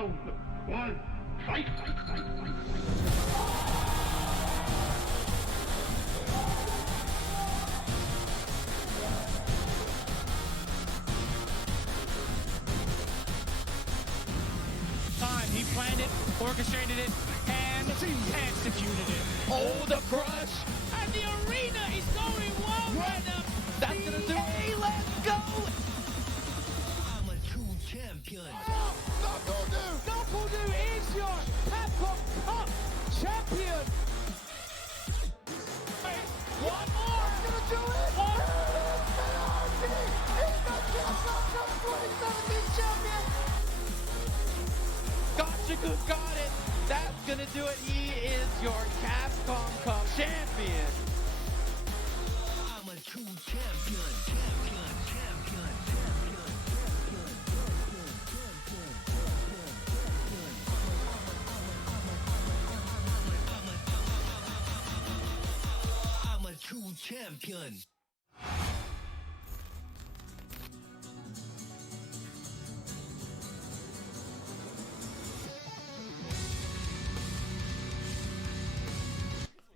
Round one, fight! He planned it, orchestrated it, and executed it. Oh, the crush! And the arena is going wild right now. That's gonna do it. Let's go! I'm a true champion. Knuckle is your Capcom Cup champion. One more. That's gonna do it. He's the Capcom Cup 2017 champion. Gotcha, got it. That's gonna do it. He is your Capcom Cup champion. I'm a true champion. I'm a true champion.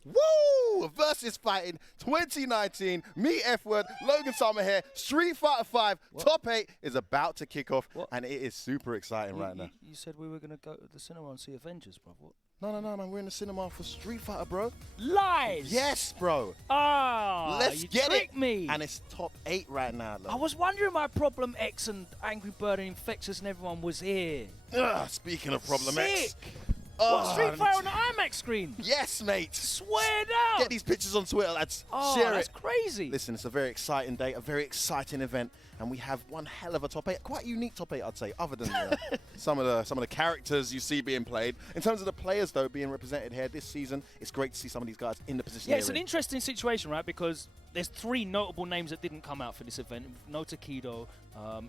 Woo! VSFighting 2019. Me, F-Word, Logan Summer here. Street Fighter 5 Top 8 is about to kick off, and it is super exciting right now. You said we were going to go to the cinema and see Avengers, bro. What? No, man. We're in the cinema for Street Fighter, bro. Lies! Yes, bro. Ah, Let's you get tricked it. me. And it's Top 8 right now, look. I was wondering why Problem X and Angry Bird and Infectious and everyone was here. Speaking of Problem X. Sick. What, Street Fighter on the IMAX screen? Yes, mate. Swear down. Get these pictures on Twitter, lads. Oh, Share that's it. crazy. Listen, it's a very exciting day, a very exciting event, and we have one hell of a top 8, quite unique top 8, I'd say, other than some of the characters you see being played. In terms of the players, though, being represented here this season, it's great to see some of these guys in the position. Yeah, it's an interesting situation, right? Because there's 3 notable names that didn't come out for this event. No Takedo,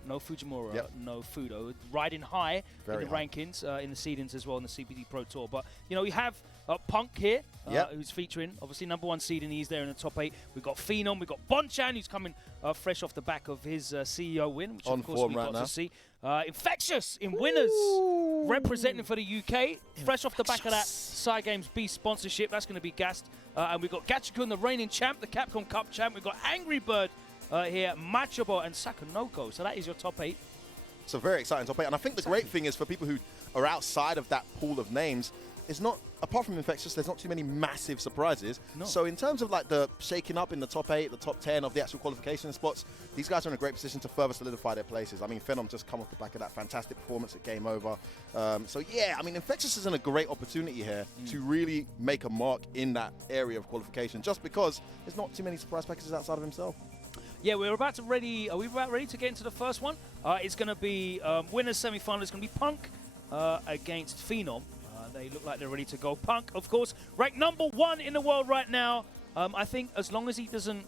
no Fujimura, no Fudo. Riding high in the rankings, in the seedings as well in the CPT Pro Tour. But, you know, we have Punk here, who's featuring, obviously, #1 seed, and he's there in the top 8. We've got Phenom, we've got Bonchan, who's coming fresh off the back of his CEO win, which, of course, we got to see. Infectious in winners, representing for the UK, fresh off the back of that Side Games B sponsorship. That's going to be gassed. And we've got Gachikun, the reigning champ, the Capcom Cup champ. We've got Angry Bird here, Machobo, and Sakonoko. So that is your top 8. It's a very exciting top 8. And I think the great thing is for people who are outside of that pool of names, it's not, apart from Infectious, there's not too many massive surprises. No. So in terms of like the shaking up in the top 8, the top 10 of the actual qualification spots, these guys are in a great position to further solidify their places. I mean, Phenom just come off the back of that fantastic performance at Game Over. So yeah, I mean, Infectious is in a great opportunity here to really make a mark in that area of qualification, just because there's not too many surprise packages outside of himself. Yeah, we're about to ready. Are we about ready to get into the first one? It's going to be winners semi-final. It's going to be Punk against Phenom. They look like they're ready to go. Punk, of course, ranked #1 in the world right now. I think as long as he doesn't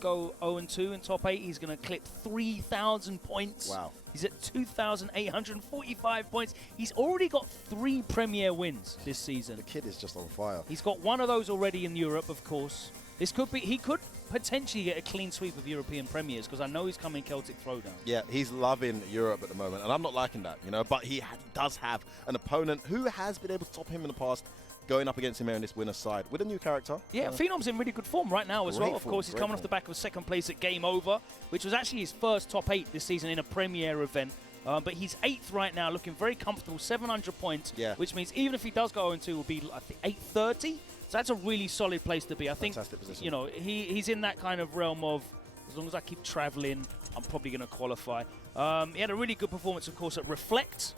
go 0-2 in top 8, he's going to clip 3,000 points. Wow. He's at 2,845 points. He's already got 3 Premier wins this season. The kid is just on fire. He's got one of those already in Europe, of course. This could be, he could potentially get a clean sweep of European premiers, because I know he's coming Celtic Throwdown. Yeah, he's loving Europe at the moment, and I'm not liking that, you know, but he does have an opponent who has been able to top him in the past, going up against him here in this winner's side with a new character. Yeah, Phenom's in really good form right now as well. Of course, he's coming off the back of 2nd place at Game Over, which was actually his first top 8 this season in a Premier event. But he's 8th right now, looking very comfortable, 700 points, which means even if he does go 0-2, will be, I think, 830. So that's a really solid place to be. I think, you know, he's in that kind of realm of, as long as I keep traveling, I'm probably going to qualify. He had a really good performance, of course, at Reflect,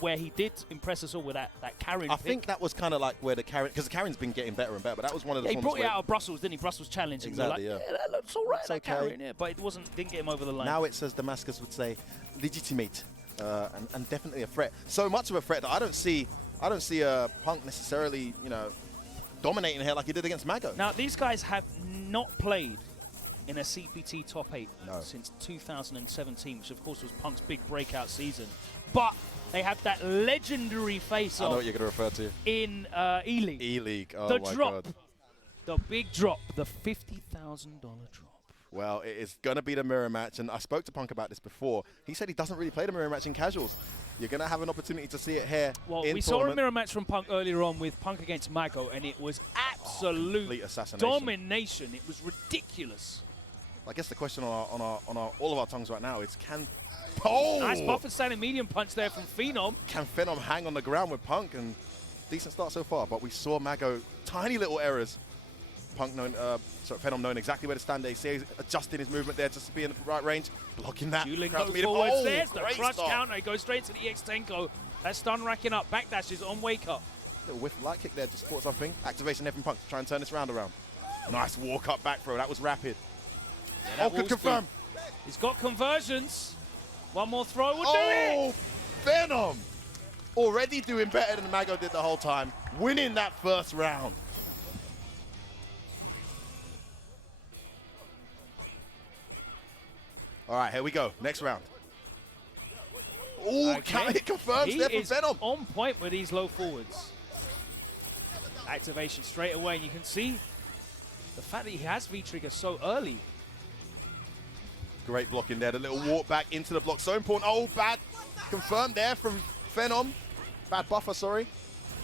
where he did impress us all with that Karen I think that was kind of like where the Karen, because the Karen's been getting better and better, but that was one of the he brought it out of Brussels, didn't he? Brussels Challenge. Exactly, like, yeah. That looks all right, it's that okay. Karen, yeah. But it didn't get him over the line. Now it's, as Damascus would say, legitimate, and definitely a threat. So much of a threat that I don't see Punk necessarily, you know, dominating here like he did against Mago. Now, these guys have not played in a CPT top 8 since 2017, which of course was Punk's big breakout season. But they have that legendary face-off. I know what you're going to refer to. In E-League. E-League, oh the my drop, God. the big drop, the $50,000 drop. Well, it is going to be the mirror match, and I spoke to Punk about this before. He said he doesn't really play the mirror match in casuals. You're going to have an opportunity to see it here. Well, in we saw a mirror match from Punk earlier on with Punk against Mago, and it was absolute domination. It was ridiculous. I guess the question on all of our tongues right now is Nice buffer standing medium punch there from Phenom. Can Phenom hang on the ground with Punk? And decent start so far, but we saw Mago tiny little errors. Phenom knowing exactly where to stand there. He's adjusting his movement there just to be in the right range. Blocking that. Dueling go forwards. There's the crush counter. He goes straight to the EX Tenko. That stun racking up. Backdashes on wake up. Little whiff light kick there to support something. Activation there from Punk to try and turn this round around. Nice walk up back throw. That was rapid. Yeah, could confirm. He's got conversions. One more throw will do it. Phenom! Already doing better than Mago did the whole time. Winning that first round. All right, here we go. Next round. Oh, counter hit confirms there from Phenom. On point with these low forwards. Activation straight away, and you can see the fact that he has V-trigger so early. Great blocking there. The little walk back into the block. So important. Oh, bad. Confirmed there from Phenom. Bad buffer, sorry.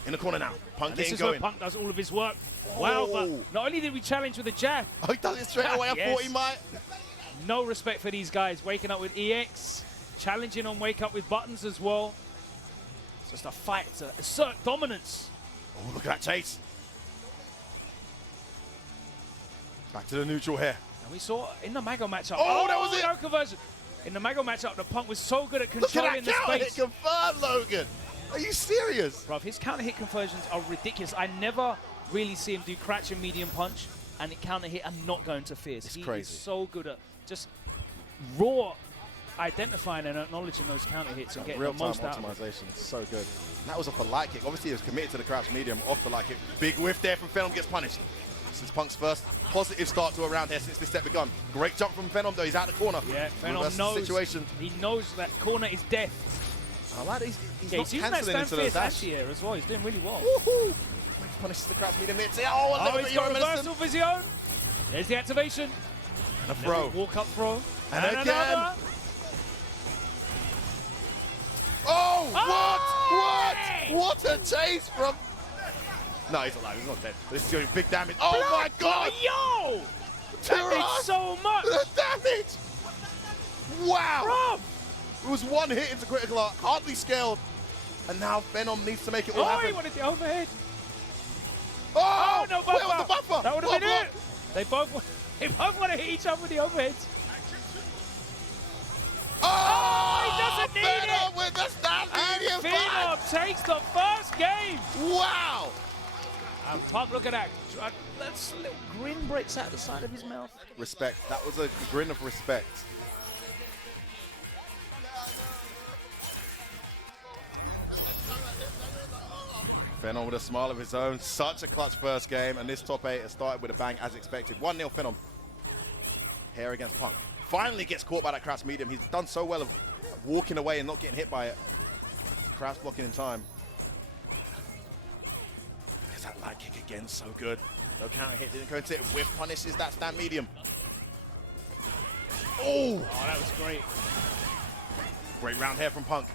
In the corner now. Punk this is where Punk does all of his work. Wow, but not only did we challenge with a jab. Oh, he does it straight away. I thought he might. No respect for these guys. Waking up with EX. Challenging on wake up with buttons as well. It's just a fight to assert dominance. Oh, look at that chase. Back to the neutral here. And we saw in the Mago matchup. Oh, that was it. No conversion. In the Mago matchup, the Punk was so good at controlling the space. Hit confirmed, Logan. Are you serious? Bruv, his counter hit conversions are ridiculous. I never really see him do crouch and medium punch and it counter hit and not go into fierce. It's he crazy. Is so good at just raw identifying and acknowledging those counter hits and getting the most out of it. Optimization, so good. And that was off the light kick. Obviously, he was committed to the crouch medium off the light kick. Big whiff there from Phenom, gets punished. This is Punk's first positive start to a round here since this set begun. Great jump from Phenom, though. He's out of the corner. Yeah, Phenom knows. Situation. He knows that corner is death. I like he's yeah, not he's using that stand fierce anti-air as well. He's doing really well. Woohoo! Punishes the crouch medium. He's got reversal for his own. There's the activation. And a throw. Walk up throw. And again. Another. Oh, what? What a chase from... No, he's alive. He's not dead. This is doing big damage. Oh, my God. Yo! That did so much. The damage. Wow. Rob. It was one hit into critical art, hardly scaled. And now Phenom needs to make it all happen. Oh, he wanted the overhead. Oh, no buffer. Where was the buffer? That would have been it. They both want to hit each other with the overheads. Oh, he doesn't need it. With the stand medium Phenom takes the first game. Wow. And Punk, look at that. That's a little grin breaks out the side of his mouth. Respect. That was a grin of respect. Phenom with a smile of his own. Such a clutch first game, and this top 8 has started with a bang as expected. 1-0 Phenom. Here against Punk. Finally gets caught by that crouch medium. He's done so well of walking away and not getting hit by it. Crouch blocking in time. There's that light kick again, so good. No counter hit, didn't go into it. Whiff punishes that stand medium. Oh, that was great. Great round here from Punk.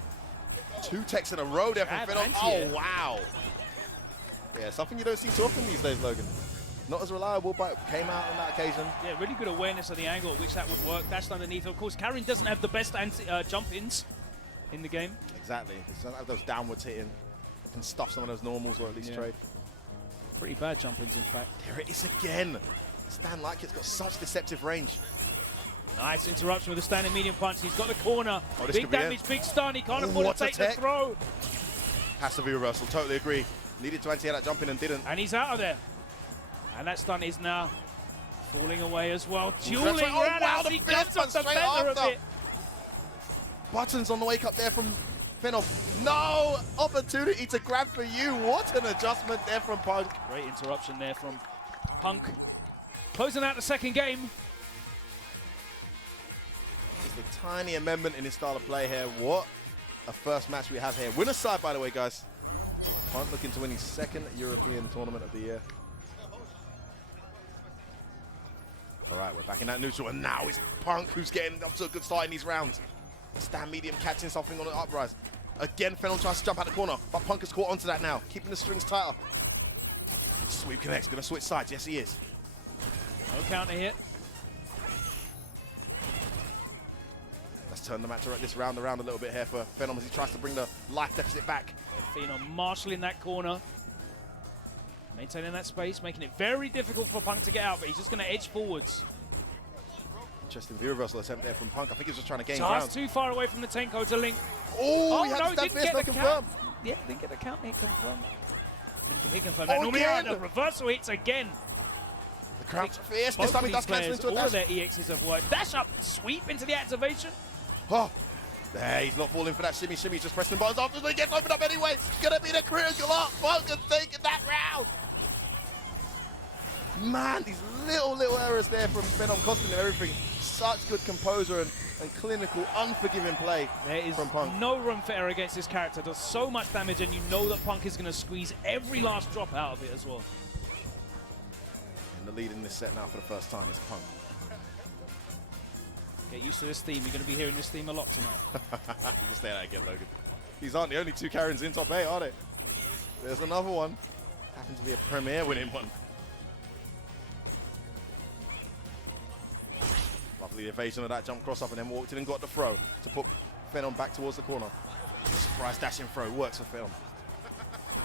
2 techs in a row there from Phenom. Oh, wow. Yeah, something you don't see too often these days, Logan. Not as reliable, but came out on that occasion. Yeah, really good awareness of the angle at which that would work. Dashed underneath. Of course, Karin doesn't have the best jump-ins in the game. Exactly. He doesn't have those downwards hitting. It can stuff some of those normals or at least trade. Pretty bad jump-ins, in fact. There it is again. Stan Lightkick's got such deceptive range. Nice interruption with a standing medium punch. He's got the corner. Oh, big damage, big stun. He can't afford to take the throw. Passive reversal. Totally agree. Needed to anti that jump in and didn't. And he's out of there. And that stun is now falling away as well. Dueling around as he jumps off the fender a bit. Buttons on the wake up there from Phenom. No opportunity to grab for you. What an adjustment there from Punk. Great interruption there from Punk. Closing out the second game. Just a tiny amendment in his style of play here. What a first match we have here. Winner's side, by the way, guys. Punk looking to win his second European tournament of the year. All right, we're back in that neutral, and now it's Punk who's getting off to a good start in these rounds. Stand medium catching something on the uprise. Again, Phenom tries to jump out the corner, but Punk has caught onto that now, keeping the strings tighter. Sweep connects, gonna switch sides. Yes, he is. No counter hit. Let's turn the match this round around a little bit here for Phenom as he tries to bring the life deficit back. Phenom marshalling that corner. Maintaining that space, making it very difficult for Punk to get out, but he's just going to edge forwards. Interesting view reversal attempt there from Punk. I think he was just trying to gain Just ground. too far away from the Tenko to link. Oh, he had no, to stand didn't fierce, get no the confirm. Yeah, didn't get the count hit confirmed. I mean, he can hit confirm that. Oh, Normally, again! the reversal hits again. The crowd's fierce. Both This time of he does these cancel players, into a all dash. of their EXs have worked. Dash up, sweep into the activation. Oh, there, he's not falling for that shimmy. He's just pressing the buttons after he gets opened up anyway. It's going to be the critical arc. Punk has taken that round. Man, these little errors there from Phenom costing him everything. Such good composure and clinical, unforgiving play There is from Punk. no room for error against this character. Does so much damage, and you know that Punk is going to squeeze every last drop out of it as well. And the lead in this set now for the first time is Punk. Get used to this theme. You're going to be hearing this theme a lot tonight. You just say that again, Logan. These aren't the only two Karens in top 8, are they? There's another one. Happened to be a premier winning one. Lovely evasion of that jump cross up and then walked in and got the throw to put Phenom back towards the corner. Surprise dashing throw works for Phenom.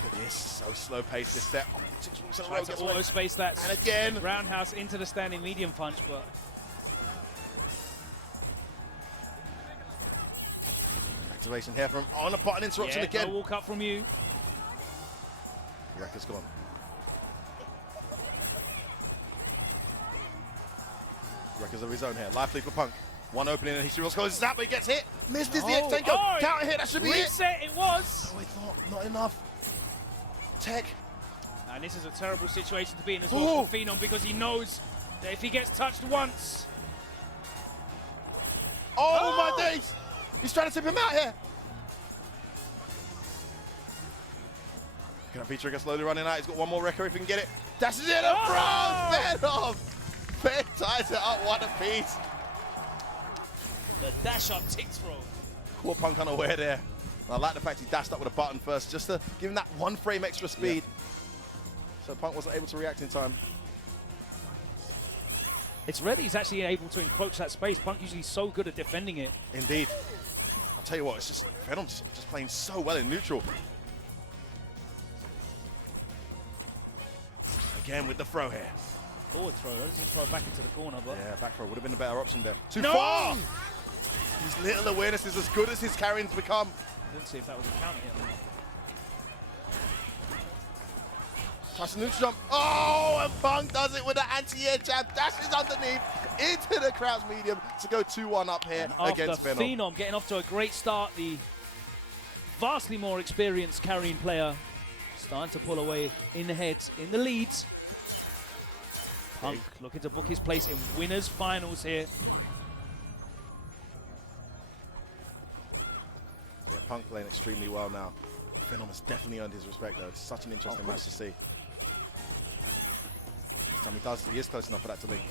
Look at this, so slow pace this set. Oh, 6 weeks in a row Tries gets to away. auto space that And again. roundhouse into the standing medium punch, but Activation here from on a button interruption yeah, again. no walk up from you. Rekka's gone. Rekka's of his own here. Life lead for Punk. One opening and he still goes zap, but he gets hit. Missed his DX Tenko. Oh, Counter hit, that should be it. Reset, it was. Oh, it's not enough. Tech. And this is a terrible situation to be in as well Ooh. for Phenom, because he knows that if he gets touched once. Oh, my days. He's trying to tip him out here. Can feature slowly running out. He's got one more Rekka if he can get it. Dashes it across. Phenom. Fair ties it up one apiece. The dash up tick throw. Caught Punk unaware there. I like the fact he dashed up with a button first, just to give him that 1 frame extra speed. Yeah. So Punk wasn't able to react in time. It's rare that he's actually able to encroach that space. Punk usually so good at defending it. Indeed. I'll tell you what, it's just Phenom just playing so well in neutral. Again with the throw here. Forward throw, that doesn't throw back into the corner, but Yeah, back throw would have been a better option there. Too No! far! His little awareness is as good as his carrying's become. didn't see if that was a counter hit or not. Tries to neutral jump. Oh, and Punk does it with an anti-air jab. Dashes underneath into the crowd's medium to go 2-1 up here against After Phenom. Phenom getting off to a great start, the vastly more experienced carrying player starting to pull away in the heads, in the leads. Punk looking to book his place in winners finals here. Yeah, Punk playing extremely well now. Phenom has definitely earned his respect though. It's such an interesting match to see. This time he is close enough for that to link.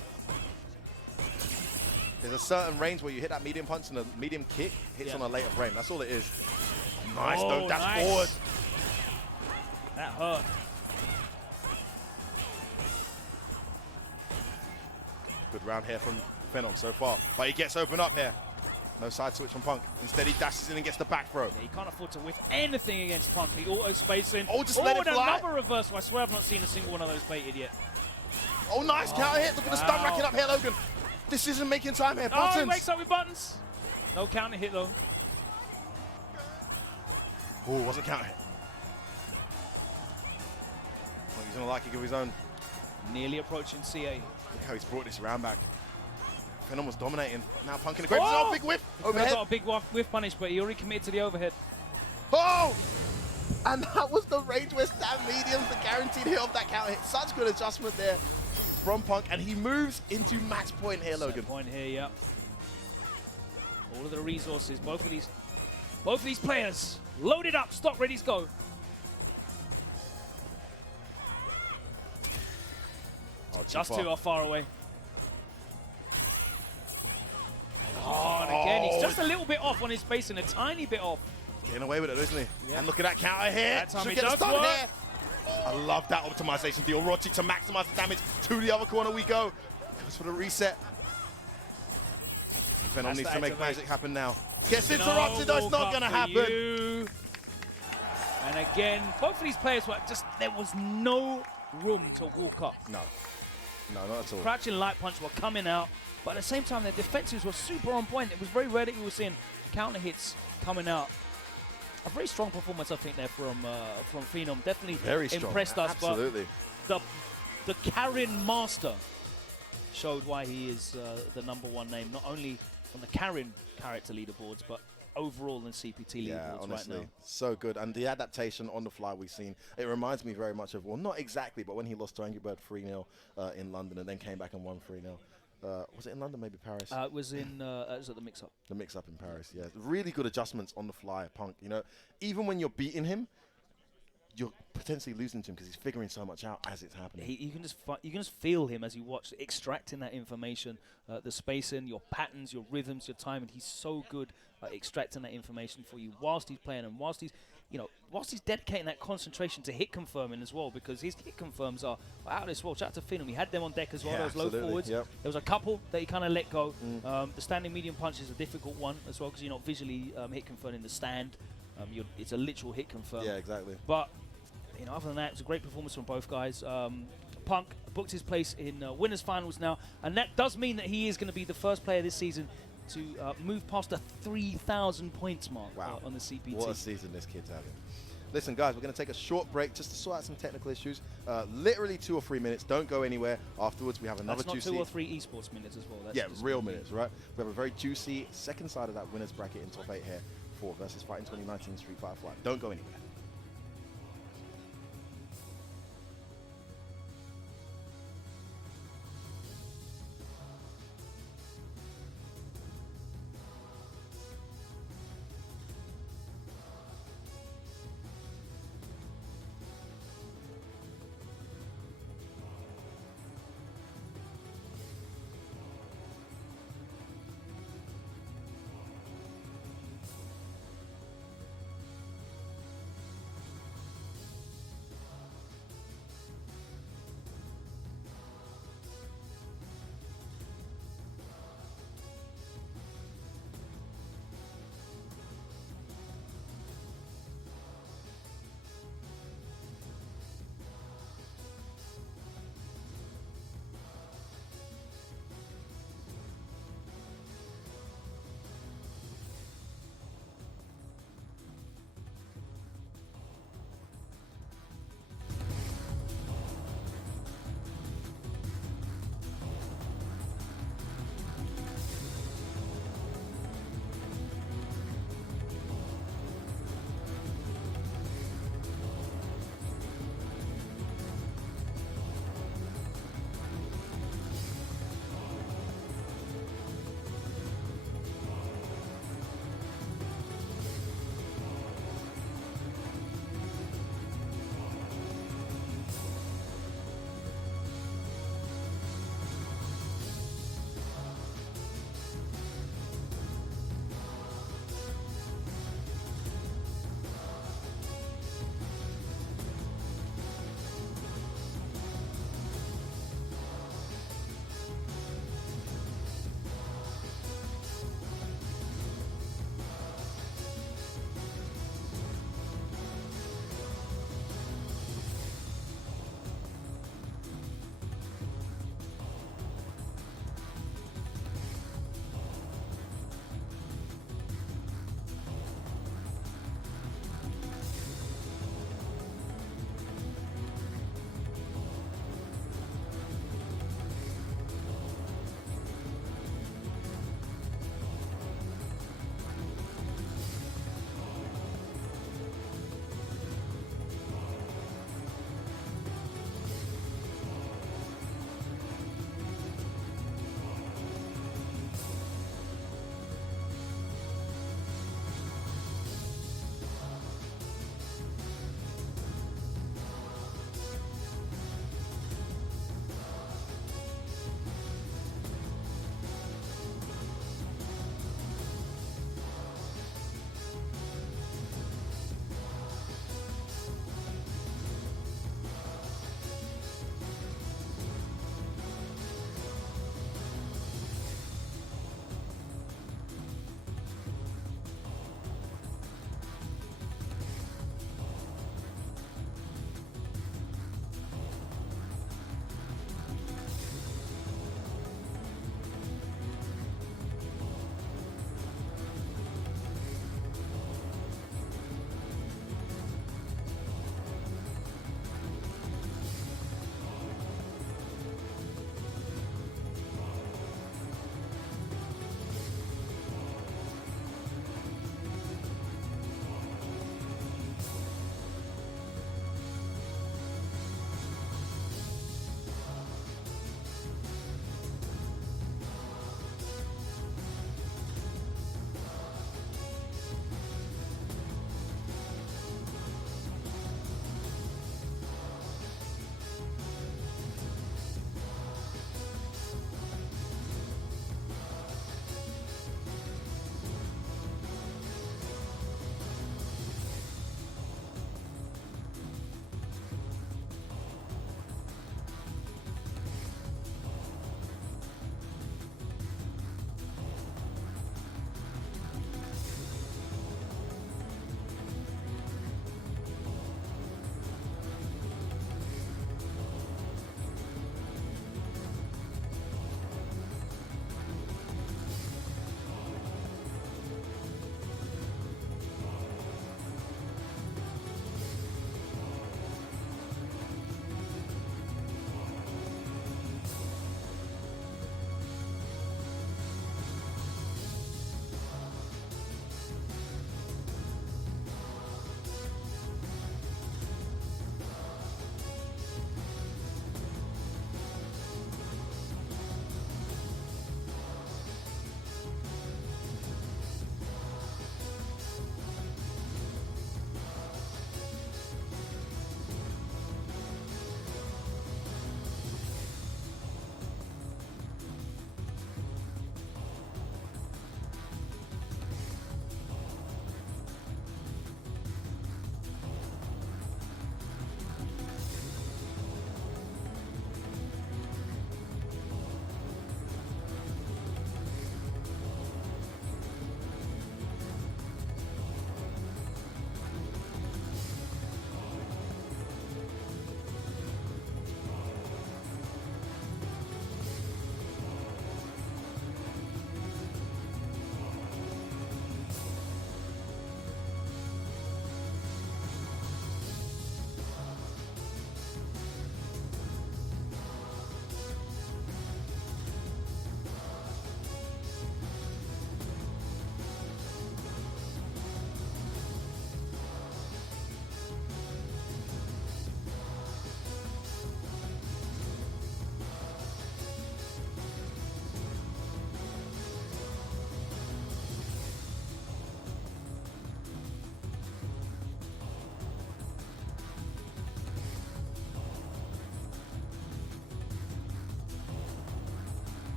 There's a certain range where you hit that medium punch and the medium kick hits on a later frame. That's all it is. Nice though, dash nice. forward. That hurt. Good round here from Phenom so far, but he gets open up here. No side switch from Punk. Instead, he dashes in and gets the back throw. Yeah, he can't afford to whiff anything against Punk. The auto spacing. Oh, just let it and fly. another reversal. I swear I've not seen a single one of those baited yet. Oh, nice counter hit. Look at the stun wow. racking up here, Logan. This isn't making time here. Oh, he Buttons. wakes up with buttons. No counter hit though. Oh, it wasn't counter hit. Well, he's gonna like it of his own. Nearly approaching CA. Look how he's brought this round back. Phenom was dominating. Now Punk in the great Oh! position. Oh, big whip. Overhead. Got a big whiff punish, but he already committed to the overhead. Oh! And that was the range where stand mediums, the guaranteed hit of that counter hit. Such good adjustment there from Punk. And he moves into match point here, Logan. Set point here, yeah. All of the resources, both of these players loaded up, stock, ready to go. Oh, Just far. too far away. just a little bit off on his spacing, a tiny bit off. Getting away with it, isn't he? Yeah. And look at that counter here. That time Should it get a does stun work. here. I love that optimization. The Orochi to maximize the damage. To the other corner we go. Goes for the reset. Venom needs to make magic happen now. Gets interrupted, though. It's not going to happen. You. And again, both of these players were just, there was no room to walk up. No. No, not at all. Crouching light punch were coming out, but at the same time, their defensives were super on point. It was very rare that we were seeing counter hits coming out. A very strong performance, I think, there from Phenom. Definitely very strong. Impressed us. Absolutely. But the Karen Master showed why he is the #1 name, not only on the Karen character leaderboards, but overall in CPT leaderboards honestly, right now. so good. And the adaptation on the fly we've seen, it reminds me very much of, well, not exactly, but when he lost to Angry Bird 3-0 in London and then came back and won 3-0. Was it in London, maybe Paris? It was in it was at the mix-up. The mix-up in Paris, yeah. Really good adjustments on the fly, Punk. You know, even when you're beating him, you're potentially losing to him because he's figuring so much out as it's happening. You can just feel him as you watch, extracting that information, the spacing, your patterns, your rhythms, your timing. He's so good at extracting that information for you whilst he's playing and whilst he's dedicating that concentration to hit confirming as well, because his hit confirms are out of this world. Shout out to Phenom. He had them on deck as well. Yeah, those low forwards. Yep. There was a couple that he kind of let go. The standing medium punch is a difficult one as well because you're not visually hit confirming in the stand. It's a literal hit confirm. Yeah, exactly. But other than that, it's a great performance from both guys. Punk booked his place in winners finals now, and that does mean that he is going to be the first player this season to move past the 3,000 points mark on the CPT. What a season this kid's having. Listen, guys, we're going to take a short break just to sort out some technical issues. Literally 2 or 3 minutes. Don't go anywhere. Afterwards, we have another That's juicy... not 2 or 3 esports minutes as well. That's yeah, real minutes, right? We have a very juicy second side of that winners bracket in top 8 here for VSFighting 2019 Street Fighter 5. Don't go anywhere.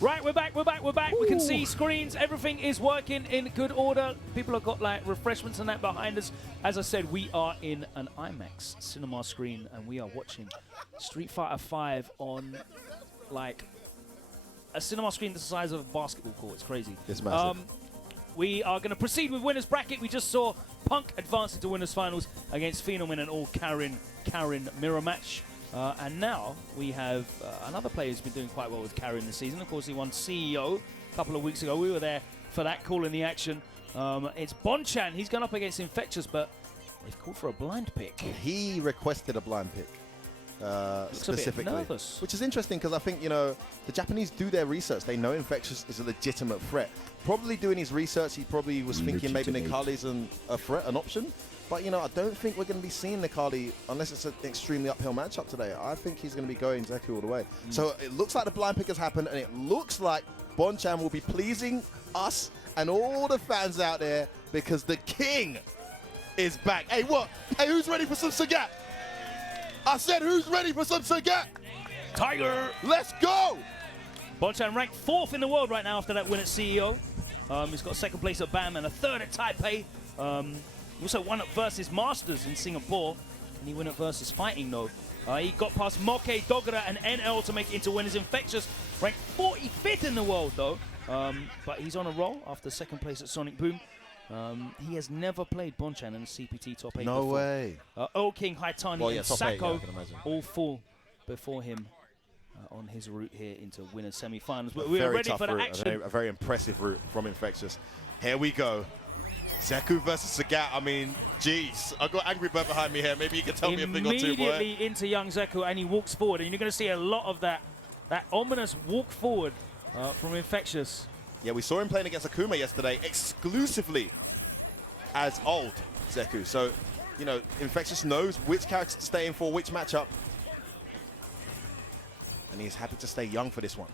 Right, we're back. We can see screens. Everything is working in good order. People have got like refreshments and that behind us. As I said, we are in an IMAX cinema screen and we are watching Street Fighter V on like a cinema screen the size of a basketball court. It's crazy. It's massive. We are going to proceed with winners bracket. We just saw Punk advance into winners finals against Phenom in an all Karen mirror match. And now we have another player who's been doing quite well with Karen this season. Of course, he won CEO a couple of weeks ago. We were there for that call in the action. It's Bonchan. He's gone up against Infectious, but they've called for a blind pick. He requested a blind pick. Specifically, a bit nervous. Which is interesting because I think, you know, the Japanese do their research. They know Infectious is a legitimate threat. Probably doing his research, he probably was thinking maybe Nikali's a threat, an option. But, you know, I don't think we're going to be seeing Nikali unless it's an extremely uphill matchup today. I think he's going to be going Zeku all the way. So it looks like the blind pick has happened, and it looks like Bonchan will be pleasing us and all the fans out there because the king is back. Hey, what? Hey, who's ready for some Sagat? I said, who's ready for some Sagat? Tiger! Let's go! Bonchan ranked 4th in the world right now after that win at CEO. He's got 2nd place at BAM and a 3rd at Taipei. He also won at Versus Masters in Singapore. And he won at Versus Fighting, though. He got past Moke, Dogura, and NL to make it into winners. Infectious ranked 45th in the world, though. But he's on a roll after 2nd place at Sonic Boom. He has never played Bonchan in the CPT top 8 No before. way. Earl King, Haitani, and Sako I can imagine. all fall before him on his route here into winners semi-finals. But we're ready for the action. A very impressive route from Infectious. Here we go. Zeku versus Sagat. I mean, jeez. I've got Angry Bird behind me here. Maybe you can tell me a thing or two, boy. Immediately into young Zeku, and he walks forward. And you're going to see a lot of that ominous walk forward from Infectious. Yeah, we saw him playing against Akuma yesterday exclusively as old Zeku. So, you know, Infectious knows which character to stay in for, which matchup. And he's happy to stay young for this one.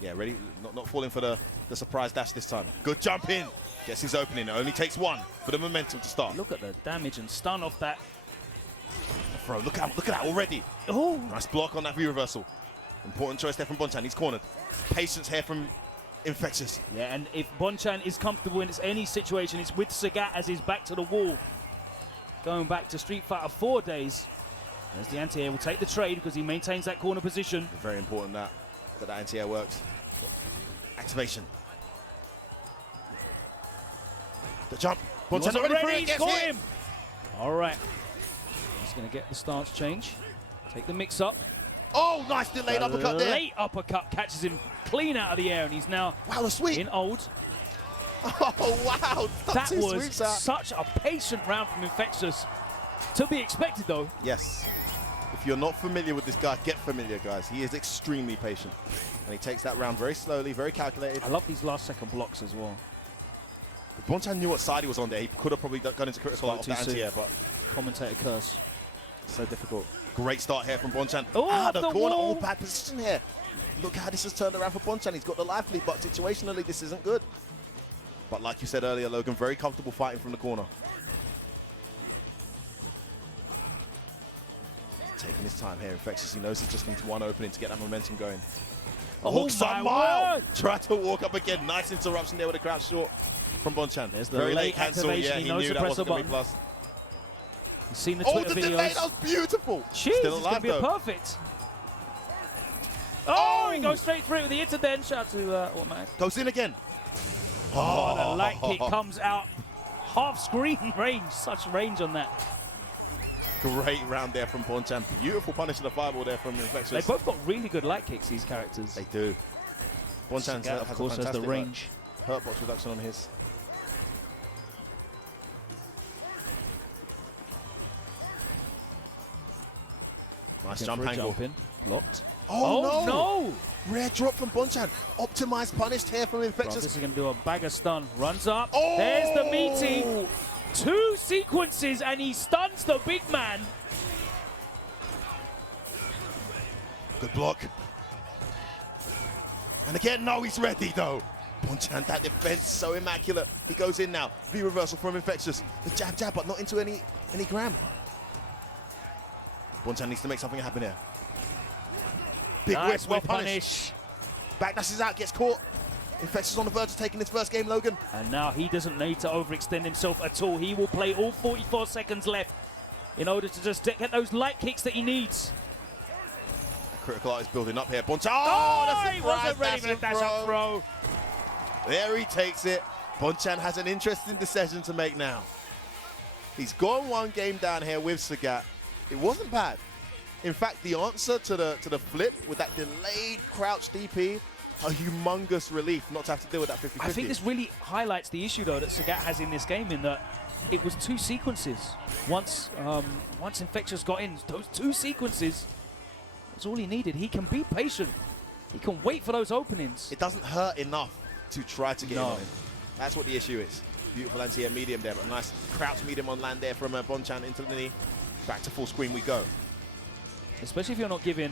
Yeah, ready? Not falling for the surprise dash this time. Good jump in. Gets his opening. It only takes 1 for the momentum to start. Look at the damage and stun off that. Bro, look at that already. Oh, Nice block on that V-reversal. Important choice there from Bonchan. He's cornered. Patience here from Infectious. yeah, and if Bonchan is comfortable in any situation, it's with Sagat as he's back to the wall. Going back to Street Fighter 4 days. As the anti-air will take the trade because he maintains that corner position. Very important that anti-air works. Activation. The jump. Bonchan's not ready for it. He's Gets caught hit. him. All right. He's going to get the stance change. Take the mix up. Oh, nice delayed uppercut there. Late uppercut catches him clean out of the air, and he's now Wow, the sweep. in old. Oh, wow. That Two was sweeps out. such a patient round from Infectious. To be expected, though. Yes. If you're not familiar with this guy, get familiar, guys. He is extremely patient. And he takes that round very slowly, very calculated. I love these last-second blocks as well. If Bonchan knew what side he was on there, he could have probably gone into critical off the anti-air, but Commentator curse. so difficult. Great start here from Bonchan. Oh, the the corner. wall. Oh, bad position here. Look how this has turned around for Bonchan. He's got the life lead, but situationally, this isn't good. But like you said earlier, Logan, very comfortable fighting from the corner. Taking his time here, Infectious. He knows he just needs 1 opening to get that momentum going. Oh, my word. Try to walk up again. Nice interruption there with a crouch short from Bonchan. There's the very late late cancel. activation. Yeah, He he knows knew to that press wasn't the going to be button. plus. You've seen the Oh, Twitter the videos. delay. That was beautiful. Jeez, Still it's going alive, to be though. perfect. Oh, he goes straight through it with the hit then. Shout out to Automatic. Goes in again. Oh, the light kick comes out. Half screen range. Such range on that. Great round there from Bonchan. Beautiful punish of the fireball there from Infectious. They both got really good light kicks, these characters. They do. Bonchan Sagat, of course, has the range. Hurt box reduction on his. Nice jump angle. Jump in. Blocked. Oh, no! Rare drop from Bonchan. Optimized punished here from Bro, Infectious. this is going to do a bagger stun. Runs up. Oh! There's the meaty. 2 sequences and he stuns the big man. Good block. And again, no, he's ready though. Bonchan, that defense so immaculate. He goes in now. V reversal from Infectious. The jab, but not into any gram. Bonchan needs to make something happen here. Big nice, whip, well punished. Backdashes out, gets caught. Infectious on the verge of taking his first game, Logan. And now he doesn't need to overextend himself at all. He will play all 44 seconds left in order to just get those light kicks that he needs. A critical art is building up here. Bonchan, that's a wasn't ready for the dash-up throw. There he takes it. Bonchan has an interesting decision to make now. He's gone one game down here with Sagat. It wasn't bad. In fact, the answer to the flip with that delayed crouch DP, a humongous relief not to have to deal with that 50-50. I think this really highlights the issue, though, that Sagat has in this game, in that it was 2 sequences. Once Infectious got in, those 2 sequences, that's all he needed. He can be patient. He can wait for those openings. It doesn't hurt enough to try to get in on him. That's what the issue is. Beautiful anti-air medium there, but a nice crouch medium on land there from Bonchan into the knee. Back to full screen we go. Especially if you're not giving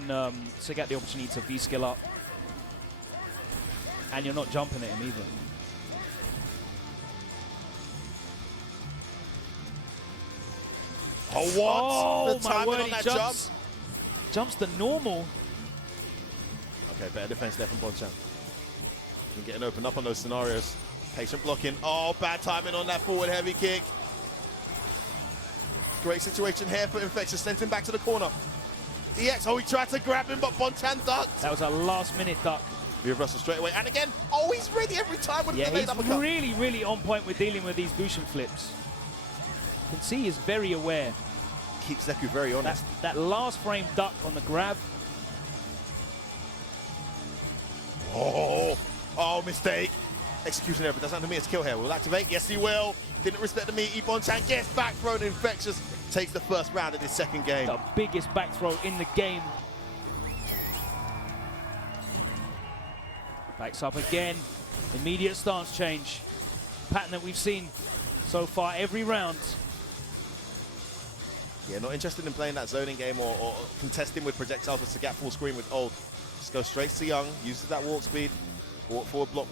Sagat the opportunity to V-skill up. And you're not jumping at him either. Oh, what? Oh, the my timing word, on he that jumps. Jumps the normal. Okay, better defense there from Bonchan. Getting opened up on those scenarios. Patient blocking. Oh, bad timing on that forward heavy kick. Great situation here for Infectious. Sent him back to the corner. EX, oh, he tried to grab him, but Bonchan ducked. That was a last-minute duck. Reversal straight away. And again, oh, he's ready every time with the late uppercut. Yeah, he's really on point with dealing with these Bushin flips. You can see he's very aware. Keeps Zeku very honest. That last frame duck on the grab. Oh, mistake. Execution error, but doesn't have to mean it's kill here. Will activate? Yes, he will. Didn't respect the meaty. Bonchan gets back thrown. Infectious takes the first round of this second game. The biggest back throw in the game. Backs up again. Immediate stance change. Pattern that we've seen so far every round. Yeah, not interested in playing that zoning game or contesting with projectiles with Sagat full screen with Old. Just go straight to Young, uses that walk speed, walk forward block.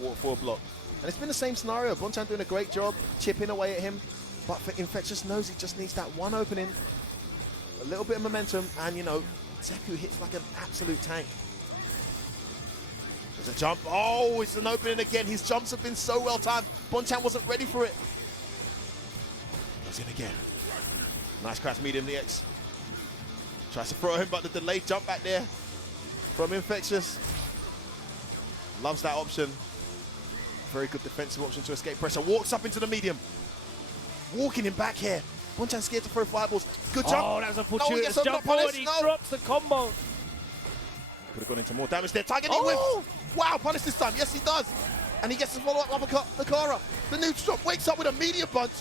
And it's been the same scenario. Bonchan doing a great job, chipping away at him. But for Infectious knows he just needs that one opening, a little bit of momentum, and you know, Zeku hits like an absolute tank. There's a jump. Oh, it's an opening again. His jumps have been so well timed. Bonchan wasn't ready for it. Goes in again. Nice crash medium, the X. Tries to throw him, but the delayed jump back there from Infectious. Loves that option. Very good defensive option to escape pressure. Walks up into the medium. Walking him back here. Bonchan scared to throw fireballs. Good jump. Oh, that was a fortuitous jump forward. He drops the combo. Could have gone into more damage there. Tiger knee whips. Wow, punish this time. Yes, he does. And he gets the follow-up uppercut. The Kara. The neutral drop. Wakes up with a medium punch.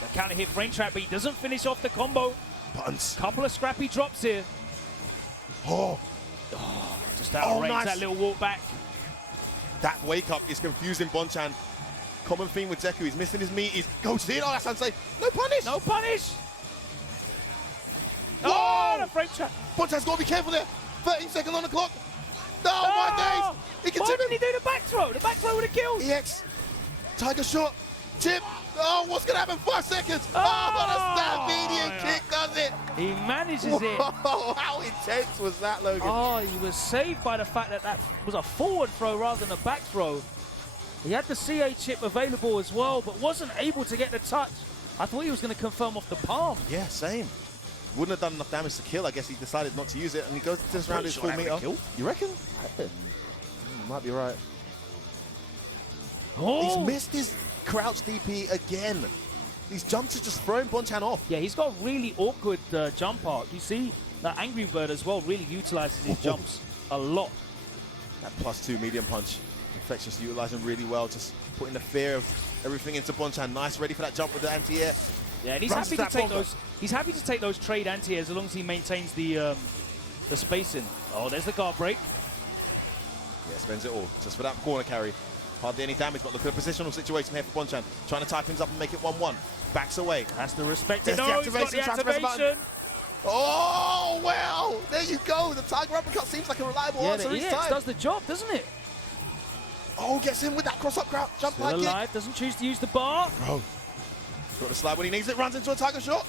The counter hit frame trap, but he doesn't finish off the combo. Buttons. Couple of scrappy drops here. Just out of range, nice. that little walk back. That wake up is confusing Bonchan. Common theme with Zeku, he's missing his meat, he's goes in, that's unsafe. No punish! No punish! Whoa! Oh, the frame trap. Bonchan's got to be careful there. 13 seconds on the clock. No, my days! He can Why tip didn't he him. do the back throw? The back throw would have killed. EX, Tiger shot, chip. Oh, what's going to happen? 5 seconds. Oh, the stab medium kick does it. He manages it. Whoa, how intense was that, Logan? Oh, he was saved by the fact that that was a forward throw rather than a back throw. He had the CA chip available as well, but wasn't able to get the touch. I thought he was going to confirm off the palm. Yeah, same. Wouldn't have done enough damage to kill. I guess he decided not to use it, and he goes to this round his full meter. You reckon? You might be right. Oh! He's missed his crouch DP again. These jumps are just throwing Bonchan off. Yeah, he's got a really awkward jump arc. You see that Angry Bird as well really utilizes his jumps a lot. That +2 medium punch. Infectious utilizing really well, just putting the fear of everything into Bonchan. Nice, ready for that jump with the anti-air. Yeah, and he's happy to take those. He's happy to take those trade anti-airs as long as he maintains the spacing. Oh, there's the guard break. Yeah, spends it all just for that corner carry. Hardly any damage, but look at the positional situation here for Bonchan. Trying to tie things up and make it 1-1. Backs away. Has to respect it. There's No, he's got the activation. Oh, well, there you go. The Tiger uppercut seems like a reliable answer each EX time. does the job, doesn't it? Oh, gets him with that cross-up crouch. Jump Still high kick. alive, doesn't choose to use the bar. Bro, he's got the slide when he needs it, runs into a Tiger shot.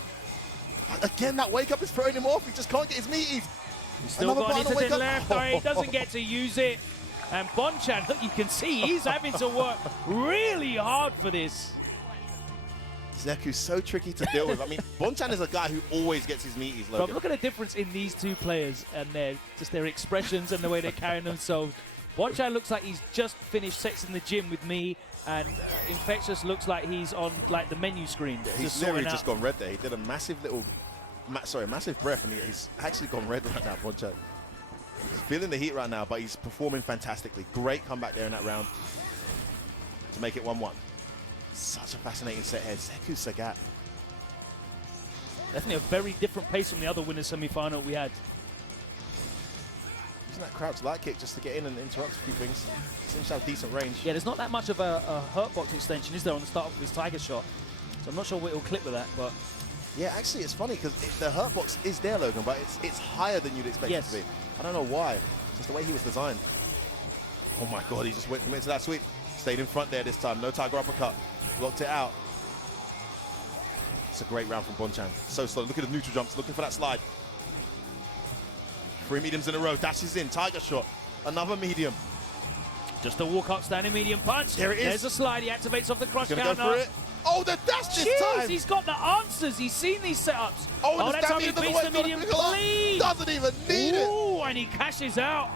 Again, that wake-up is throwing him off. He just can't get his meaties. He's still Another got button into to the wake up. left. Oh, he doesn't get to use it. And Bonchan, look, you can see he's having to work really hard for this. Zeku's so tricky to deal with. I mean, Bonchan is a guy who always gets his meaties, Logan. But look at the difference in these two players and their expressions and the way they're carrying themselves. Bonchan looks like he's just finished sets in the gym with me, and Infectious looks like he's on like the menu screen. Yeah, he's literally just gone red there. He did a massive little, massive breath, and he's actually gone red right now, Bonchan. He's feeling the heat right now, but he's performing fantastically. Great comeback there in that round to make it 1-1. Such a fascinating set here. Zeku Sagat. Definitely a very different pace from the other winners semi-final we had. Using that crouch light kick just to get in and interrupt a few things. Seems to have decent range. Yeah, there's not that much of a hurt box extension, is there, on the start of his Tiger shot? So I'm not sure what it'll clip with that, but... Yeah, actually, it's funny because the hurt box is there, Logan, but it's higher than you'd expect it to be. I don't know why. Just the way he was designed. Oh my God, he just went into that sweep. Stayed in front there this time. No Tiger uppercut. Blocked it out. It's a great round from Bonchan. So slow. Look at the neutral jumps. Looking for that slide. 3 mediums in a row. Dashes in. Tiger shot. Another medium. Just a walk up standing medium punch. There it is. There's a slide. He activates off the cross Gonna counter. go for it. Oh, the dash this time. He's got the answers. He's seen these setups. Oh, that's how he beats the medium clean. Doesn't even need it. Ooh, and he cashes out.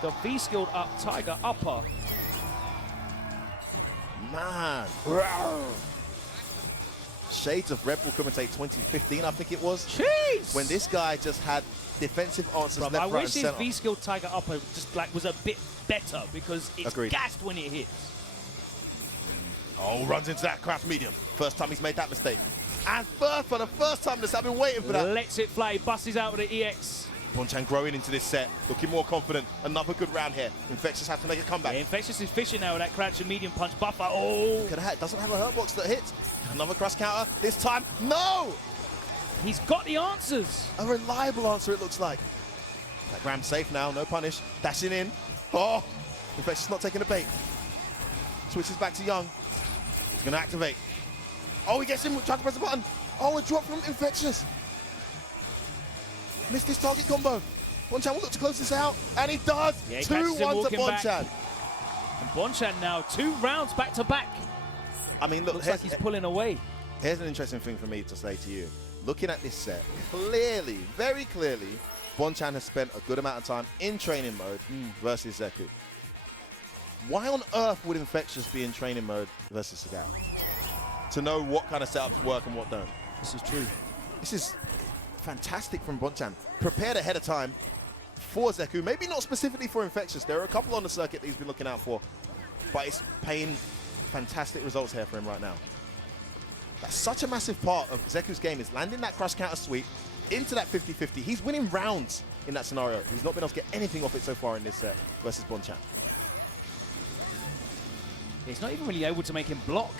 The V-skilled up Tiger upper. Man. Shades of Red Bull Commentate 2015, I think it was. Jeez. When this guy just had defensive answers left, I right, wish and his center. V-skilled Tiger upper just like was a bit better because it's Agreed. gassed when it hits. Oh, runs into that craft medium. First time he's made that mistake. And first, for the first time, I've been waiting for that. Lets it fly, busts out with the EX. Bonchan growing into this set, looking more confident. Another good round here. Infectious has to make a comeback. Yeah, Infectious is fishing now with that crouch and medium punch buffer. Oh! Look at that, doesn't have a hurt box that hits. Another cross counter, this time, no! He's got the answers. A reliable answer, it looks like. That Graham's safe now, no punish. Dashing in. Oh! Infectious not taking the bait. Switches back to Young. He's going to activate. Oh, he gets in, trying to press the button. Oh, a drop from Infectious. Missed his target combo. Bonchan will look to close this out, and he does. Yeah, 2-1 to Bonchan. Back. And Bonchan now 2 rounds back to back. I mean, look, looks like he's pulling away. Here's an interesting thing for me to say to you. Looking at this set, clearly, very clearly, Bonchan has spent a good amount of time in training mode versus Zeku. Why on earth would Infectious be in training mode versus Sagat? To know what kind of setups work and what don't. This is true. This is fantastic from Bonchan. Prepared ahead of time for Zeku. Maybe not specifically for Infectious. There are a couple on the circuit that he's been looking out for. But it's paying fantastic results here for him right now. That's such a massive part of Zeku's game, is landing that cross counter sweep into that 50-50. He's winning rounds in that scenario. He's not been able to get anything off it so far in this set versus Bonchan. He's not even really able to make him block.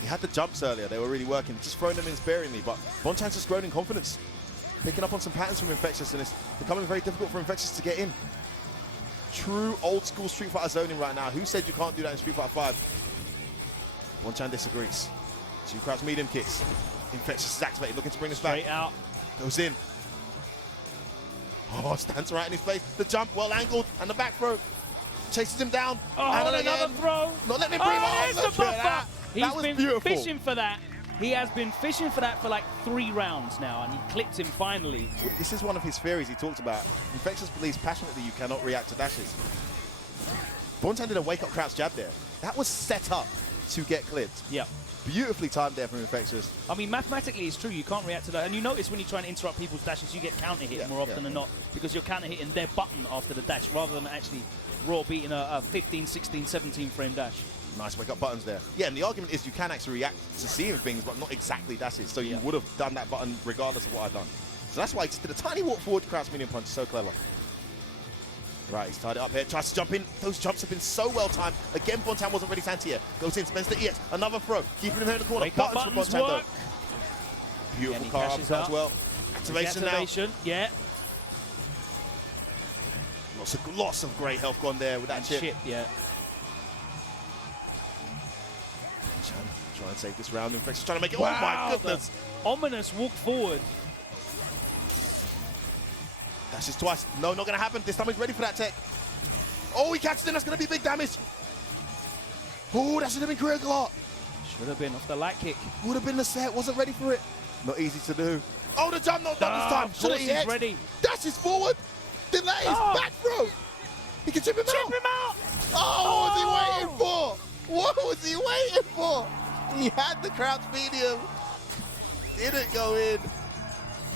He had the jumps earlier. They were really working. Just throwing them in sparingly. But Bonchan's just grown in confidence. Picking up on some patterns from Infectious, and it's becoming very difficult for Infectious to get in. True old school Street Fighter zoning right now. Who said you can't do that in Street Fighter 5? Bonchan disagrees. 2 crouch medium kicks. Infectious is activated, looking to bring us back. Straight out. Goes in. Oh, stands right in his face. The jump, well angled, and the back throw. Chases him down. Oh, and another throw. Not letting him breathe. Oh, there's the buffer. That was beautiful. Fishing for that. He has been fishing for that for like 3 rounds now, and he clipped him finally. This is one of his theories he talked about. Infectious believes passionately you cannot react to dashes. Bonchan did a wake-up crouch jab there. That was set up to get clipped. Yeah. Beautifully timed there from Infectious. I mean, mathematically, it's true. You can't react to that. And you notice when you try and interrupt people's dashes, you get counter-hit more often than not, because you're counter-hitting their button after the dash, rather than actually raw beating a 15, 16, 17 frame dash. Nice wake-up buttons there. Yeah, and the argument is you can actually react to seeing things, but not exactly dashes. So you would have done that button regardless of what I'd done. So that's why he just did a tiny walk forward, crouch medium punch. So clever. Right, he's tied it up here. Tries to jump in. Those jumps have been so well timed. Again, Bonchan wasn't ready to anti-air. Goes in, spends the EX. Another throw. Keeping him here in the corner. Buttons for Bonchan though. Beautiful car up as well. Activation now. Yeah. Lots of great health gone there with that chip. Yeah. Try and save this round. Infectious trying to make it. Wow, oh my goodness. Ominous walk forward. Dashes twice. No, not going to happen. This time he's ready for that tech. Oh, he catches it. That's going to be big damage. Oh, that should have been critical. Should have been off the light kick. Would have been the set. Wasn't ready for it. Not easy to do. Oh, the jump not done this time. Should have EX. Ready. Dashes forward. Delays. Back throw. He can chip him out. Oh, what was he waiting for? What was he waiting for? He had the crouch medium. Didn't go in.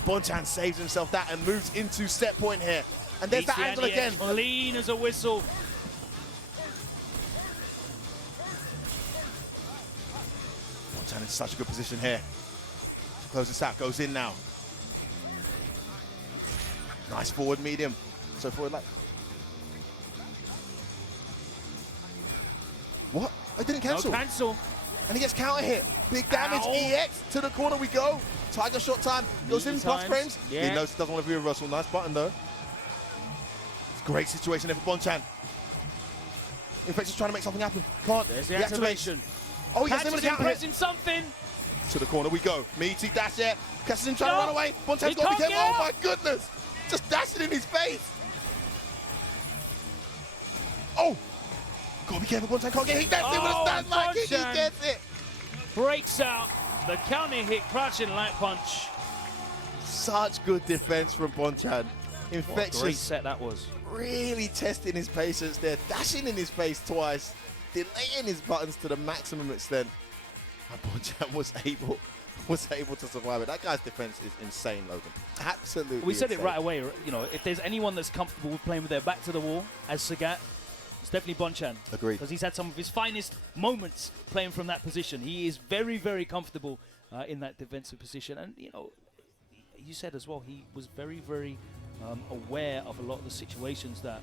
Bonchan saves himself that and moves into set point here. And there's that angle again. Clean as a whistle. Bonchan in such a good position here. To close this out, goes in now. Nice forward medium. So forward like. What? I didn't cancel. No cancel. And he gets counter hit. Big damage. Ow. EX to the corner we go. Tiger shot time. Goes in plus frames. Yeah. He knows he doesn't want to be reversal. Nice button though. It's a great situation there for Bonchan. Infection's trying to make something happen. Can't. There's the activation. Oh, he gets him with a counter hit. Pressing something. To the corner we go. Meaty dash here. Catches him trying to run away. Bonchan's got to be careful. Oh my goodness. Just dashing in his face. Oh. Gotta be careful, Bonchan can't get hit. That's it with a stand light kick. He gets it. Breaks out the counter hit, crouching light punch. Such good defense from Bonchan. Infectious. Great set that was. Really testing his patience there, dashing in his face twice, delaying his buttons to the maximum extent. And Bonchan was able to survive it. That guy's defense is insane, Logan. Absolutely. We said insane. it right away. You know, if there's anyone that's comfortable with playing with their back to the wall, as Sagat, it's definitely Bonchan. Agreed. Because he's had some of his finest moments playing from that position. He is very, very comfortable in that defensive position. And, you know, you said as well, he was very, very aware of a lot of the situations that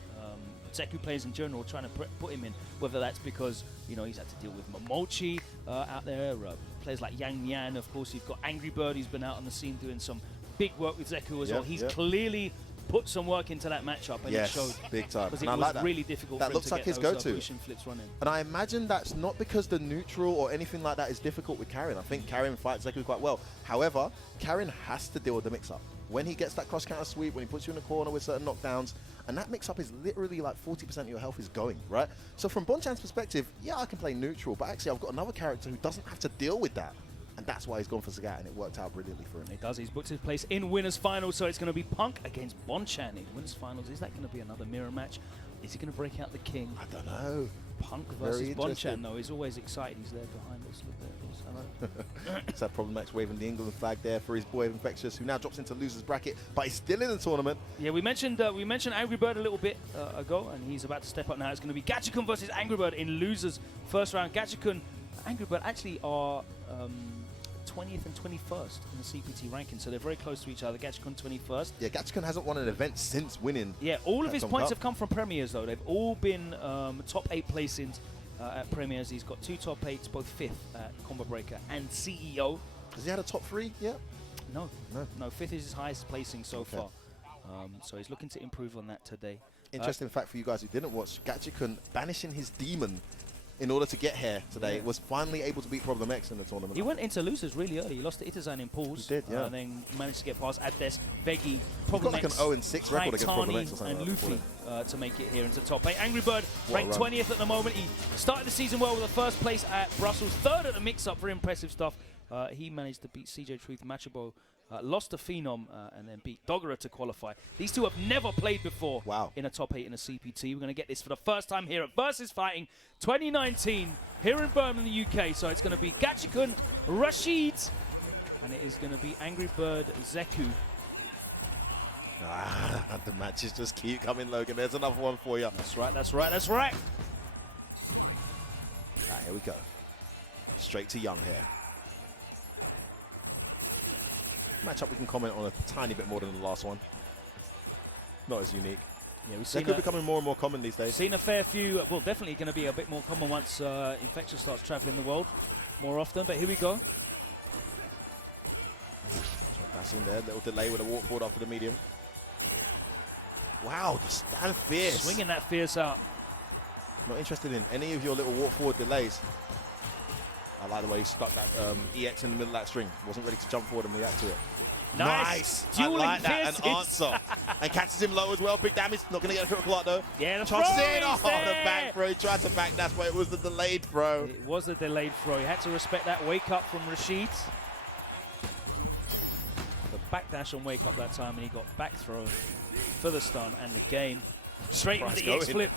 Zeku players in general are trying to put him in. Whether that's because, you know, he's had to deal with Momochi out there, players like Yang Mian, of course. You've got Angry Bird, who's been out on the scene doing some big work with Zeku as well. He's clearly put some work into that matchup, and it showed big time. because it was like really difficult. That for looks him to like get his those, go-to. pushing flips running. And I imagine that's not because the neutral or anything like that is difficult with Karin. I think Karin fights Zeku quite well. However, Karin has to deal with the mix-up. When he gets that cross-counter sweep, when he puts you in the corner with certain knockdowns, and that mix-up is literally like 40% of your health is going, right? So from Bonchan's perspective, yeah, I can play neutral, but actually I've got another character who doesn't have to deal with that. And that's why he's gone for Sagat, and it worked out brilliantly for him. He does. He's booked his place in winners finals, so it's going to be Punk against Bonchan in winners finals. Is that going to be another mirror match? Is he going to break out the king? I don't know. Punk versus Bonchan, though. He's always excited. He's there behind us. Look there. It's that Problem X waving the England flag there for his boy Infectious, who now drops into loser's bracket, but he's still in the tournament. Yeah, we mentioned Angry Bird a little bit ago, and he's about to step up now. It's going to be Gachikun versus Angry Bird in losers first round. Gachikun, Angry Bird actually are 20th and 21st in the CPT ranking, so they're very close to each other. Gachikun 21st. Yeah, Gachikun hasn't won an event since winning. Yeah, all of his Capcom points Cup. have come from premiers, though. They've all been top 8 placings at premiers. He's got 2 top 8s, both 5th at Combo Breaker and CEO. Has he had a top 3 yet? No, 5th is his highest placing so far. So he's looking to improve on that today. Interesting fact for you guys who didn't watch, Gachikun banishing his demon in order to get here today, was finally able to beat Problem X in the tournament. He went into losers really early. He lost to Itazan in pools. He did, yeah. And then managed to get past Addes, Veggie, Got Problem like X, an 0-6 record against Problem X or something and like that Luffy to make it here into top 8. Angry Bird What a ranked run. 20th at the moment. He started the season well with a first place at Brussels, 3rd at the mix-up. Very impressive stuff. He managed to beat CJ Truth, Machabo, lost to Phenom, and then beat Doggerah to qualify. These two have never played before in a top 8 in a CPT. We're going to get this for the first time here at VSFighting 2019 here in Birmingham, the UK. So it's going to be Gachikun, Rashid, and it is going to be Angry Bird, Zeku. The matches just keep coming, Logan. There's another one for you. That's right, that's right, that's right. Here we go. Straight to Young here. Matchup we can comment on a tiny bit more than the last one. Not as unique. Yeah, we've They seen could becoming more and more common these days. Seen a fair few. Well, definitely going to be a bit more common once Infectious starts traveling the world more often. But here we go. That's in there. Little delay with a walk forward after the medium. Wow, the stand fierce. Swinging that fierce out. Not interested in any of your little walk forward delays. I like the way he stuck that EX in the middle of that string. Wasn't ready to jump forward and react to it. Nice. I Dueling like that. An kisses. answer. And catches him low as well. Big damage. Not going to get a critical art though. Yeah, the Tosses throw in. is The there. back throw. He tried to back dash, but it was the delayed throw. It was a delayed throw. He had to respect that wake up from Rashid. The backdash on wake up that time, and he got back throw for the stun and the game. Straight into the EX flip.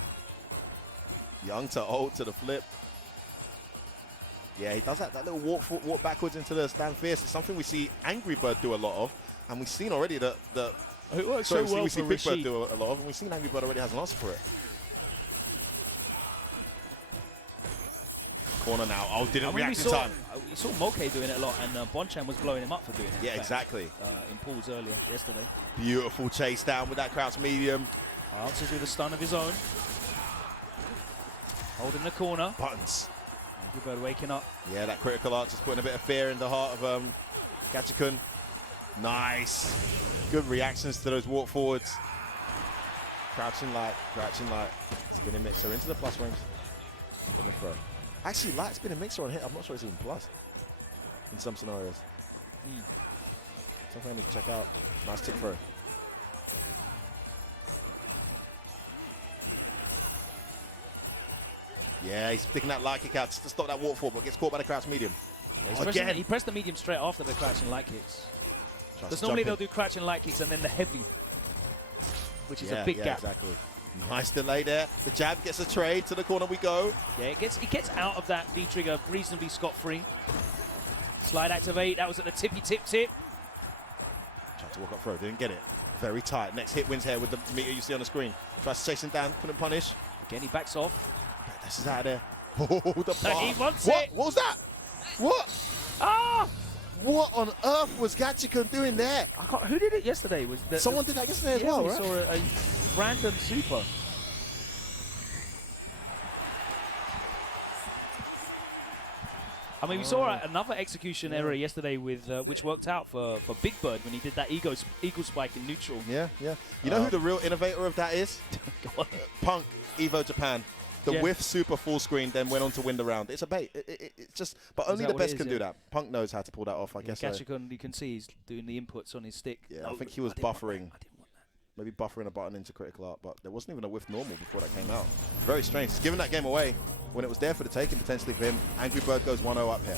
Young to old to the flip. Yeah, he does that little walk backwards into the stand fierce. It's something we see Angry Bird do a lot of, and we've seen already that it works so well we see for Big Bird Rashid. do a lot of, and we've seen Angry Bird already has an answer for it. Corner now. Oh, didn't react in time. We saw Moke doing it a lot, and Bonchan was blowing him up for doing it. Yeah, exactly. In pools earlier yesterday. Beautiful chase down with that crouch medium. Answers with a stun of his own. Holding the corner. Buttons. Angry Bird waking up. Yeah, that critical art just putting a bit of fear in the heart of Gachikun. Nice. Good reactions to those walk forwards. Crouching light. Spinning mixer into the plus range. In the throw. Actually, light spinning mixer on hit. I'm not sure it's even plus in some scenarios. Something I need to check out. Nice tick throw. Yeah, he's sticking that light kick out to stop that walk forward, but gets caught by the crouch medium. Yeah, he pressed the medium straight after the crouch and light kicks. Because normally they'll do crouch and light kicks and then the heavy, which is a big gap. Exactly. Nice delay there. The jab gets a trade. To the corner we go. Yeah, it gets out of that V trigger reasonably scot-free. Slide activate. That was at the tippy tip. Tried to walk up throw. Didn't get it. Very tight. Next hit wins here with the meter you see on the screen. Tries to chase him down. Couldn't punish. Again, he backs off. This is out of there. Oh, the bar. He wants what? it. What was that? What? Ah! What on earth was Gachikun doing there? Who did it yesterday? Someone did that yesterday as well, we right? saw a random super. I mean, we saw another execution error yesterday with which worked out for Big Bird when he did that eagle spike in neutral. Yeah. You know who the real innovator of that is? Punk, Evo Japan. The whiff super full screen, then went on to win the round. It's a bait. It's just, but only the best can do that. Punk knows how to pull that off, I guess. Gachikun, you can see he's doing the inputs on his stick. Yeah, I think he was buffering. Maybe buffering a button into critical art, but there wasn't even a whiff normal before that came out. Very strange. He's giving that game away when it was there for the taking potentially for him. Angry Bird goes 1-0 up here.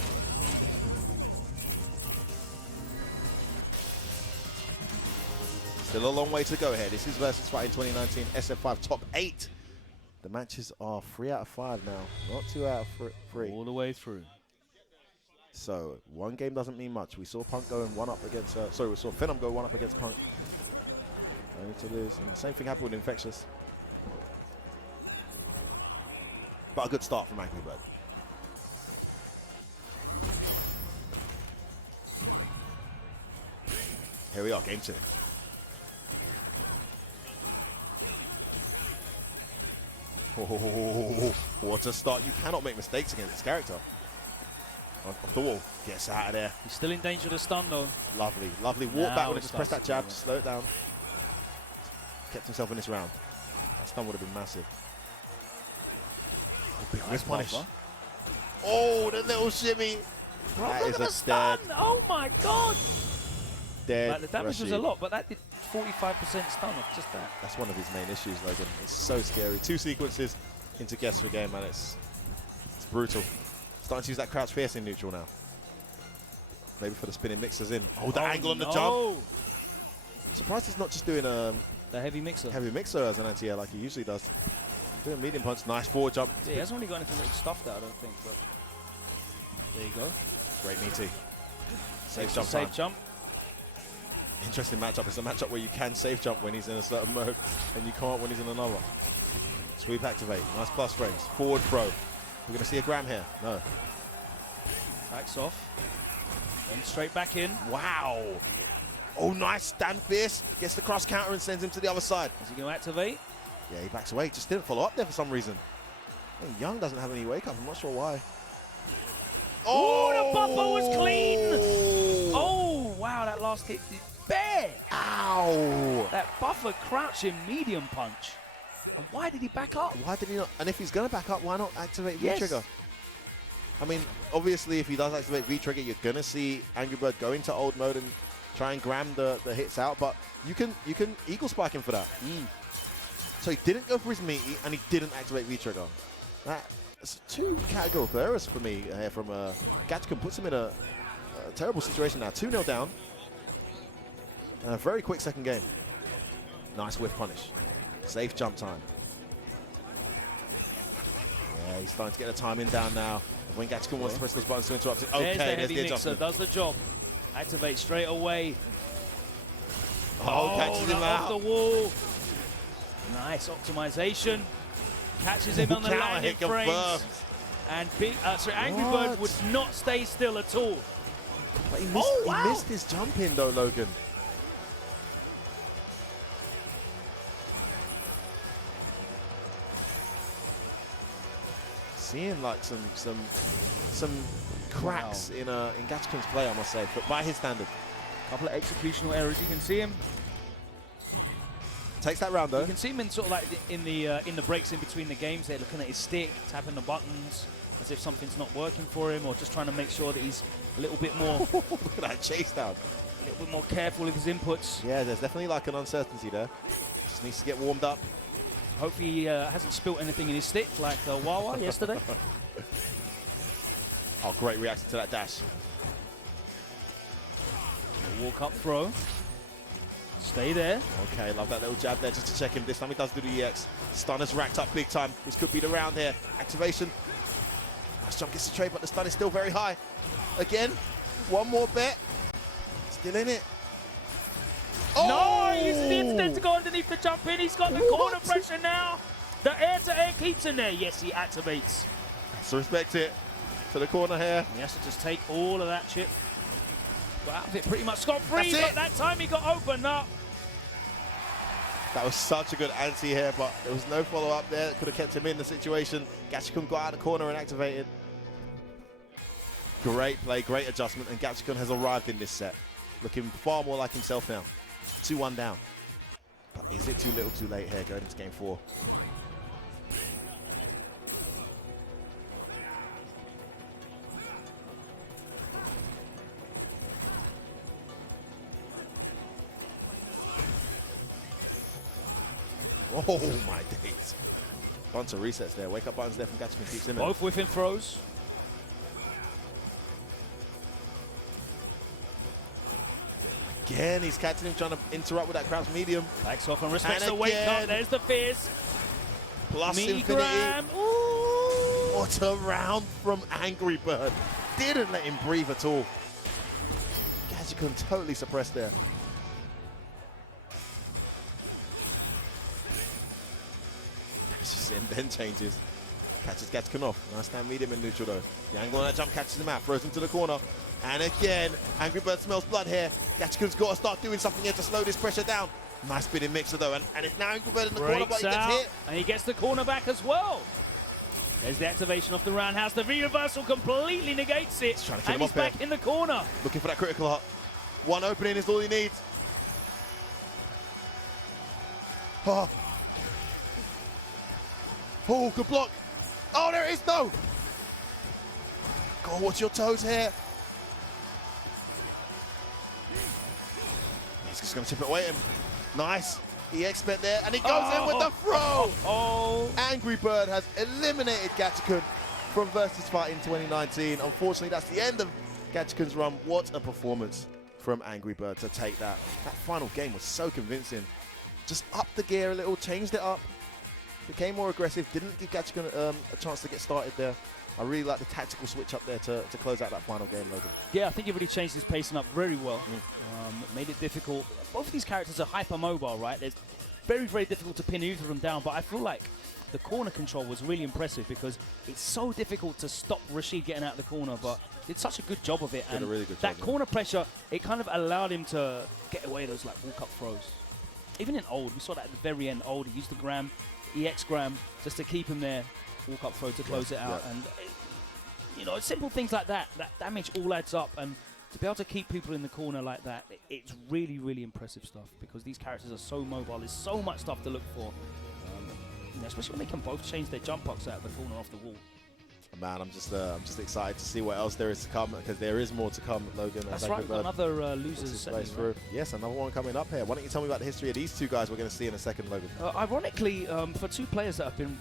Still a long way to go here. This is VSFighting 2019 SF5 Top 8. The matches are 3 out of 5 now, not 2 out of 3. All the way through. So, one game doesn't mean much. We saw Punk going 1-up against, we saw Phenom go 1-up against Punk. Only to lose. And the same thing happened with Infectious. But a good start from Angry Bird. Here we are, game 2. Oh, what a start. You cannot make mistakes against this character. Off the wall. Gets out of there. He's still in danger of the stun, though. Lovely. Walk back when it just pressed that jab to slow it down. Kept himself in this round. That stun would have been massive. Big whiff punish. Oh, the little shimmy. Bro, that look is at the a stun. dead. Oh, my God. Dead. Like, the damage was a lot, but that did 45% stun off just that. That's one of his main issues, Logan. It's so scary. 2 sequences into guess for game, and it's brutal. Starting to use that crouch fierce in neutral now. Maybe for the spinning mixers in. Oh, the angle on the jump. Surprised he's not just doing the heavy mixer. Heavy mixer as an anti-air like he usually does. Doing medium punch. Nice forward jump. Yeah, he hasn't really got anything that stuffed out, I don't think, but there you go. Great meaty. Safe jump. Safe jump. Interesting matchup. It's a matchup where you can safe jump when he's in a certain mode and you can't when he's in another. Sweep activate. Nice plus frames. Forward throw. We're going to see a gram here. No. Backs off. Then straight back in. Wow. Oh, nice. Stand fierce. Gets the cross counter and sends him to the other side. Is he going to activate? Yeah, he backs away. Just didn't follow up there for some reason. I think Young doesn't have any wake up. I'm not sure why. Oh, the bumper was clean. Oh, wow. That last hit did bare. Ow. That buffer crouching medium punch. And why did he back up? Why did he not? And if he's going to back up, why not activate V-Trigger? I mean, obviously, if he does activate V-Trigger, you're going to see Angry Bird go into old mode and try and gram the hits out, but you can eagle spike him for that. So he didn't go for his meaty, and he didn't activate V-Trigger. That's 2 category errors for me here from Gatchcom. Puts him in a terrible situation now. 2-0 down. And a very quick second game. Nice whiff punish. Safe jump time. Yeah, he's starting to get the timing down now. When Gatchcom wants to press those buttons to interrupt it. Okay, there's the heavy mixer, does the job. Activate straight away. Catches him out. Off the wall. Nice optimization. Catches him on the landing frames. And Angry Bird would not stay still at all. But he missed his jump in though, Logan. Seeing like some cracks in Gatchcom's play, I must say, but by his standard. A couple of executional errors. You can see him. Takes that round though. You can see him in sort of like in the breaks in between the games. They're looking at his stick, tapping the buttons, as if something's not working for him, or just trying to make sure that he's a little bit more. Look at that chase down. A little bit more careful with his inputs. Yeah, there's definitely like an uncertainty there. Just needs to get warmed up. Hopefully he hasn't spilt anything in his stick like Wawa yesterday. Oh, great reaction to that dash. Walk up throw. Stay there. Okay, love that little jab there just to check him. This time he does do the EX. Stun is racked up big time. This could be the round here. Activation. Nice jump gets the trade, but the stun is still very high. Again, one more bet. Still in it. No, he used the instant to go underneath the jump in. He's got the corner pressure now. The air-to-air keeps in there. Yes, he activates. So respect it to the corner here. He has to just take all of that chip. Got out of it pretty much scot-free, but that time he got opened up. That was such a good anti here, but there was no follow-up there. Could have kept him in the situation. Gatchcom got out of the corner and activated. Great play, great adjustment, and Gatchcom has arrived in this set. Looking far more like himself now. 2-1 down. But is it too little too late here going into game 4? Oh my days. Bunch of resets there. Wake up buttons there from Gatchcom keeps him in. Both whiffing throws. Again, he's catching him, trying to interrupt with that crouch medium. Backs off and respects the wake up. There's the fierce. Plus infinity. Ooh. What a round from Angry Bird. Didn't let him breathe at all. Gatchcom totally suppressed there. And then changes. Catches Gatchcom off. Nice stand medium and neutral though. The angle on that jump catches him out, throws him to the corner. And again, Angry Bird smells blood here. Gatchcom's got to start doing something here to slow this pressure down. Nice spinning mixer though, and it's now Angry Bird in the corner, but he gets hit. And he gets the corner back as well. There's the activation of the roundhouse. The V-reversal completely negates it. And he's back in the corner. Looking for that critical hut. One opening is all he needs. Oh. Oh, good block. Oh, there it is, no. Go on, watch your toes here. He's just going to chip it away at him. Nice. EX spent there, and he goes in with the throw. Angry Bird has eliminated Gatchcom from VSFighting 2019. Unfortunately, that's the end of Gatchcom's run. What a performance from Angry Bird to take that. That final game was so convincing. Just upped the gear a little, changed it up. Became more aggressive, didn't give Gatchcom a chance to get started there. I really like the tactical switch up there to close out that final game, Logan. Yeah, I think he really changed his pacing up very well. Made it difficult. Both of these characters are hyper-mobile, right? It's very, very difficult to pin either of them down, but I feel like the corner control was really impressive because it's so difficult to stop Rashid getting out of the corner, but did such a good job of it. Did a really good job. That corner pressure, it kind of allowed him to get away those like walk-up throws. Even in old, we saw that at the very end. Old, he used the gram, EX gram, just to keep him there, walk-up throw to close it out. And, you know, simple things like that, that damage all adds up. And to be able to keep people in the corner like that, it's really, really impressive stuff because these characters are so mobile. There's so much stuff to look for, you know, especially when they can both change their jump pucks out of the corner off the wall. Man, I'm just excited to see what else there is to come, because there is more to come, Logan. That's right, another losers segment, right? Yes, another one coming up here. Why don't you tell me about the history of these two guys we're going to see in a second, Logan? Ironically, for two players that have been,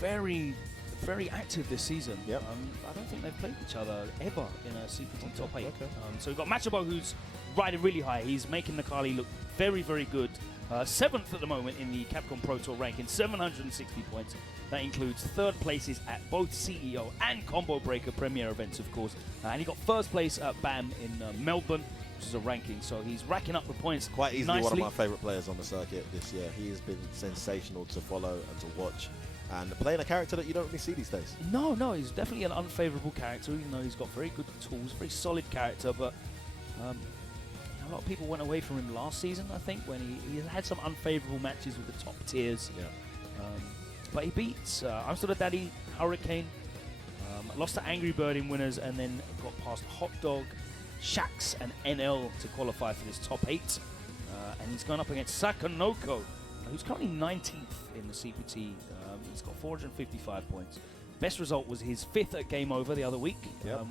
very, very active this season, yep. I don't think they've played each other ever in a CPT top 8. Okay. So we've got Machabo, who's riding really high. He's making Necali look very, very good. 7th at the moment in the Capcom Pro Tour ranking, 760 points. That includes 3rd places at both CEO and Combo Breaker Premier events, of course. And he got 1st place at BAM in Melbourne, which is a ranking. So he's racking up the points quite easily. nicely. One of my favourite players on the circuit this year. He has been sensational to follow and to watch. And playing a character that you don't really see these days. No, he's definitely an unfavourable character, even though he's got very good tools, very solid character. But a lot of people went away from him last season, I think, when he had some unfavourable matches with the top tiers. Yeah. But he beats I'm Still a Daddy, Hurricane, lost to Angry Bird in winners, and then got past Hot Dog, Shax, and NL to qualify for this top 8. And he's gone up against Sakanoko, who's currently 19th in the CPT. He's got 455 points. Best result was his 5th at Game Over the other week,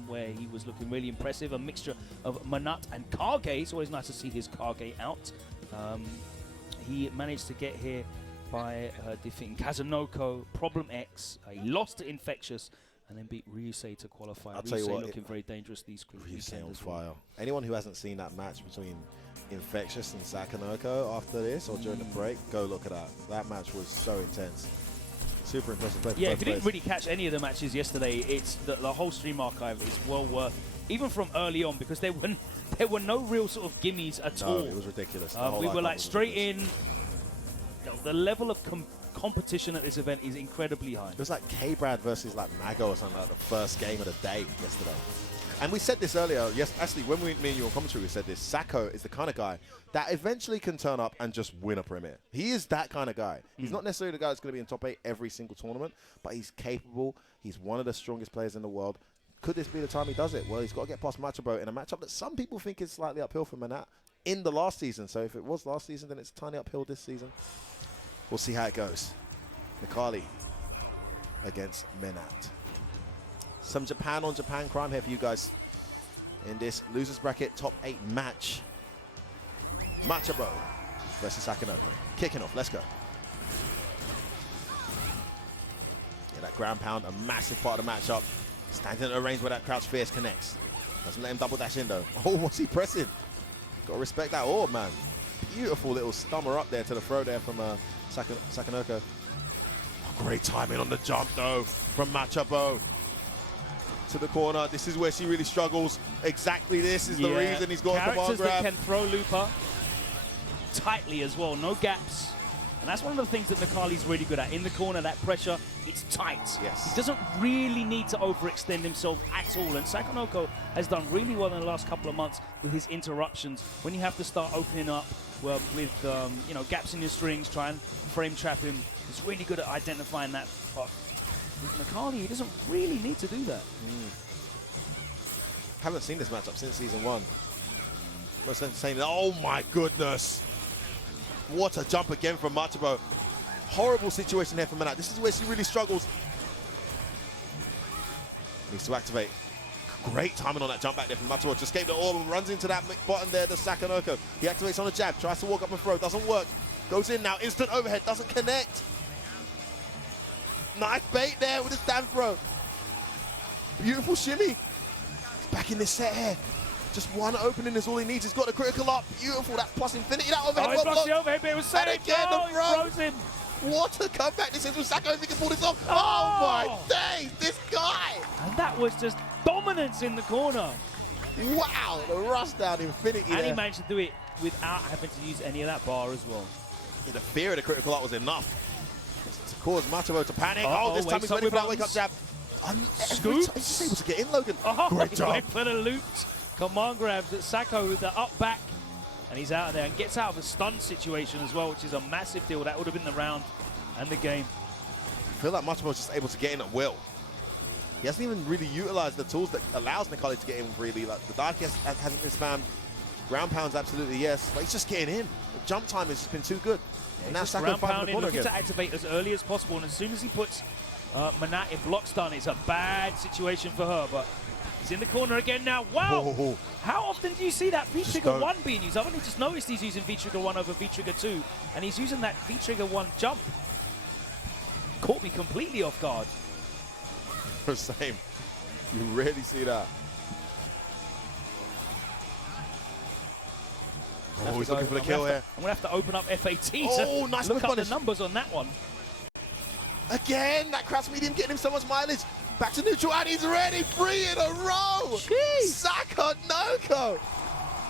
where he was looking really impressive. A mixture of Manat and Kage. It's always nice to see his Kage out. He managed to get here by defeating Kazunoko, Problem X. He lost to Infectious and then beat Ryusei to qualify. I'll tell you what, looking very dangerous these Ryusei on fire. Anyone who hasn't seen that match between Infectious and Sakanoko after this or during the break, go look at that. That match was so intense. Super impressive. Yeah, if you didn't really catch any of the matches yesterday, it's the whole stream archive is well worth, even from early on, because there were no real sort of gimmies at all. It was ridiculous. We were like straight in. The level of competition at this event is incredibly high. It was like K-Brad versus like Mago or something, like the first game of the day yesterday. And we said this earlier. Yes, actually, when me and you on commentary, we said this. Sako is the kind of guy that eventually can turn up and just win a Premier. He is that kind of guy. He's not necessarily the guy that's going to be in top 8 every single tournament, but he's capable. He's one of the strongest players in the world. Could this be the time he does it? Well, he's got to get past Machabo in a matchup that some people think is slightly uphill for Manat in the last season. So if it was last season, then it's tiny uphill this season. We'll see how it goes. Necali against Menat. Some Japan on Japan crime here for you guys in this losers bracket top 8 match. Machabo versus Sakanoko. Kicking off, let's go. Yeah, that ground pound, a massive part of the matchup. Standing at a range where that crouch fierce connects. Doesn't let him double dash in though. Oh, what's he pressing? Got to respect that orb, man. Beautiful little stummer up there to the throw there from Sakanoko. Oh, great timing on the jump though from Machabo. To the corner. This is where she really struggles. Exactly this is the reason he's got a command grab. Characters that can throw Looper tightly as well, no gaps. And that's one of the things that Necali's really good at. In the corner, that pressure, it's tight. Yes. He doesn't really need to overextend himself at all. And Sakanoko has done really well in the last couple of months with his interruptions. When you have to start opening up with gaps in your strings, try and frame trap him, he's really good at identifying that. But with Necali, he doesn't really need to do that. Haven't seen this matchup since season 1. Most insane. Oh my goodness. What a jump again from Machabo. Horrible situation here for Manat. This is where she really struggles. Needs to activate. Great timing on that jump back there from Machabo. To escape the orb and runs into that bottom there, the Sakanoko. He activates on a jab, tries to walk up and throw, doesn't work. Goes in now, instant overhead, doesn't connect. Nice bait there with his stand throw. Beautiful shimmy. Back in this set here. Just one opening is all he needs. He's got the critical up. Beautiful. That plus infinity. That overhead. Oh, he blocked the overhead, but it was safe. And again, the throw. He froze him. What a comeback this is with Sako if he can pull this off. Oh my days, this guy. And that was just dominance in the corner. Wow, the rush down infinity And there. he managed to do it without having to use any of that bar as well. Yeah, the fear of the critical up was enough to cause Machabo to panic. Oh, this time he's ready for that wake-up jab. Scoop. He's just able to get in, Logan. Oh, great job. Went for the looped command grabs at Sako with the up back. And he's out of there and gets out of a stun situation as well, which is a massive deal. That would have been the round and the game. I feel like Machabo was just able to get in at will. He hasn't even really utilized the tools that allows Necali to get in freely. Like the dive hasn't been spammed. Ground pounds, absolutely yes. But he's just getting in. The jump time has just been too good. Yeah, and now just Sako ground finds the pounding, corner looking again. to activate as early as possible. And as soon as he puts Manat in block stun. It's a bad situation for her, but he's in the corner again now. Wow! Oh. How often do you see that V-Trigger 1 being used? I've only just noticed he's using V-Trigger 1 over V-Trigger 2, and he's using that V-Trigger 1 jump. Caught me completely off guard. Same. You rarely see that. Oh, he's looking for the kill here. I'm going to have to open up FAT to nice look up the numbers on that one. Again, that crouch medium getting him so much mileage. Back to neutral, and he's ready. 3 in a row. Jeez. Sakonoko.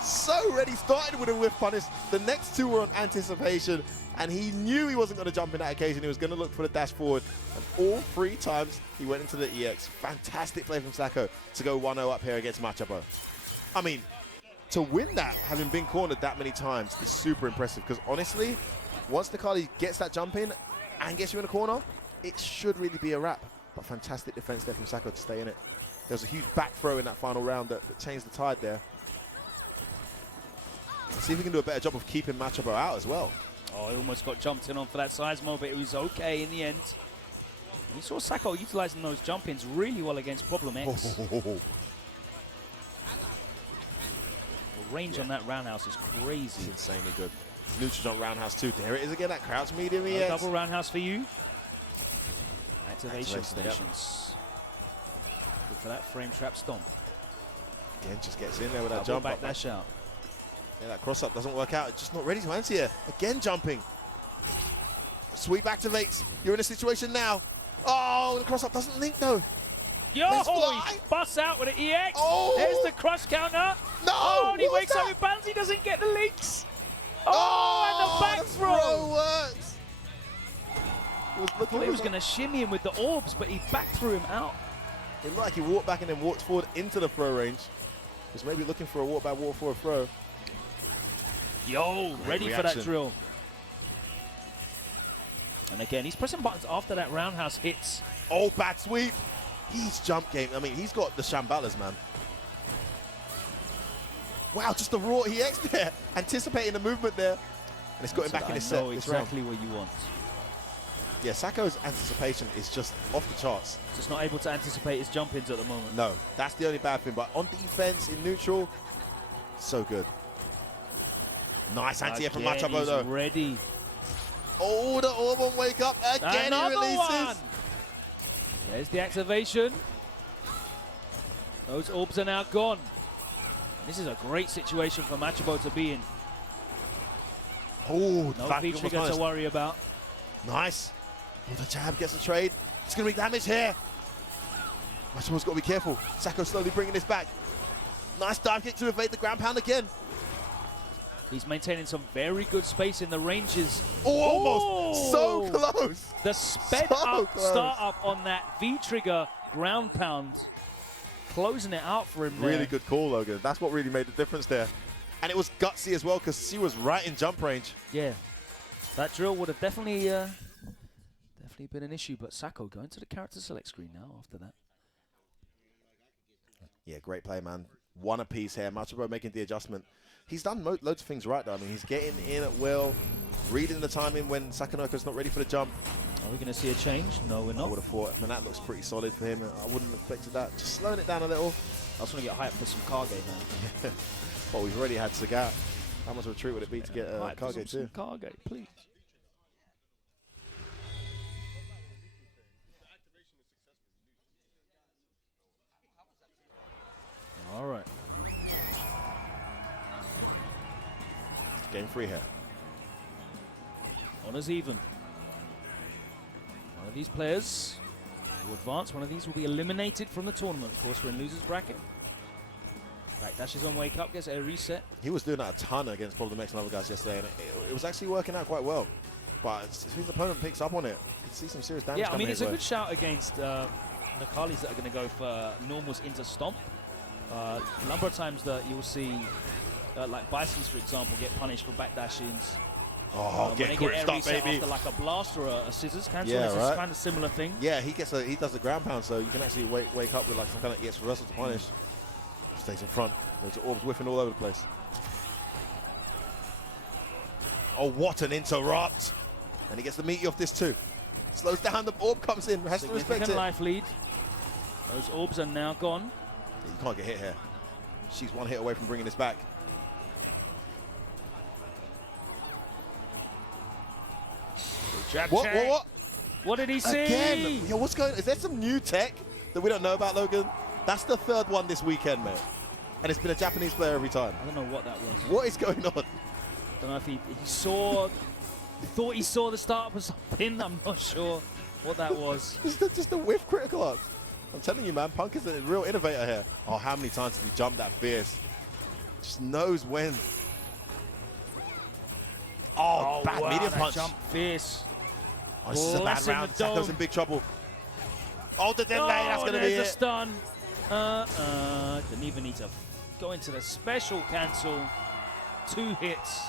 So ready. Started with a whiff punish. The next 2 were on anticipation, and he knew he wasn't going to jump in that occasion. He was going to look for the dash forward, and all 3 times he went into the EX. Fantastic play from Sako to go 1-0 up here against Machabo. I mean, to win that, having been cornered that many times, is super impressive, because honestly, once Nikali gets that jump in and gets you in the corner, it should really be a wrap. But fantastic defense there from Sako to stay in it. There was a huge back throw in that final round that changed the tide there. Let's see if we can do a better job of keeping Machabo out as well. Oh, he almost got jumped in on for that Seismo, but it was okay in the end. We saw Sako utilizing those jump-ins really well against Problem X. The range on that roundhouse is crazy. It's insanely good. Neutral jump roundhouse too. There it is again, that crouch medium EX. Double roundhouse for you. Activation stations. Yep. Good for that frame trap stomp. Again, just gets in there with that jump back up. Dash out. Yeah, that cross up doesn't work out. It's just not ready to answer here. Again, jumping. Sweep activates. You're in a situation now. Oh, the cross up doesn't link though. Yo, he busts out with an EX. Oh. There's the crush counter. No. Oh, and he wakes up with balance. He doesn't get the links. Oh, and the back throw works. I thought he was going to shimmy him with the orbs, but he back threw him out. It looked like he walked back and then walked forward into the throw range. Was maybe looking for a walk back, walk forward throw. Yo, ready for that drill. And again, he's pressing buttons after that roundhouse hits. Oh, bad sweep. He's jump game. I mean, he's got the Shambalas, man. Wow, just a raw EX there. Anticipating the movement there. And it's got him back in his set. I know exactly what you want. Yeah, Sako's anticipation is just off the charts. Just not able to anticipate his jump-ins at the moment. No, that's the only bad thing. But on defense, in neutral, so good. Nice anti-air from Machabo, though. Ready. Oh, the orb on wake up. Again, he releases. One. There's the activation. Those orbs are now gone. This is a great situation for Machabo to be in. Oh, no V-trigger to worry about. Nice. Oh, the jab gets a trade. It's going to be damage here. Machabo's got to be careful. Sako slowly bringing this back. Nice dive kick to evade the ground pound again. He's maintaining some very good space in the ranges. Oh, almost. So close. The sped up start up on that V-trigger ground pound. Closing it out for him there. Really good call, Logan. That's what really made the difference there. And it was gutsy as well because she was right in jump range. Yeah. That drill would have definitely been an issue, but Sako going to the character select screen now after that. Yeah, great play, man. One apiece here. Machabo making the adjustment. He's done loads of things right, though. I mean, he's getting in at will, reading the timing when Sakonoko's not ready for the jump. Are we going to see a change? No, we're not. I would have thought, and that looks pretty solid for him. I wouldn't have expected that. Just slowing it down a little. I just want to get hyped for some Kage, man. Well, we've already had Sagat. How much of a treat would it be to get Kage too? Kage, please. All right. Game 3 here. Honors even. One of these players will advance. One of these will be eliminated from the tournament. Of course, we're in loser's bracket. Back dashes on wake up, gets a reset. He was doing that a ton against Problem X and other guys yesterday, and it was actually working out quite well. But if his opponent picks up on it, you can see some serious damage. Yeah, I mean, it's a good shout against Nakalis that are going to go for normals into stomp. A number of times that you'll see, like Bisons, for example, get punished for backdashings. Oh, get gripped up, baby. After like a blast or a scissors cancel. Yeah, it's right. a kind of similar thing. Yeah, he does the ground pound, so you can actually wake up with like some kind of EX reversal to punish. Stays in front. There's orbs whiffing all over the place. Oh, what an interrupt! And he gets the meaty off this too. Slows down, the orb comes in, has to respect Significant it. life lead. Those orbs are now gone. You can't get hit here. She's one hit away from bringing this back. Jab What, check. what, what? What did he see? Again. Yo, what's going on? Is there some new tech that we don't know about, Logan? That's the third one this weekend, mate. And it's been a Japanese player every time. I don't know what that was. What is going on? Don't know if he saw, thought he saw the start of something. I'm not sure what that was. Just a whiff critical arts. I'm telling you, man, Punk is a real innovator here. Oh, how many times did he jump that fierce? Just knows when. Oh, bad wow, medium that punch. jump fierce. Oh, this is a bad Blessing round. the dome. Sako's in big trouble. Oh, the delay, that's going to be there's it. a stun. Didn't even need to go into the special cancel. 2 hits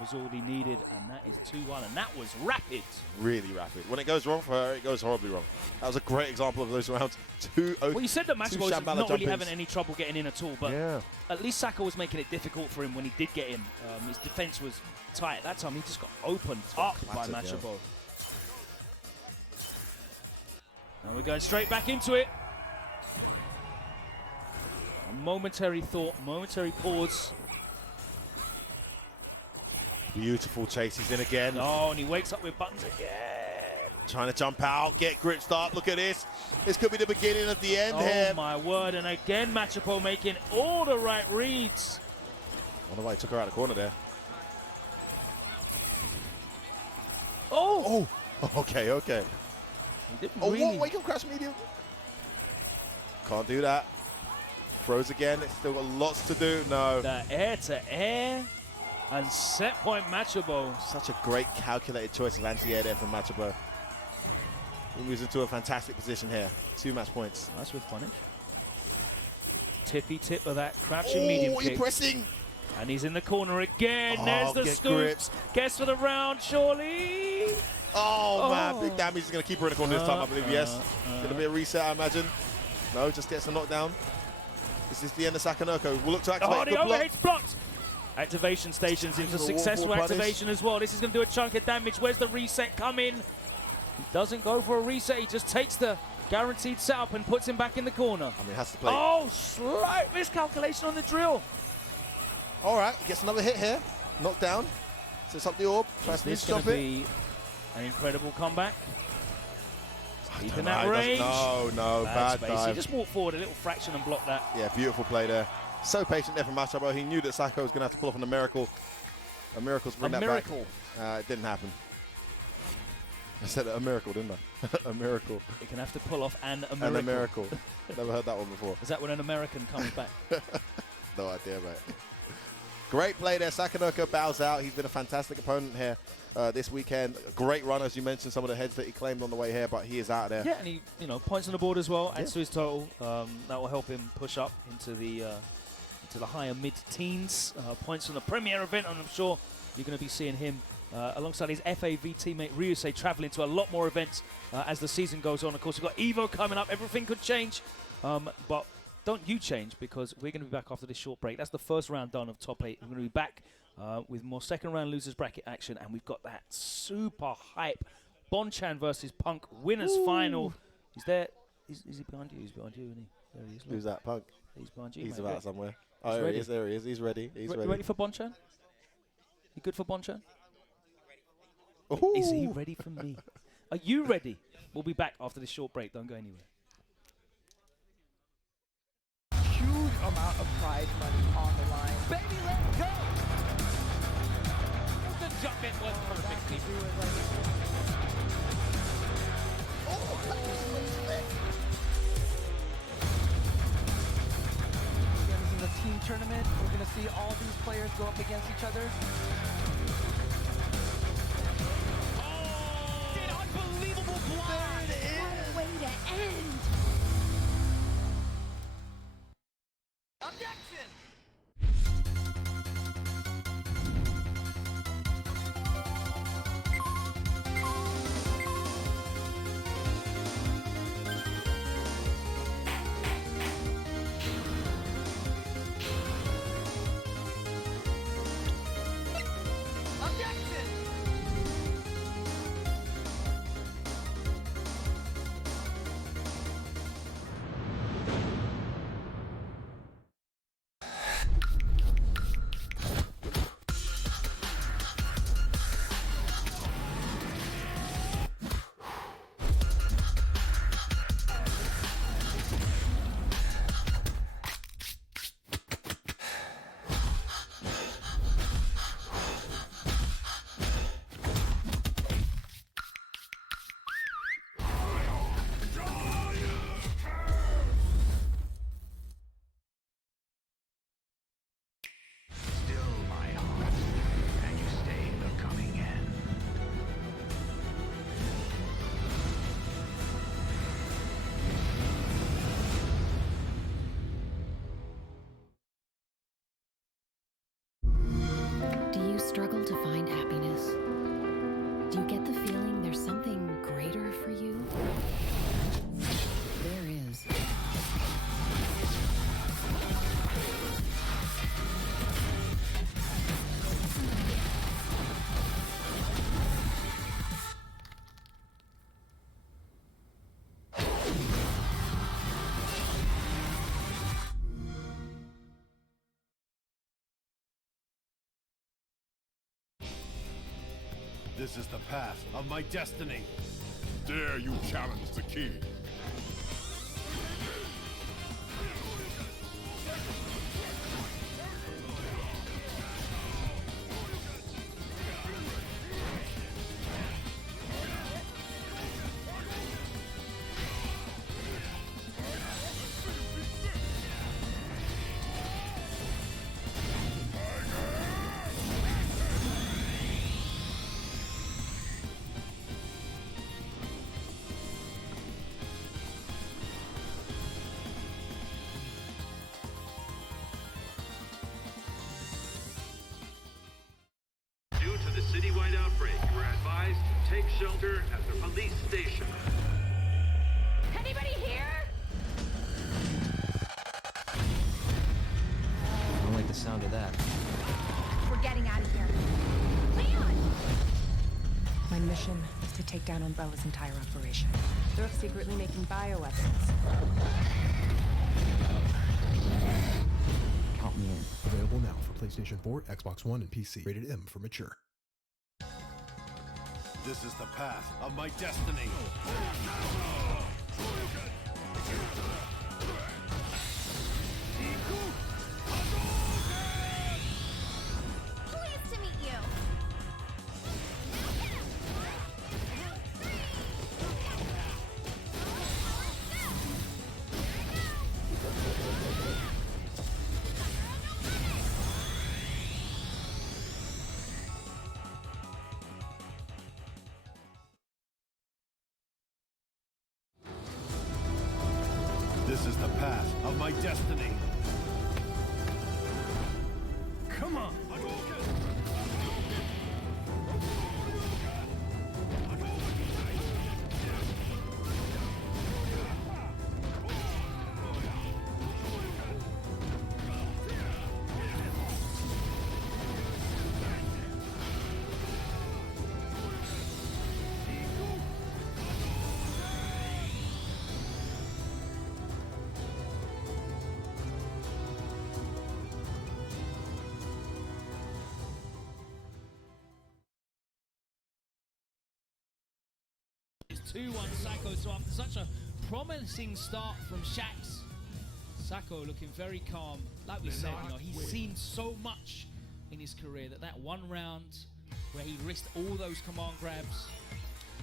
was all he needed, and that is 2-1, and that was rapid. Really rapid. When it goes wrong for her, it goes horribly wrong. That was a great example of those rounds. Well, you said that Match was not really jumpings. having any trouble getting in at all, but at least Sako was making it difficult for him when he did get in. His defense was tight. That time he just got opened up by Machabo. Now we're going straight back into it. A momentary thought, momentary pause. Beautiful chase, he's in again. Oh, and he wakes up with buttons again. Trying to jump out, get grip start. Look at this. This could be the beginning of the end here. Oh my word, and again Machapo making all the right reads. Wonder why he took her out of the corner there. Oh! Okay, okay. He didn't Oh, really. what? Wake up crash medium. Can't do that. Throws again. It's still got lots to do. No. The air-to-air and set point Machabo. Such a great calculated choice of anti-air there from Machabo. He moves into a fantastic position here. 2 match points. That's with punish. Tippy tip of that crouching medium kick. Pressing. And he's in the corner again. Oh, there's the get scoop. grips. Guess for the round, surely. Oh, man. Big damage. He's going to keep her in the corner this time, I believe. Yes. Going to be a reset, I imagine. No, just gets a knockdown. This is the end of Sakonoko. We'll look to activate. Oh, the overhead's blocked. Activation stations. It was a successful activation as well. This is going to do a chunk of damage. Where's the reset coming? He doesn't go for a reset. He just takes the guaranteed setup and puts him back in the corner. I mean, has to play. Oh, slight miscalculation on the drill. All right, gets another hit here. Knockdown. Sets up the orb. Tries to This is going stop to it. be an incredible comeback. Deep in No, that he range. doesn't. No, bad space. dive. He just walked forward a little fraction and blocked that. Yeah, beautiful play there. So patient there from Machabo. He knew that Sako was going to have to pull off on a miracle. A miracle to bring that miracle. back. It didn't happen. I said a miracle, didn't I? A miracle. You can have to pull off a miracle. And a miracle. Never heard that one before. Is that when an American comes back? No idea, mate. Great play there. Sakonoko bows out. He's been a fantastic opponent here this weekend. A great run, as you mentioned, some of the heads that he claimed on the way here, but he is out there. Yeah, and he, points on the board as well. Adds to his total. That will help him push up into the higher mid-teens. Points from the premier event, and I'm sure you're going to be seeing him alongside his FAV teammate Ryusei traveling to a lot more events as the season goes on. Of course, we've got Evo coming up. Everything could change, but don't you change, because we're going to be back after this short break. That's the first round done of top 8. We're going to be back with more second round losers bracket action, and we've got that super hype Bonchan versus Punk winners final. He's there. Is he behind you? He's behind you, isn't he? There he is. Who's that, Punk? He's behind you. He's mate. about somewhere. Oh, there ready. he is. There he is. He's ready. He's ready. You ready for Bonchan? You good for Bonchan? Ooh. Is he ready for me? Are you ready? We'll be back after this short break. Don't go anywhere. Huge amount of prize money on the line. Baby, let's go! The jump in was perfect. Again, this is a team tournament. We're going to see all these players go up against each other. An unbelievable block. What a way to end. Objection! Objection! This is the path of my destiny. Dare you challenge the king? Due to the citywide outbreak, you are advised to take shelter at the police station. Anybody here? I don't like the sound of that. We're getting out of here. Leon! My mission is to take down Umbrella's entire operation. They're secretly making bioweapons. Count me in. Available now for PlayStation 4, Xbox One, and PC. Rated M for mature. This is the path of my destiny. Pleased to meet you. This is the path of my destiny. Come on. It's 2-1 Sako, so after such a promising start from Shax, Sako looking very calm. Like we said, you know, he's seen so much in his career that one round where he risked all those command grabs,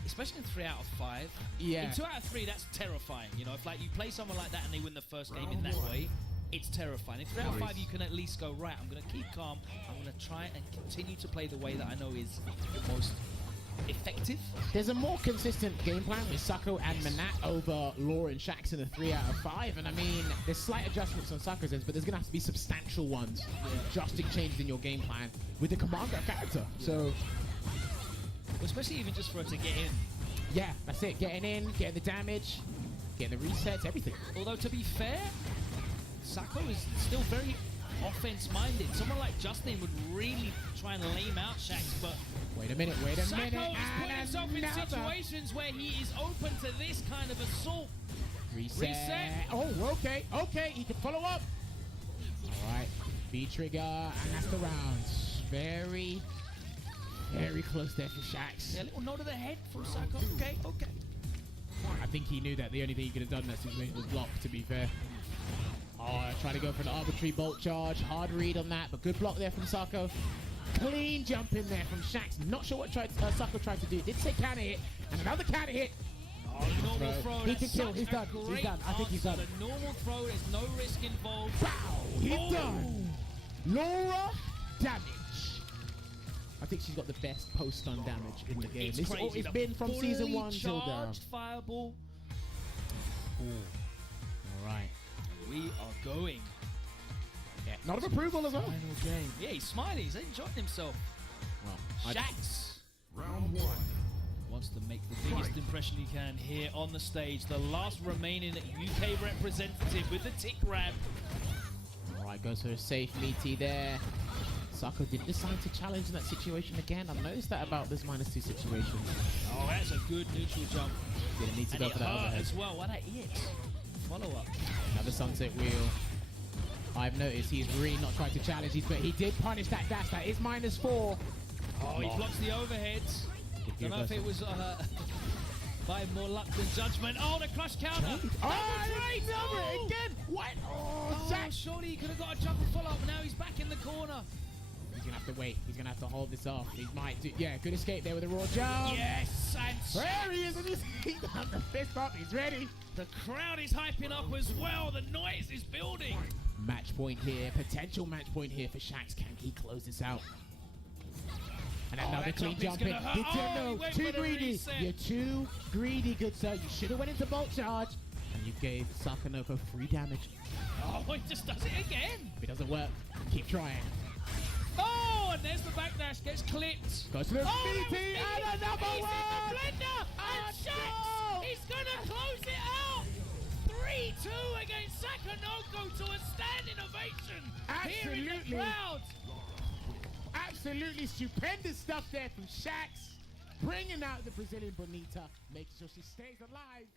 especially in 3 out of 5. Yeah. In 2 out of 3, that's terrifying. You know, if like you play someone like that and they win the first game in that way, it's terrifying. In 3 out of 5, you can at least go, right, I'm going to keep calm. I'm going to try and continue to play the way that I know is the most effective. There's a more consistent game plan with Sako and Manat over Law and Shax in a 3 out of 5, and I mean, there's slight adjustments on Sako's ends, but there's gonna have to be substantial ones, drastic changes in your game plan with the commander character. So, well, especially even just for her to get in. Yeah, that's it. Getting in, getting the damage, getting the resets, everything. Although to be fair, Sako is still very offense-minded. Someone like Justin would really try and lame out Shax, but wait a minute. Sako is putting himself in situations where he is open to this kind of assault. Reset. Oh, okay, he can follow up. All right, V-trigger, and that's the rounds. Very, very close there for Shax. Yeah, a little nod of the head from Sako. Okay. I think he knew that the only thing he could have done in that situation was block, to be fair. Oh, trying to go for an arbitrary bolt charge. Hard read on that, but good block there from Sako. Clean jump in there from Shax. Not sure what Sako tried to do. Did say counter hit, and another counter hit. Oh, normal throw. He can kill. He's done. I think he's done. A normal throw. There's no risk involved. Wow, he's done. Laura damage. I think she's got the best post-stun damage in the game. It's been from season 1 till now. Fireball. All right. We are going. Yeah, nod of approval as well. Final game. Yeah, he's smiling. He's enjoying himself. Well, Shax. Round 1. Wants to make the biggest impression he can here on the stage. The last remaining UK representative with the tick grab. All right, goes for a safe meaty there. Sako did decide to challenge in that situation again. I've noticed that about this -2 situation. Oh, that's a good neutral jump. Didn't need to go for that overhead as well. What that is. Follow up. Another sunset wheel. I've noticed he's really not trying to challenge these, but he did punish that dash. That is -4. Oh, he blocks the overheads. Don't know if it was by more luck than judgment. Oh, the crush counter. Oh, again. What? Oh, Zach. Surely he could have got a jump and follow up. Now he's back in the corner. He's going to have to wait. He's going to have to hold this off. He might do. Yeah, good escape there with a raw jump. Yes, and there he is. He's done the fist bump. He's ready. The crowd is hyping up as well. The noise is building. Match point here. Potential match point here for Shax. Can he close this out? And another clean jump in. No, too greedy. You're too greedy, good sir. You should have went into bolt charge. And you gave Sakanoko free damage. Oh, he just does it again. If it doesn't work, keep trying. Oh, and there's the backdash. Gets clipped. Goes to the BT and another He's one. in the blender. And Shax is going to close it out. 3-2 against Sakanoko to a standing ovation. Here in the crowd. Absolutely stupendous stuff there from Shax. Bringing out the Brazilian Bonita. Making sure she stays alive.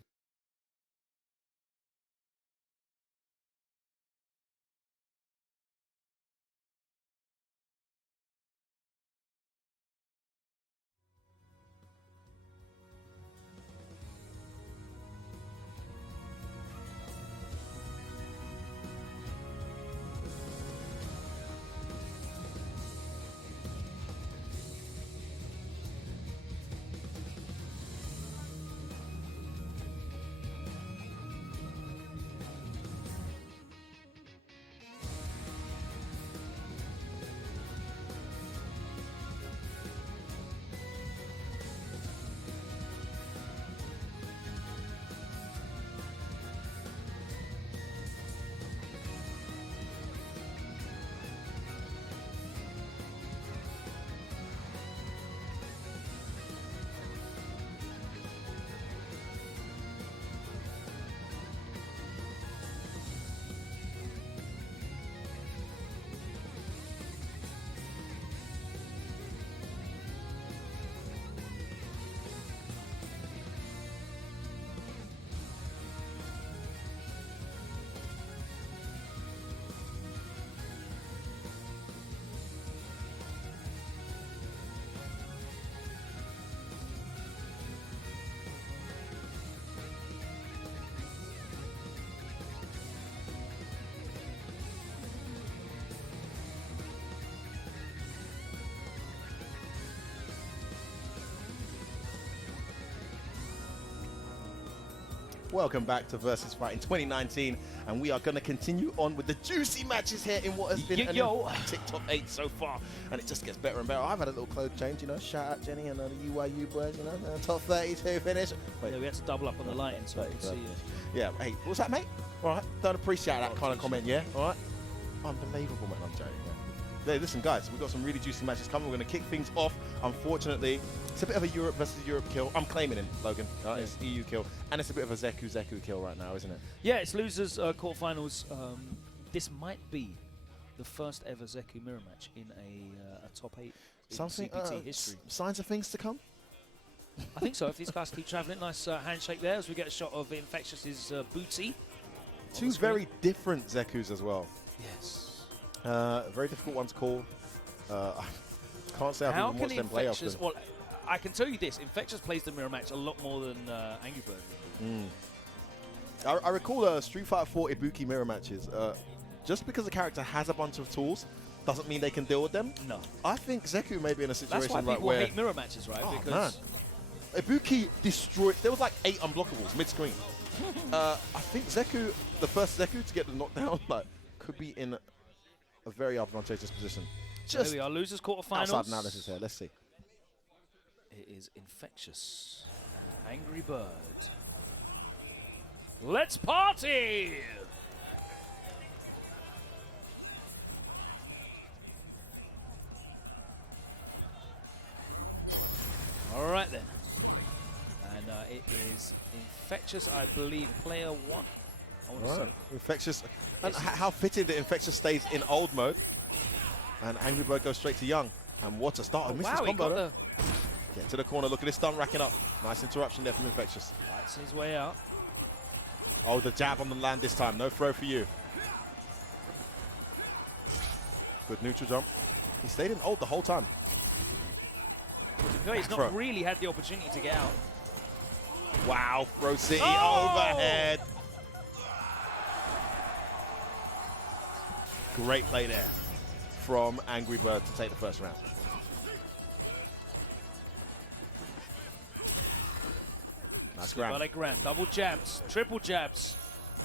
Welcome back to VSFighting 2019, and we are going to continue on with the juicy matches here in what has been an emphatic top 8 so far, and it just gets better and better. I've had a little clothes change, you know, shout out Jenny and the UYU boys, you know, top 32 finish. Wait, yeah, we had to double up on the lighting so I could see you. Yeah, hey, what's that, mate? All right, don't appreciate that kind of comment, yeah? All right? Unbelievable, man, I'm joking, yeah. Hey, listen, guys, we've got some really juicy matches coming. We're going to kick things off. Unfortunately, it's a bit of a Europe versus Europe kill. I'm claiming it, Logan. It's EU kill. And it's a bit of a Zeku kill right now, isn't it? Yeah, it's losers quarterfinals. This might be the first ever Zeku mirror match in a top 8 in CPT history. Signs of things to come? I think so. If these guys keep traveling. Nice handshake there as we get a shot of Infectious's booty. Two very different Zekus as well. Yes. Very difficult one to call. I can't say I've even watched them play often. Well, I can tell you this: Infectious plays the mirror match a lot more than Angry Bird. I recall Street Fighter 4 Ibuki mirror matches. Just because the character has a bunch of tools doesn't mean they can deal with them. No. I think Zeku may be in a situation That's why people where hate mirror matches, right? Oh, because man. Ibuki destroyed. There was like 8 unblockables mid-screen. I think Zeku, the first Zeku to get the knockdown, like, could be in a very advantageous position. Just there we are, losers quarterfinals. Outside analysis here. Let's see. It is Infectious, Angry Bird. Let's party! All right then. And it is Infectious, I believe, player 1. I want to say. Infectious. And how fitting that Infectious stays in old mode. And Angry Bird goes straight to young. And what a start. Misses combo. Get to the corner. Look at this stun racking up. Nice interruption there from Infectious. Fights his way out. Oh, the jab on the land this time. No throw for you. Good neutral jump. He stayed in old the whole time. He's not really had the opportunity to get out. Wow, Throw City overhead. Great play there from Angry Bird to take the first round. Nice Grand. Double jabs, triple jabs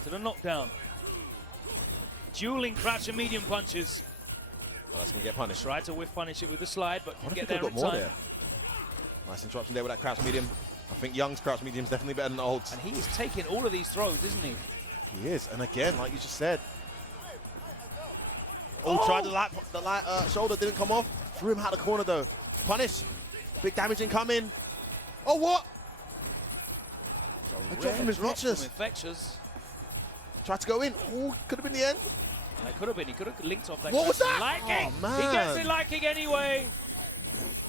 to the knockdown. Dueling crouch and medium punches. Well, that's going to get punished. Tried to whiff punish it with the slide, but get there in more time. there. Nice interruption there with that crouch medium. I think Young's crouch medium is definitely better than Old's. And he is taking all of these throws, isn't he? He is. And again, like you just said. Tried the light shoulder, didn't come off. Threw him out of the corner though. Punish. Big damage incoming. Oh, what? A drop from his Rotchers. Infectious. Tried to go in. Oh, could have been the end. That could have been. He could have linked off that. What was that? Light kick. Oh, man. He gets it light kick anyway.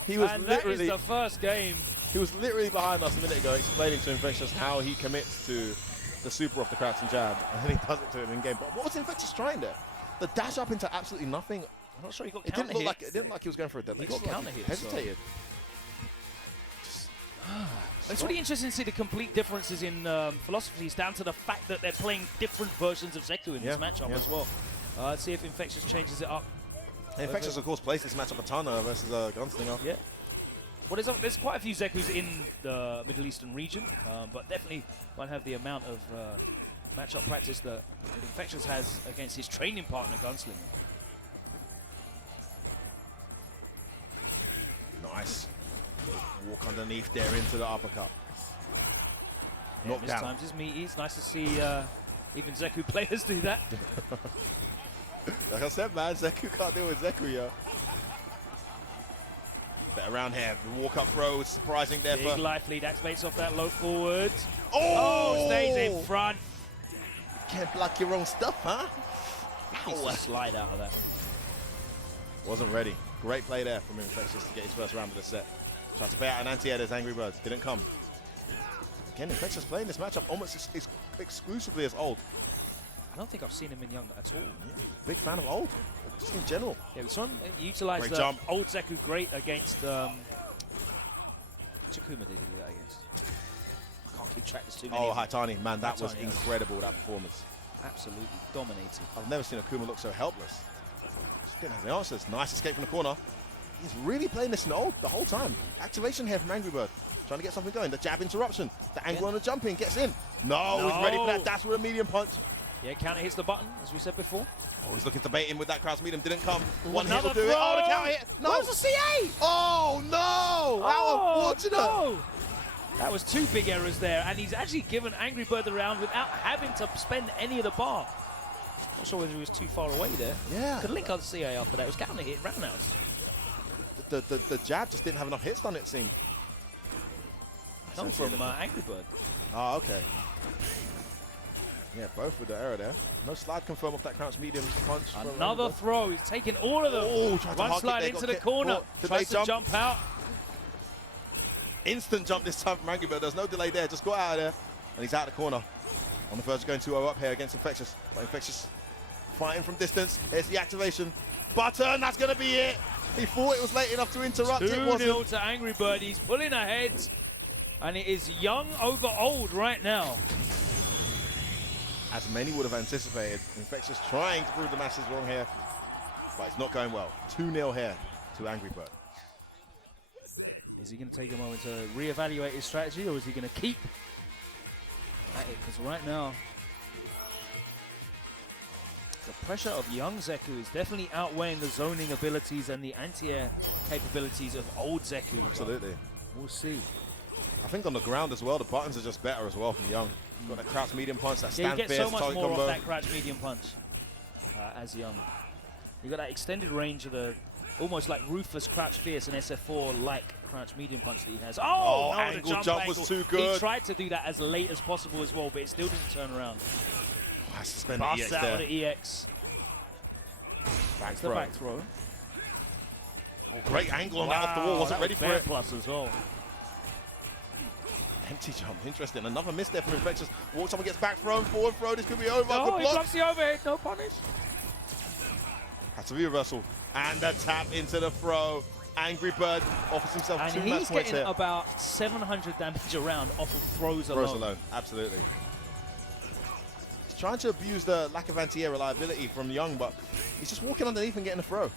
He was and literally. That is the first game. He was literally behind us a minute ago, explaining to Infectious how he commits to the super off the crouch and jab, and then he does it to him in game. But what was Infectious trying there? The dash up into absolutely nothing. I'm not sure he got it counter didn't look hit. like it didn't like he was going for a dead. He got counter hit. Hesitated. It's really interesting to see the complete differences in philosophies down to the fact that they're playing different versions of Zeku in this matchup as well. Let's see if Infectious changes it up. Infectious, of course, plays this matchup a ton versus Gunslinger. Yeah. Well, there's quite a few Zekus in the Middle Eastern region, but definitely won't have the amount of matchup practice that Infectious has against his training partner, Gunslinger. Nice. Walk underneath there into the uppercut. Yeah, times his meaty. It's nice to see even Zeku players do that. Like I said, man, Zeku can't deal with Zeku, yo. Better around here. The walk-up throw is surprising there. Big life lead activates off that low forward. Oh! Stays in front. Can't block your own stuff, huh? Needs to slide out of that. Wasn't ready. Great play there from Infectious to get his first round of the set. Tried to pay out an anti-air as Angry Birds. Didn't come. Again, Infectious playing this matchup almost exclusively as Old. I don't think I've seen him in Young at all. Yeah, big fan of Old, just in general. Yeah, we saw him utilize great the jump. Old Zeku great against Chikuma. Did he do that against? I can't keep track. There's too many. Oh, Haitani, man, that was Haitani, incredible, that performance. Absolutely dominated. I've never seen Akuma look so helpless. Just didn't have the answers. Nice escape from the corner. He's really playing this in Old the whole time. Activation here from Angry Bird. Trying to get something going. The jab interruption. The angle on the jumping gets in. No, he's ready for that dash with a medium punch. Yeah, counter hits the button, as we said before. Oh, he's looking to bait him with that crouch medium. Didn't come. One hit will do it. Oh, the counter hit. No. Where's the CA? Oh, no. How unfortunate. No. That was two big errors there, and he's actually given Angry Bird the round without having to spend any of the bar. Not sure whether he was too far away there. Yeah. Could link on CA after that. It was counter hit, roundhouse. The jab just didn't have enough hits on it, it seemed. Come from Angry Bird. Oh, okay. Yeah, both with the error there. No slide confirm off that crouch medium punch. Another throw. He's taking all of them. Oh, one slide into the corner. Tries to jump out. Instant jump this time from Angry Bird. There's no delay there. Just got out of there. And he's out of the corner. On the verge of going 2-0 up here against Infectious. But Infectious fighting from distance. Here's the activation. Button, that's going to be it. He thought it was late enough to interrupt. 2-0 to Angry Bird. He's pulling ahead. And it is Young over Old right now. As many would have anticipated, Infectious trying to prove the masses wrong here. But it's not going well. 2-0 here to Angry Bird. Is he going to take a moment to reevaluate his strategy, or is he going to keep at it? Because right now, the pressure of Young Zeku is definitely outweighing the zoning abilities and the anti-air capabilities of Old Zeku. Absolutely. We'll see. I think on the ground as well, the buttons are just better as well from Young. He's got that crouch medium punch, that stand you get fierce, so much target more combo. off that crouch medium punch as Young. You got that extended range of the almost like ruthless crouch fierce and SF4 like crouch medium punch that he has. Oh, no, angle the jump was too good. He tried to do that as late as possible as well, but it still doesn't turn around. I suspend the Busts EX out there. of the EX. Back It's throw. the back throw. Oh, great angle on that off the wall. Wasn't ready for it. Plus as well. Empty jump, interesting. Another miss there from Infectious. Walks someone gets back thrown, forward throw. This could be over. Oh, Good he block. blocks the overhead, no punish. Has to be reversal. And the tap into the throw. Angry Bird offers himself and 2 match he's points getting here. about 700 damage a round off of throws alone. Throws alone, absolutely. He's trying to abuse the lack of anti-air reliability from Young, but he's just walking underneath and getting a throw.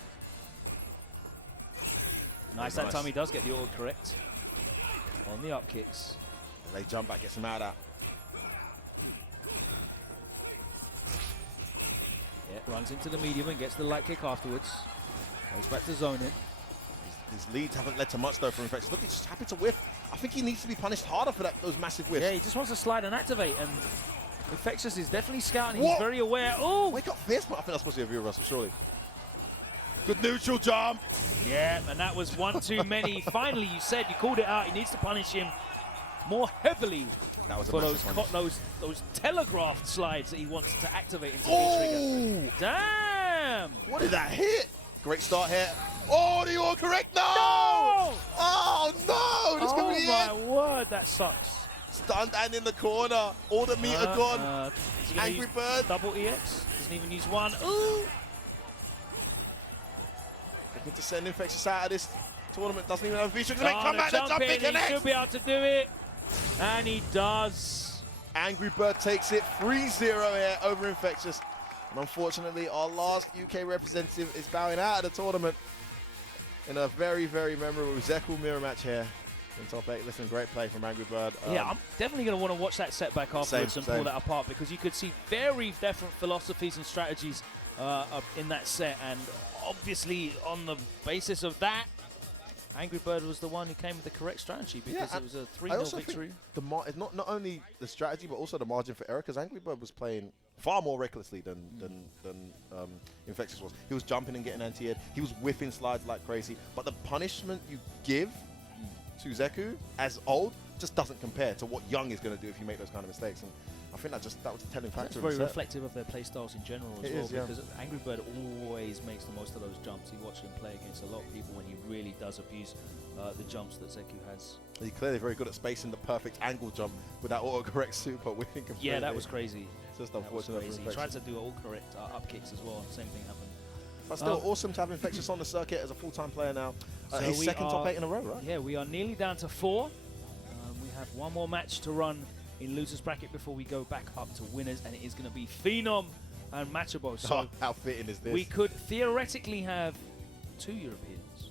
Nice, that time he does get the auto correct on the up kicks. They jump back, gets him out of that. Yeah, runs into the medium and gets the light kick afterwards. Goes back to zoning. His leads haven't led to much though for Infectious. Look, he's just happy to whiff. I think he needs to be punished harder for those massive whiffs. Yeah, he just wants to slide and activate, and Infectious is definitely scouting. He's very aware. Oh! Wake up fierce, but I think that's supposed to be a view of Russell, surely. Good neutral jump. Yeah, and that was one too many. Finally, you said, you called it out. He needs to punish him more heavily for those telegraphed slides that he wants to activate into V-trigger. Damn! What did that hit? Great start here. Oh, the all correct. No! Oh, no! This could be the end. Oh, my word, that sucks. Stunned and in the corner. All the meter gone. Angry Bird. Double EX. Doesn't even use one. Ooh! Looking to send Infectious out of this tournament. Doesn't even have a V-trigger. Come back, the jump in, he should be able to do it. And he does. Angry Bird takes it 3-0 here over Infectious. And unfortunately, our last UK representative is bowing out of the tournament in a very, very memorable Zeku mirror match here in top 8. Listen, great play from Angry Bird. Yeah, I'm definitely going to want to watch that setback afterwards and pull that apart, because you could see very different philosophies and strategies in that set. And obviously, on the basis of that, Angry Bird was the one who came with the correct strategy, because it was a 3-0 victory. It's not only the strategy, but also the margin for error, because Angry Bird was playing far more recklessly than Infectious was. He was jumping and getting anti-air. He was whiffing slides like crazy. But the punishment you give to Zeku as old just doesn't compare to what Young is going to do if you make those kind of mistakes. And I think that was a telling factor. It's very reflective of their play styles in general as well, yeah. because Angry Bird always makes the most of those jumps. You watch him play against a lot of people when he really does abuse the jumps that Zeku has. He's clearly very good at spacing the perfect angle jump with that autocorrect super whipping completely. Yeah, that was crazy. It's just unfortunate. He tried to do autocorrect up kicks as well. Same thing happened. But still, awesome to have Infectious on the circuit as a full-time player now. So his second top 8 in a row, right? Yeah, we are nearly down to 4. We have one more match to run in losers bracket before we go back up to winners, and it is going to be Phenom and Machabo. So how fitting is this? We could theoretically have 2 Europeans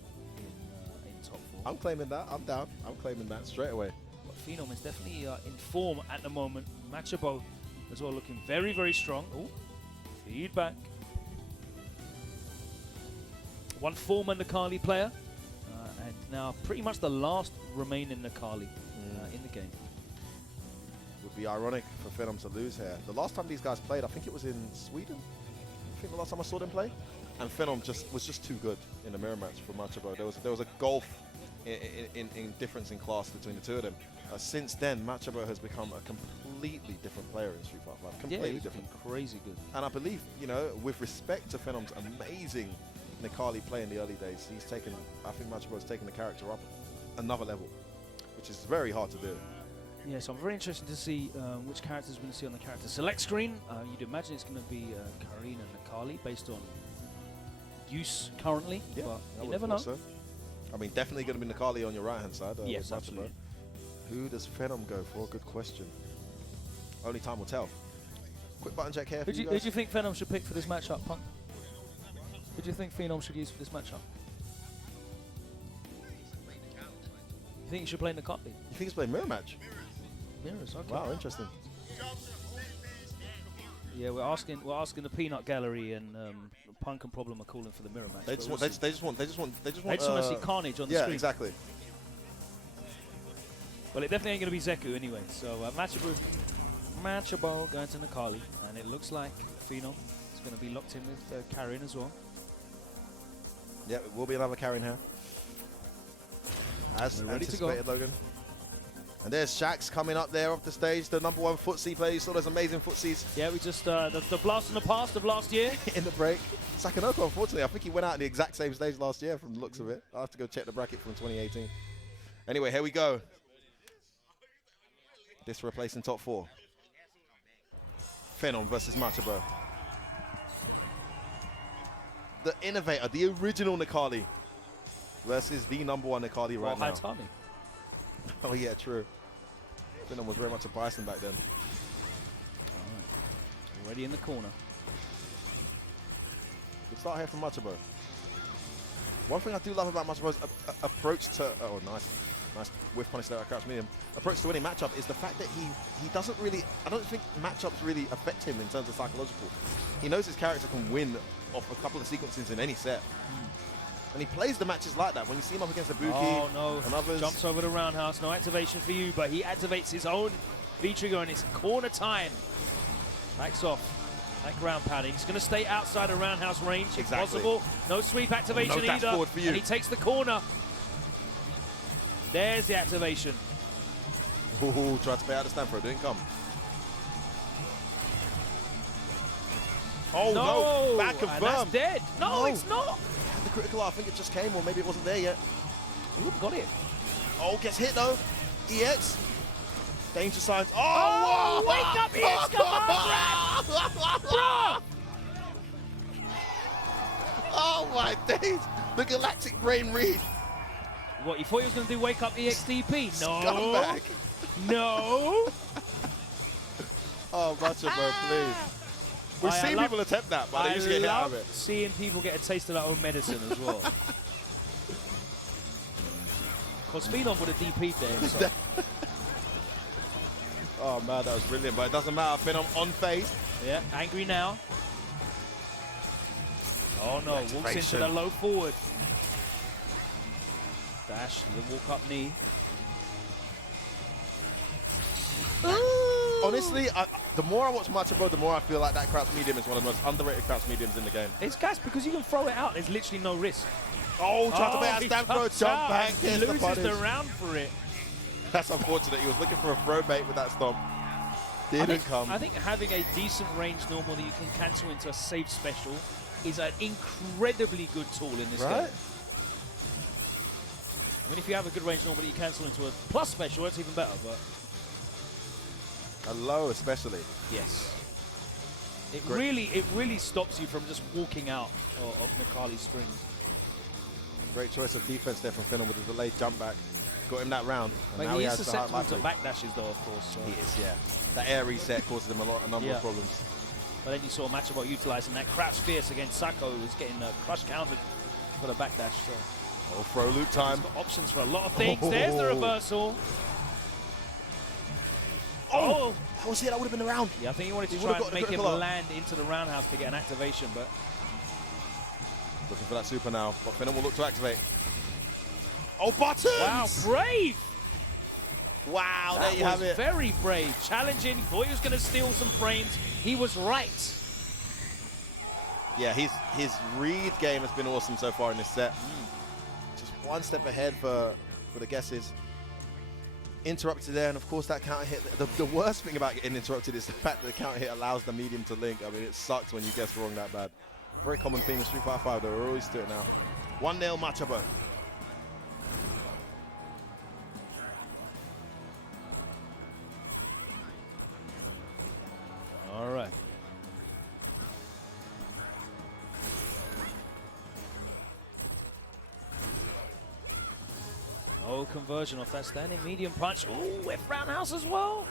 in top 4. I'm claiming that. I'm down. I'm claiming that straight away. But Phenom is definitely in form at the moment. Machabo as well, looking very, very strong. Oh, feedback. One former Nakali player, and now pretty much the last remaining Nakali in the game. Would be ironic for Phenom to lose here. The last time these guys played, I think it was in Sweden. I think the last time I saw them play, and Phenom was just too good in the mirror match for Machabo. There was a gulf in difference in class between the two of them. Since then, Machabo has become a completely different player in Street Fighter 5. Completely different. Crazy good. And I believe, with respect to Phenom's amazing Nakali play in the early days, I think Machabo's taken the character up another level, which is very hard to do. Yeah, so I'm very interested to see which characters we're going to see on the character select screen. You'd imagine it's going to be Karina and Nakali based on use currently, but you never know. So. I mean, definitely going to be Nakali on your right-hand side. Yes, absolutely. Who does Phenom go for? Good question. Only time will tell. Quick button check here. Who do you think Phenom should pick for this matchup, Punk? Who do you think Phenom should use for this matchup? You think he should play Nakali? You think he's playing mirror match? Mirrors, okay. Wow, interesting. Yeah, we're asking the peanut gallery, and Punk and Problem are calling for the mirror match. They just want to see carnage on the screen. Yeah, exactly. Well, it definitely ain't going to be Zeku anyway. So Machabo going to Nakali, and it looks like Phenom is going to be locked in with Karin as well. Yeah, it will be another Karin here. As anticipated, Logan. And there's Shax coming up there off the stage, the #1 footsie player. You saw those amazing footsies. Yeah, we just, the blast from the past of last year. In the break. Sakanoko, unfortunately, I think he went out in the exact same stage last year from the looks of it. I'll have to go check the bracket from 2018. Anyway, here we go. This replacing top 4. Phenom versus Machabo. The innovator, the original Nakali. versus the #1 Akali right now. Haitami. Oh yeah, true. Venom was very much a Bison back then. Already in the corner. Good start here from Machabo. One thing I do love about Machabo's approach to... Oh, nice whiff punish there at crouch medium. Approach to winning matchup is the fact that he doesn't really... I don't think matchups really affect him in terms of psychological. He knows his character can win off a couple of sequences in any set. And he plays the matches like that. When you see him up against Ibuki and others... Jumps over the roundhouse. No activation for you, but he activates his own V-trigger and it's corner time. Backs off. That ground pounding. He's going to stay outside of roundhouse range if possible. No sweep activation either. And he takes the corner. There's the activation. Ooh, tried to pay out the stand for it. Didn't come. Oh no! Back confirmed. That's dead. No, it's not. The critical, I think it just came, or maybe it wasn't there yet. Ooh, got it. Oh, gets hit though. EX. Danger signs. Oh, whoa. Wake up, EX. Come on, bro. Oh my days. The galactic brain read. What, you thought he was going to do wake up EXDP? No. Scumbag. No. Oh, Machabo, please. We've seen people attempt that, but they usually get hit out of it. Seeing people get a taste of their own medicine as well. Because Phenom would have DP'd there. So. Oh man, that was brilliant, but it doesn't matter. Phenom on face. Yeah, angry now. Oh no, walks into the low forward. Dash, the walk up knee. Honestly, the more I watch Machabo, the more I feel like that crouch medium is one of the most underrated crouch mediums in the game. It's gas because you can throw it out. There's literally no risk. Oh, tried to make a stand throw, jump back. He loses the round for it. That's unfortunate. He was looking for a throw bait with that stomp. Didn't come. I think having a decent range normal that you can cancel into a safe special is an incredibly good tool in this game. I mean, if you have a good range normal that you cancel into a plus special, that's even better, but... A low especially. Yes. It really stops you from just walking out of Mikali's springs. Great choice of defense there from Phenom with the delayed jump back. Got him that round. But he is susceptible to backdashes though, of course. So. He is, yeah. That air reset causes him a number of problems. But then you saw Machabo utilising that crouch fierce against Sako, who was getting crush countered for the backdash. So. Oh, throw loop time. He's got options for a lot of things. There's the reversal. Oh! That was it. That would have been the round. Yeah, I think he wanted to try and make him land into the roundhouse to get an activation, but... Looking for that super now, but Phenom will look to activate. Oh, buttons! Wow, brave! Wow, there you have it. Very brave. Challenging. Thought he was going to steal some frames. He was right. Yeah, his read game has been awesome so far in this set. Just one step ahead for the guesses. Interrupted there, and of course that counter hit. The worst thing about getting interrupted is the fact that the counter hit allows the medium to link. I mean, it sucks when you guess wrong that bad. Very common theme in Street Fighter 5, though. We're always doing it now. 1-0 Machabo. All right. No conversion off that standing medium punch. Ooh, with roundhouse as well.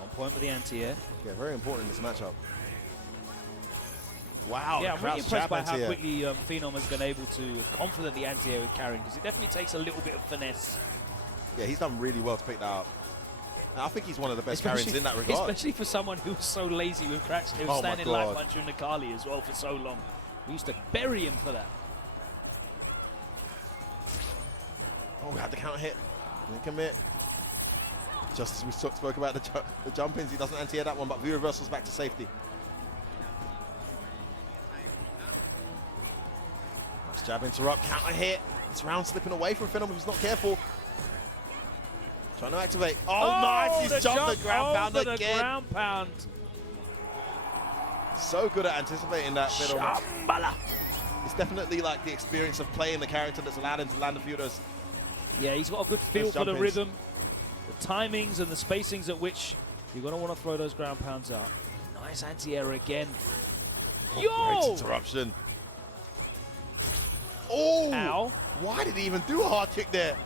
On point with the anti-air. Yeah, very important in this matchup. Wow. Yeah, I'm really impressed by how quickly Phenom has been able to confidently anti-air with carrying, because it definitely takes a little bit of finesse. Yeah, he's done really well to pick that up. And I think he's one of the best carriers in that regard. Especially for someone who's so lazy with cracks. He was standing light puncher in Nikali as well for so long. We used to bury him for that. Oh, we had the counter hit. Didn't commit. Just as we spoke about the jump-ins, he doesn't anti-air that one, but V-reversals back to safety. Nice jab interrupt, counter hit. This round slipping away from Phenom if he's not careful. Trying to activate. Oh, nice! He's jumped the ground pound again. The ground pound. So good at anticipating that Phenom. It's definitely like the experience of playing the character that's allowed him to land a few of those. Yeah, he's got a good feel for the rhythm, the timings and the spacings at which you're going to want to throw those ground pounds out. Nice anti-air again. Oh, great interruption. Oh! Ow. Why did he even do a hard kick there?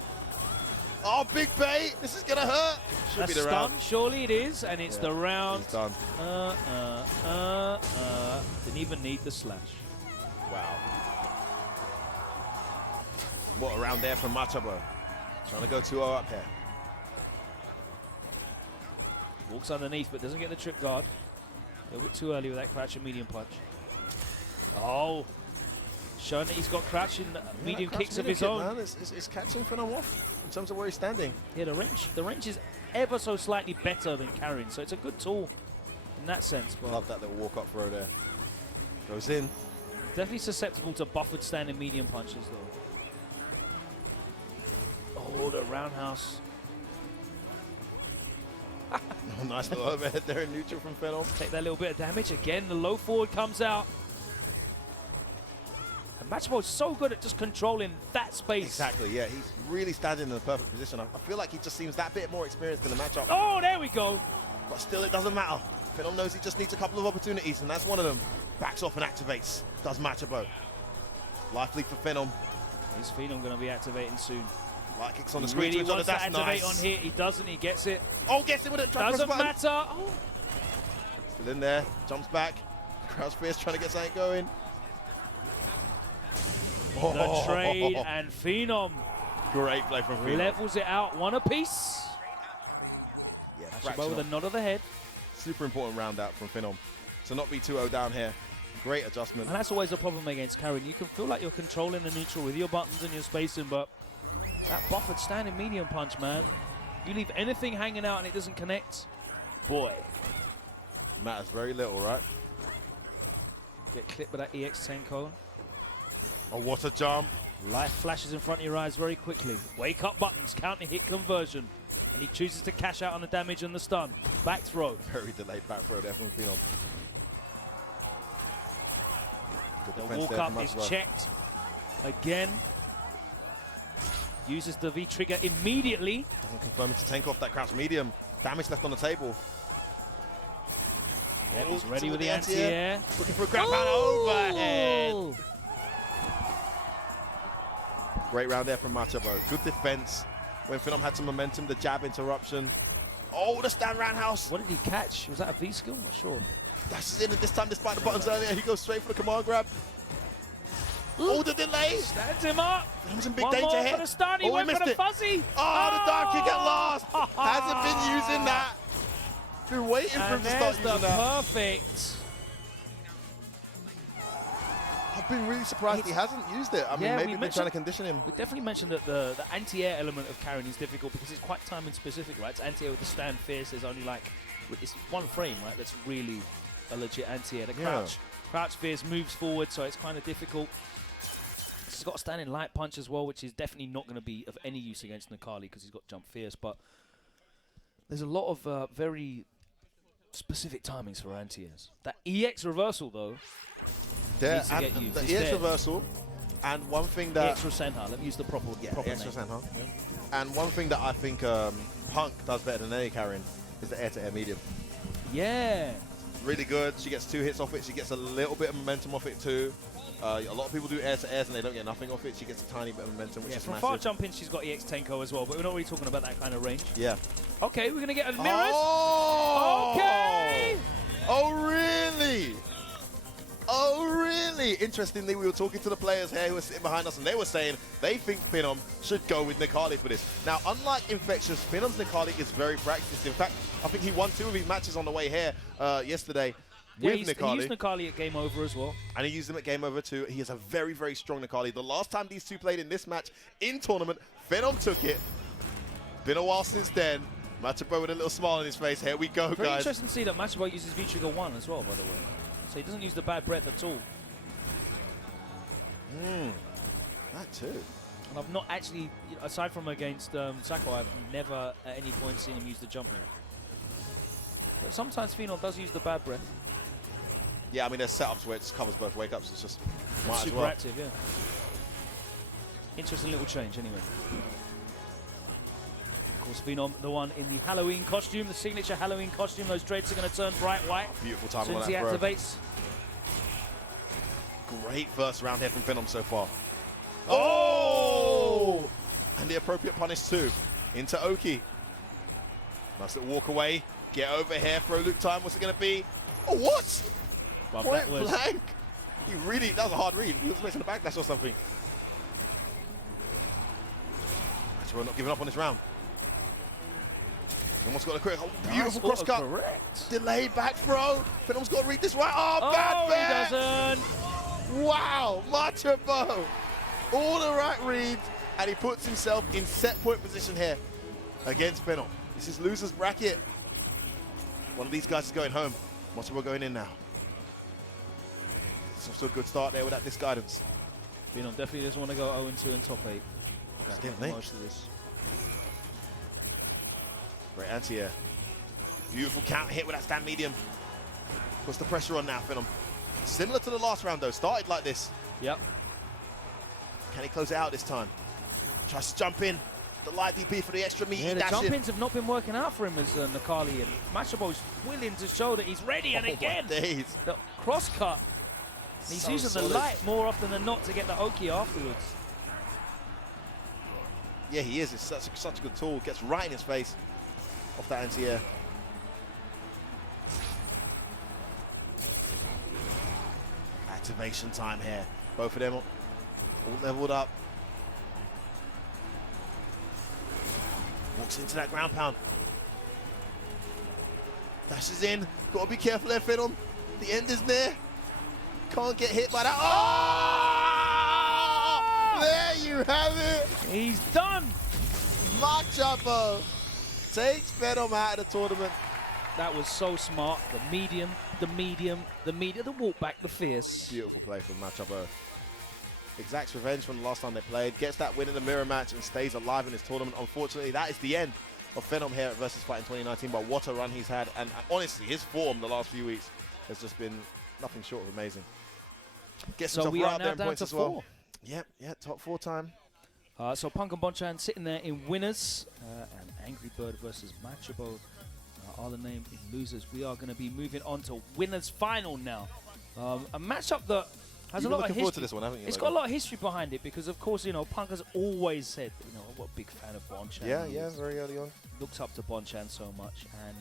Oh, big bait. This is going to hurt. Should be the stun, round. surely it is, and it's the round. He's done. Didn't even need the slash. Wow. What a round there from Machabo. Trying to go 2-0 up here. Walks underneath, but doesn't get the trip guard. A little bit too early with that crouch and medium punch. Oh. Showing that he's got crouch and medium kicks of his own. Man. It's catching Phenom off in terms of where he's standing. Yeah, the range is ever so slightly better than carrying, so it's a good tool in that sense. But love that little walk-up throw there. Goes in. Definitely susceptible to buffered standing medium punches, though. Oh, the roundhouse. Oh, nice little overhead there in neutral from Phenom. Take that little bit of damage. Again, the low forward comes out. And Machabo is so good at just controlling that space. Exactly, yeah. He's really standing in the perfect position. I feel like he just seems that bit more experienced in the matchup. Oh, there we go. But still, it doesn't matter. Phenom knows he just needs a couple of opportunities, and that's one of them. Backs off and activates. Does Machabo. Life lead for Phenom. Is Phenom going to be activating soon? Light kicks on the He screen. really wants to that's activate nice. on here. He doesn't. He gets it. Oh, gets it with it. Doesn't matter. Oh. Still in there. Jumps back. Crouch Fierce trying to get something going. The trade and Phenom. Great play from Phenom. Levels it out. One apiece. Yeah, Machabo with a nod of the head. Super important round out from Phenom. To not be 2-0 down here. Great adjustment. And that's always a problem against carrying. You can feel like you're controlling the neutral with your buttons and your spacing, but that buffered standing medium punch, man. You leave anything hanging out and it doesn't connect. Boy. Matters very little, right? Get clipped with that EX10 code. Oh, what a jump. Life flashes in front of your eyes very quickly. Wake up buttons, counter hit conversion. And he chooses to cash out on the damage and the stun. Back throw. Very delayed back throw there from Phenom. The walk up is checked again. Uses the V trigger immediately. Doesn't confirm it to tank off that crouch medium. Damage left on the table. Yeah, he's ready with the anti-air. Looking for a grab out overhead. Great round there from Machabo. Good defense. When Phenom had some momentum, the jab interruption. Oh, the stand roundhouse. What did he catch? Was that a V skill? Not sure. Dashes in, and this time, despite the buttons earlier, he goes straight for the command grab. Oh, the delay. Stands him up. Phenom's in big One danger more here. for the stun. He went for the fuzzy. Oh, the dive kick at last. Hasn't been using that. Been waiting for him to start using that. Perfect. I've been really surprised he hasn't used it. I mean, maybe we've been trying to condition him. We definitely mentioned that the anti-air element of carrying is difficult because it's quite timing specific, right? It's anti-air with the stand fierce. There's only like, it's one frame, right? That's really a legit anti-air. The crouch fierce moves forward, so it's kind of difficult. He's got a standing light punch as well, which is definitely not going to be of any use against Nikali because he's got jump fierce. But there's a lot of very specific timings for anti-airs. That EX reversal, though, needs to get used. The EX reversal, and one thing that... EX Rasenha, let me use the proper name. EX Rasenha. And one thing that I think Punk does better than any carrying is the air-to-air medium. Yeah. Really good. She gets 2 hits off it. She gets a little bit of momentum off it too. A lot of people do air-to-airs and they don't get nothing off it. She gets a tiny bit of momentum, which is from massive. far jumping, she's got EX Tenko as well, but we're not really talking about that kind of range. Yeah. Okay, we're going to get a mirrors. Oh! Okay! Oh, really? Oh, really? Interestingly, we were talking to the players here who were sitting behind us, and they were saying they think Phenom should go with Nikali for this. Now, unlike Infectious, Phenom's Nikali is very practiced. In fact, I think he won 2 of his matches on the way here yesterday with Nikali. He used Nikali at Game Over as well. And he used him at Game Over too. He is a very, very strong Nikali. The last time these two played in this match in tournament, Phenom took it. Been a while since then. Machabo with a little smile on his face. Here we go, Very guys. interesting to see that Machabo uses V-Trigger 1 as well, by the way. So he doesn't use the bad breath at all. That too. And I've not actually, aside from against Sako, I've never at any point seen him use the jump move. But sometimes Phenom does use the bad breath. Yeah, I mean, there's setups where it just covers both wake-ups. It's just might super as well. active, yeah. Interesting little change, anyway. Of course, Phenom, the one in the Halloween costume, the signature Halloween costume. Those dreads are going to turn bright white. Beautiful time as soon on as he that throw. activates. Great first round here from Phenom so far. Oh! And the appropriate punish too. Into Oki. Nice little walk away. Get over here. Throw loop time. What's it going to be? Oh, what? Well, Point that was blank. That was a hard read. He was missing a backdash or something. We're not giving up on this round. Almost got a quick, beautiful cross cut. Correct. Delayed back throw. Phenom's got to read this right. Oh, bad he doesn't. Wow, Macho Bo. All the right reads, and he puts himself in set point position here against Phenom. This is loser's bracket. One of these guys is going home. Macho Bo going in now. It's also a good start there with that disguidance. Phenom definitely doesn't want to go 0-2 in top 8. Most of this. Great anti-air. Beautiful count hit with that stand medium. Puts the pressure on now, Phenom. Similar to the last round though, started like this. Yep. Can he close it out this time? Tries to jump in. The light DP for the extra meat. Yeah, the jump-ins have not been working out for him as Nakali, and Machabo's willing to show that he's ready, and again, the cross cut. He's using the light more often than not to get the Oki afterwards. Yeah, he is. It's such a good tool. Gets right in his face off that anti-air. Activation time here. Both of them all leveled up. Walks into that ground pound. Dashes in. Got to be careful there, Phenom. The end is near. Can't get hit by that. Oh! There you have it. He's done. Machapo takes Phenom out of the tournament. That was so smart. The medium, the walk back, the fierce. Beautiful play from Machapo. Exacts revenge from the last time they played. Gets that win in the mirror match and stays alive in this tournament. Unfortunately, that is the end of Phenom here at VSFighting 2019. But what a run he's had. And honestly, his form the last few weeks has just been nothing short of amazing. Gets so we are now there in down points to as well. 4. Yep, top 4 time. So Punk and Bonchan sitting there in winners, and Angry Bird versus Machapo are the name in losers. We are going to be moving on to winners final now. A matchup that has a lot of history. Forward to this one, haven't you? It's got a lot of history behind it because, of course, you know, Punk has always said, you know, what a big fan of Bonchan. Yeah, very early on. Looked up to Bonchan so much, and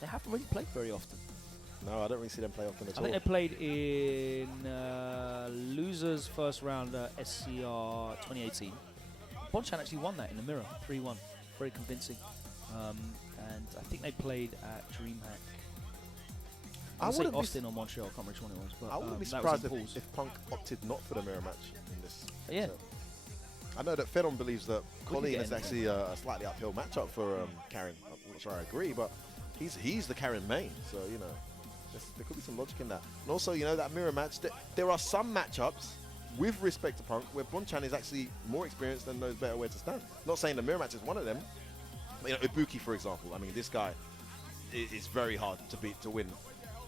they haven't really played very often. No, I don't really see them play often at all. I think they played in losers first round SCR 2018. Bonchan actually won that in the mirror, 3-1, very convincing. And I think they played at DreamHack. I wouldn't Austin or Montreal, I can't remember which one it was. But, I wouldn't be surprised if Punk opted not for the mirror match in this. Yeah. So. I know that Phenom believes that Colleen is actually a slightly uphill matchup for Karen. I'm not sure I agree, but he's the Karen main, so you know there could be some logic in that. And also, you know, that mirror match. There are some matchups with respect to Punk where Bonchan is actually more experienced and knows better where to stand. Not saying the mirror match is one of them. But, you know, Ibuki, for example. I mean, this guy is very hard to win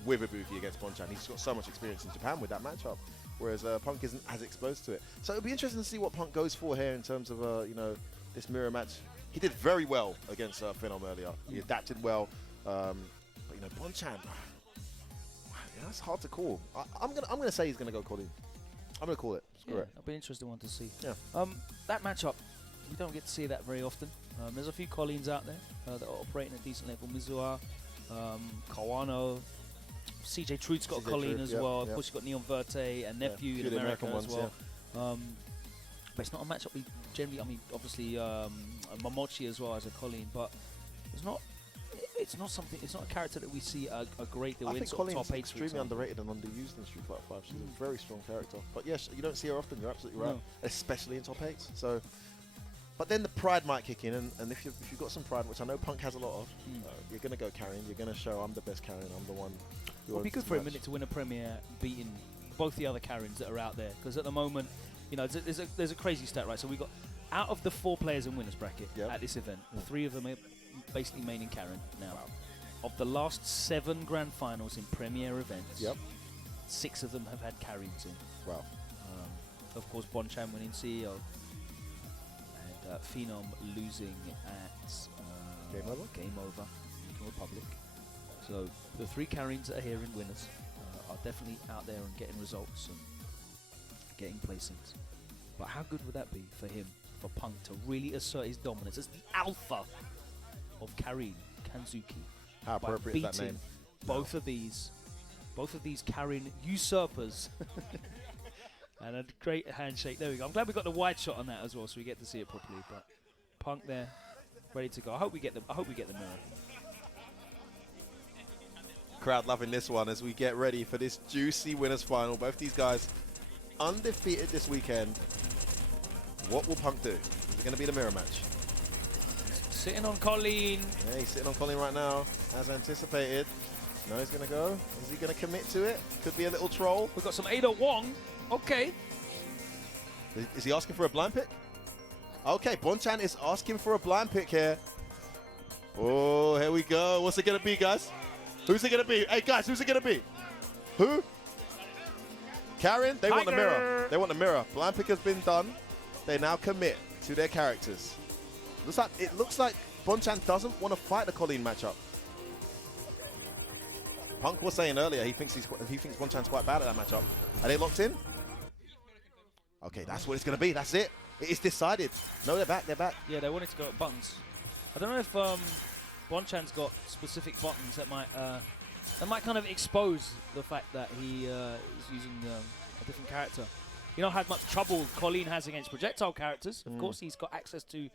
with Ibuki against Bonchan. He's got so much experience in Japan with that matchup, whereas Punk isn't as exposed to it. So it'll be interesting to see what Punk goes for here in terms of you know, this mirror match. He did very well against Phenom earlier. He adapted well, but you know, Bonchan, that's hard to call. I'm gonna say he's gonna go Colleen. I'm gonna call it. Screw it. It'll be an interesting one to see. Yeah. That matchup, you don't get to see that very often. There's a few Colleens out there that are operating at a decent level. Mizuha, Kawano, CJ Truth's got a Colleen as well. Of course, you've got Neon Verte and Nephew in America as well. But it's not a matchup we generally. I mean, obviously Momochi as well as a Colleen, but it's not. It's not something. It's not a character that we see a great deal in. I think Colleen's extremely underrated and underused in Street Fighter 5. She's a very strong character, but yes, you don't see her often. You're absolutely right, especially in top 8s. So, but then the pride might kick in, and if you've got some pride, which I know Punk has a lot of, you're gonna go carrying. You're gonna show I'm the best carrying. I'm the one. It'd be good for him to win a Premier, beating both the other Karens that are out there. Because at the moment, you know, there's a crazy stat, right? So we got out of the 4 players in winners bracket at this event, 3 of them are basically main in Karen now. Wow. Of the last 7 grand finals in Premier events, 6 of them have had Karens in. Wow. Of course, Bonchan winning CEO, and Phenom losing at Game Over, Dominican Republic. So the 3 Karens that are here in winners are definitely out there and getting results and getting placings. But how good would that be for him, for Punk, to really assert his dominance as the alpha of Karin Kanzuki? How appropriate is that name? Both of these Karin usurpers. And a great handshake. There we go. I'm glad we got the wide shot on that as well, so we get to see it properly. But Punk there, ready to go. I hope we get the mirror. Crowd loving this one as we get ready for this juicy winners final. Both these guys undefeated this weekend. What will Punk do? Is it going to be the mirror match? Sitting on Colleen. Yeah, he's sitting on Colleen right now, as anticipated. No, he's going to go. Is he going to commit to it? Could be a little troll. We've got some Ada Wong. Okay. Is he asking for a blind pick? Okay, Bonchan is asking for a blind pick here. Oh, here we go. What's it going to be, guys? Who's it going to be? Hey, guys, who's it going to be? Who? Karin? They want the mirror. They want the mirror. Blind pick has been done. They now commit to their characters. It looks like Bonchan doesn't want to fight the Colleen matchup. Punk was saying earlier he thinks Bonchan's quite bad at that matchup. Are they locked in? Okay, that's what it's going to be. That's it. It is decided. No, they're back. They're back. Yeah, they wanted to go at buttons. I don't know if Bonchan's got specific buttons that might kind of expose the fact that he is using a different character. You know how much trouble Colleen has against projectile characters. Of course, he's got access to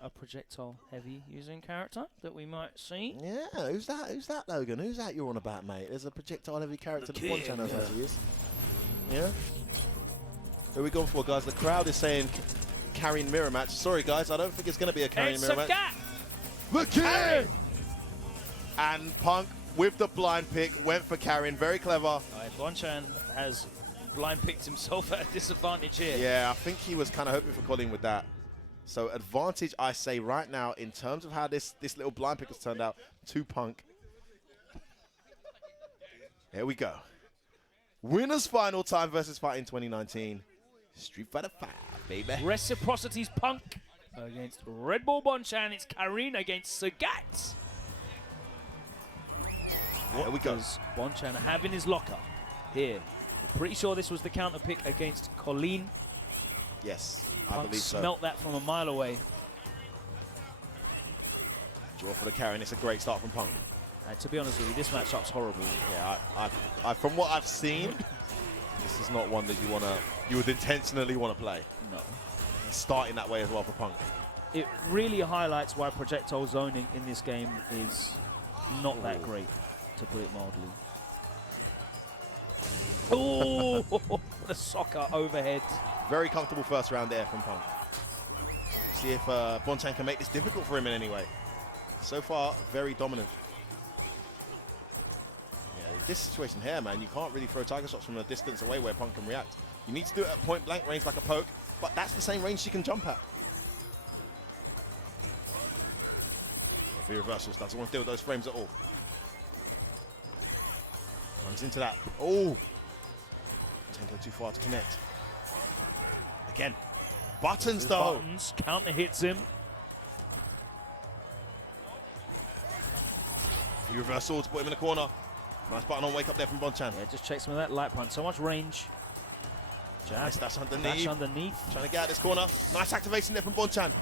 a projectile-heavy using character that we might see. Yeah, who's that? Who's that, Logan? Who's that you're on about, mate? There's a projectile-heavy character that Bonchan knows how to use. Yeah? Who are we going for, guys? The crowd is saying Karin mirror match. Sorry, guys, I don't think it's going to be a Karin mirror match. The King! And Punk, with the blind pick, went for Karin. Very clever. Bonchan has blind picked himself at a disadvantage here. Yeah, I think he was kind of hoping for Colleen with that. So advantage, I say, right now, in terms of how this little blind pick has turned out, to Punk. Here we go. Winners final time versus fighting 2019. Street Fighter 5, baby. Reciprocity's Punk against Red Bull Bonchan. It's Karin against Sagat. Here we go. Bonchan have in his locker here? Pretty sure this was the counter pick against Colleen. Yes, Punk I believe so. Smelt that from a mile away. Draw for the Karin. It's a great start from Punk. To be honest with you, this matchup's horrible. Yeah, from what I've seen, this is not one that you would intentionally want to play. No. Starting that way as well for Punk. It really highlights why projectile zoning in this game is not that great, to put it mildly. Oh, the soccer overhead. Very comfortable first round there from Punk. See if Bonchan can make this difficult for him in any way. So far, very dominant. Yeah, this situation here, man, you can't really throw tiger shots from a distance away where Punk can react. You need to do it at point blank range like a poke, but that's the same range she can jump at. V reversals, doesn't want to deal with those frames at all. Runs into that. Oh! Didn't go too far to connect. Again. Buttons, though. Buttons. Counter hits him. V reversal to put him in the corner. Nice button on wake up there from Bonchan. Yeah, just check some of that light punch. So much range. Jab. Nice, that's underneath. Dash underneath. Trying to get out this corner. Nice activation there from Bonchan.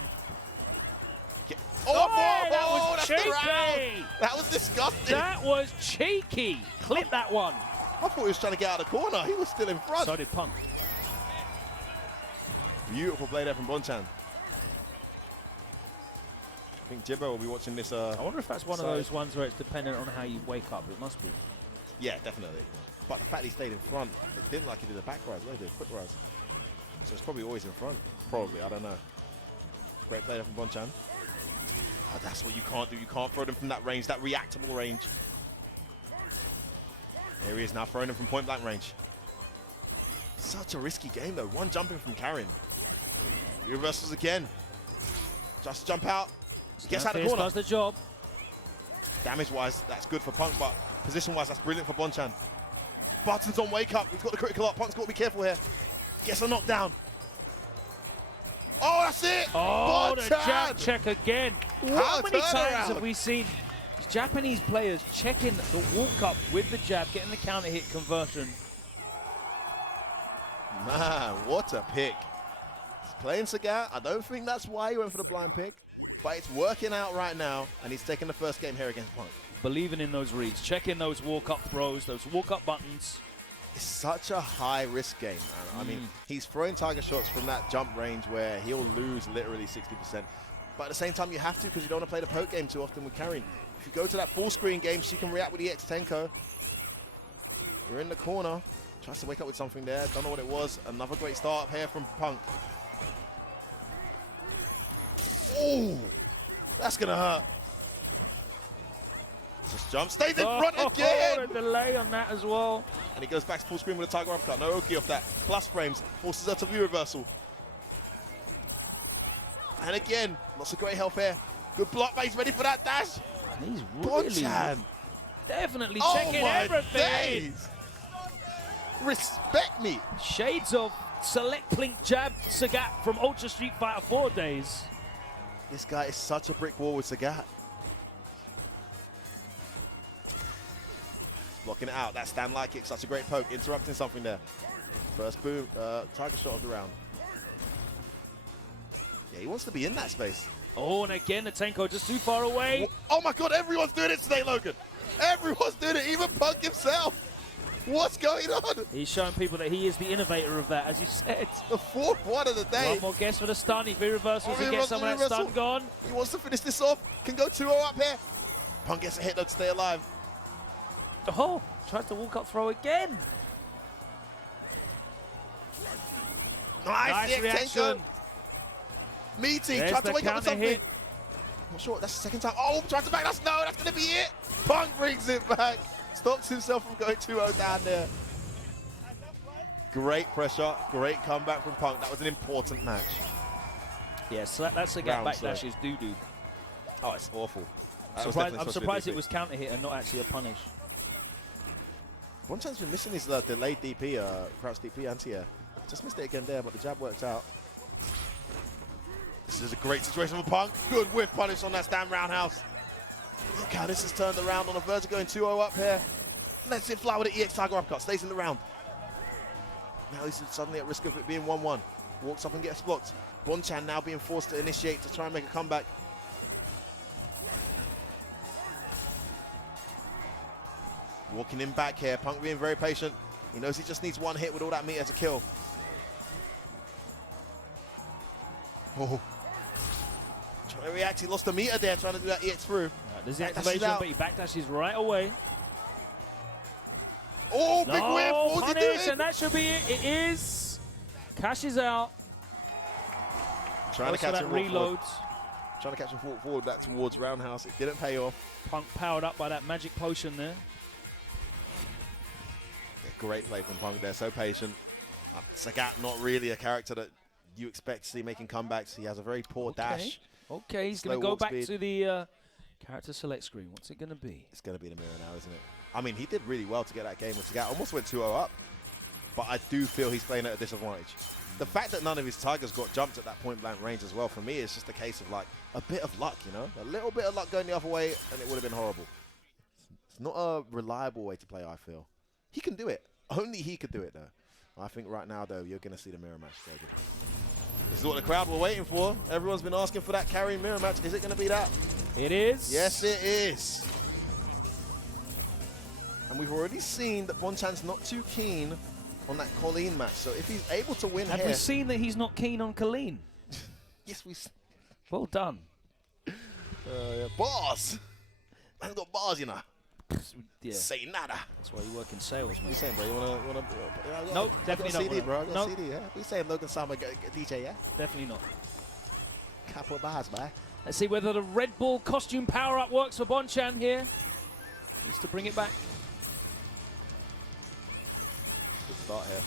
That was that's cheeky. the round. That was disgusting. That was cheeky. Clip that one. I thought he was trying to get out of the corner. He was still in front. So did Punk. Beautiful play there from Bonchan. I think Jibbo will be watching this. I wonder if that's one of those ones where it's dependent on how you wake up. It must be. Yeah, definitely. But the fact he stayed in front, it didn't like he did a back rise, he did a quick rise. So it's probably always in front. Probably, I don't know. Great play there from Bonchan. Oh, that's what you can't do. You can't throw them from that range, that reactable range. There he is now throwing them from point blank range. Such a risky game though. One jumping from Karin. Reversals again. Just jump out. Gets out of the corner. Does the job. Damage-wise, that's good for Punk, but position-wise, that's brilliant for Bonchan. Buttons on wake up. He's got the critical up. Punk's got to be careful here. Gets a knockdown. Oh, that's it! Oh, Bonchan! the jab check again. How many times have we seen Japanese players checking the walk-up with the jab, getting the counter hit conversion? Man, what a pick. playing Sagat. I don't think that's why he went for the blind pick, but it's working out right now, and he's taking the first game here against Punk. Believing in those reads, checking those walk-up throws, those walk-up buttons. It's such a high-risk game, man. I mean, he's throwing target shots from that jump range where he'll lose literally 60%. But at the same time, you have to because you don't want to play the poke game too often with Karin. If you go to that full-screen game, she can react with EX Tenko. You're in the corner. Tries to wake up with something there. Don't know what it was. Another great start up here from Punk. Oh, that's going to hurt. Just jump, stays in front again! A delay on that as well. And he goes back to full screen with a tiger uppercut. No Oki off that. Plus frames, forces her to view reversal. And again, lots of great help here. Good block, but he's ready for that dash. And he's really definitely checking everything. Days. Respect me. Shades of select plink jab Sagat from Ultra Street Fighter 4 days. This guy is such a brick wall with Sagat. Blocking it out. That stand light kick, such a great poke, interrupting something there. First boom, target shot of the round. Yeah, he wants to be in that space. Oh, and again, the Tenko just too far away. Oh my God, everyone's doing it today, Logan. Everyone's doing it, even Punk himself. What's going on? He's showing people that he is the innovator of that, as you said. The fourth one of the day. One more guess for the stun. He reversals to get some of that stun gone. He wants to finish this off. Can go 2-0 up here. Punk gets a hit though to stay alive. Oh, tries to walk up throw again. Nice reaction. Meaty, tried to wake up with something. Hit. Not sure, that's the second time. Oh, tried to back, that's going to be it. Punk brings it back. Stops himself from going 2-0 down there. Great pressure, great comeback from Punk. That was an important match. Yeah, so that's a gap backdash is doo-doo. Oh, it's awful. I'm surprised it was counter hit and not actually a punish. Bonchan's been missing his delayed DP, crouch DP anti-air. Just missed it again there, but the jab worked out. This is a great situation for Punk. Good whiff punish on that stand roundhouse. Look how this has turned around on a verge going 2-0 up here. Lets it fly with the EX Tiger uppercut, stays in the round. Now he's suddenly at risk of it being 1-1. Walks up and gets blocked. Bonchan now being forced to initiate to try and make a comeback. Walking him back here, Punk being very patient. He knows he just needs one hit with all that meter to kill. Oh. Trying to react, he lost the meter there, trying to do that EX through. Right, there's the activation, but he backdashes right away. Oh, big whiff! What's he doing? And that should be it. It is. Cash is out. Trying to catch him reloads. Trying to catch him forward back towards roundhouse. It didn't pay off. Punk powered up by that magic potion there. Yeah, great play from Punk there, so patient. Sagat, not really a character that you expect to see making comebacks. He has a very poor dash. Okay, he's going to go back to the character select screen. What's it going to be? It's going to be the mirror now, isn't it? I mean, he did really well to get that game with Sagat. Almost went 2-0 up. But I do feel he's playing at a disadvantage. The fact that none of his Tigers got jumped at that point-blank range as well, for me, is just a case of, like, a bit of luck, you know? A little bit of luck going the other way, and it would have been horrible. It's not a reliable way to play, I feel. He can do it. Only he could do it, though. I think right now, though, you're going to see the mirror match. This is what the crowd were waiting for. Everyone's been asking for that carrying mirror match. Is it going to be that? It is. Yes, it is. And we've already seen that Bonchan's not too keen on that Colleen match. So if he's able to win Have we seen that he's not keen on Colleen? Yes, we. Well done. Yeah. Bars. Man's got bars, you know. Yeah. Say nada. That's why you work in sales, man. You saying, bro? You wanna? Nope, definitely not. CD, bro. I got CD, yeah. We saying Logan Sama DJ, yeah. Definitely not. Couple of bars, man. Let's see whether the Red Bull costume power-up works for Bonchan here. Needs to bring it back. Good start here.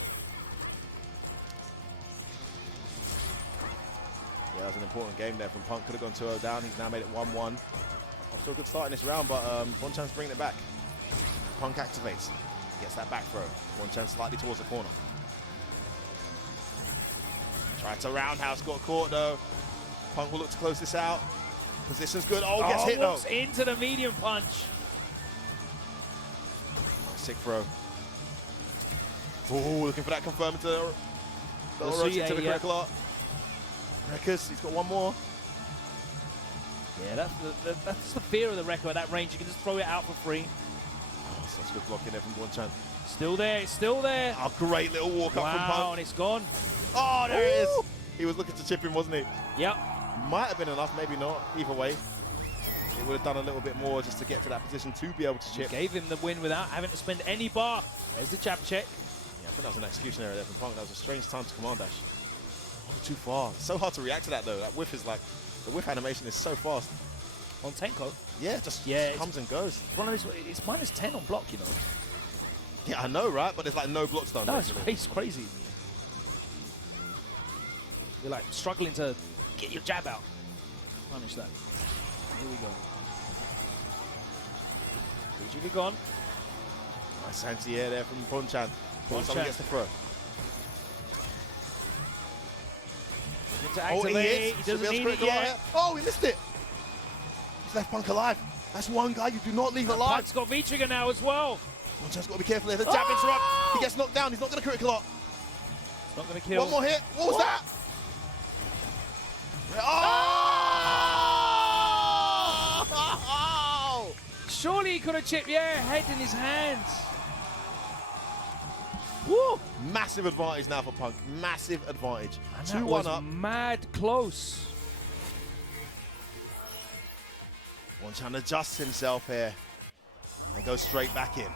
Yeah, that was an important game there from Punk. Could have gone 2-0 down. He's now made it 1-1. Still a good start in this round, but Bonchan's bringing it back. Punk activates. Gets that back throw. Bonchan slightly towards the corner. Tried to roundhouse, got caught though. Punk will look to close this out. Position's good. Oh, gets hit though. Into the medium punch. Sick throw. Oh, looking for that confirmation to the critical art. Records, he's got one more. Yeah, that's the fear of the Rekka at that range. You can just throw it out for free. Oh, such good blocking there from Bonchan. Still there, it's still there. A great little walk up from Punk. Wow, and it's gone. Oh, there it is. He was looking to chip him, wasn't he? Yep. Might have been enough, maybe not. Either way, he would have done a little bit more just to get to that position to be able to chip. Gave him the win without having to spend any bar. There's the jab check. Yeah, I think that was an execution error there from Punk. That was a strange time to command dash. Oh, too far. It's so hard to react to that though. That whiff is like, the whiff animation is so fast. On Tenko? Yeah, just comes and goes. It's one of those, it's -10 on block, you know. Yeah, I know, right? But there's like no blocks done. No, it's crazy. You're like struggling to get your jab out. Punish that. Here we go. Usually gone. Nice anti-air there from Bonchan. Someone gets the throw. To activate. He doesn't need it yet. Oh, he missed it. He's left Punk alive. That's one guy you do not leave alive. Punk's got V-trigger now as well. Bonchan's got to be careful there. The jab interrupt. He gets knocked down. He's not going to critical lot. It's not going to kill. One more hit. What was that? Oh! Surely he could have chipped, head in his hands. Woo! Massive advantage now for Punk. Massive advantage. And 2-1 up. Mad close. Bonchan adjusts himself here and goes straight back in.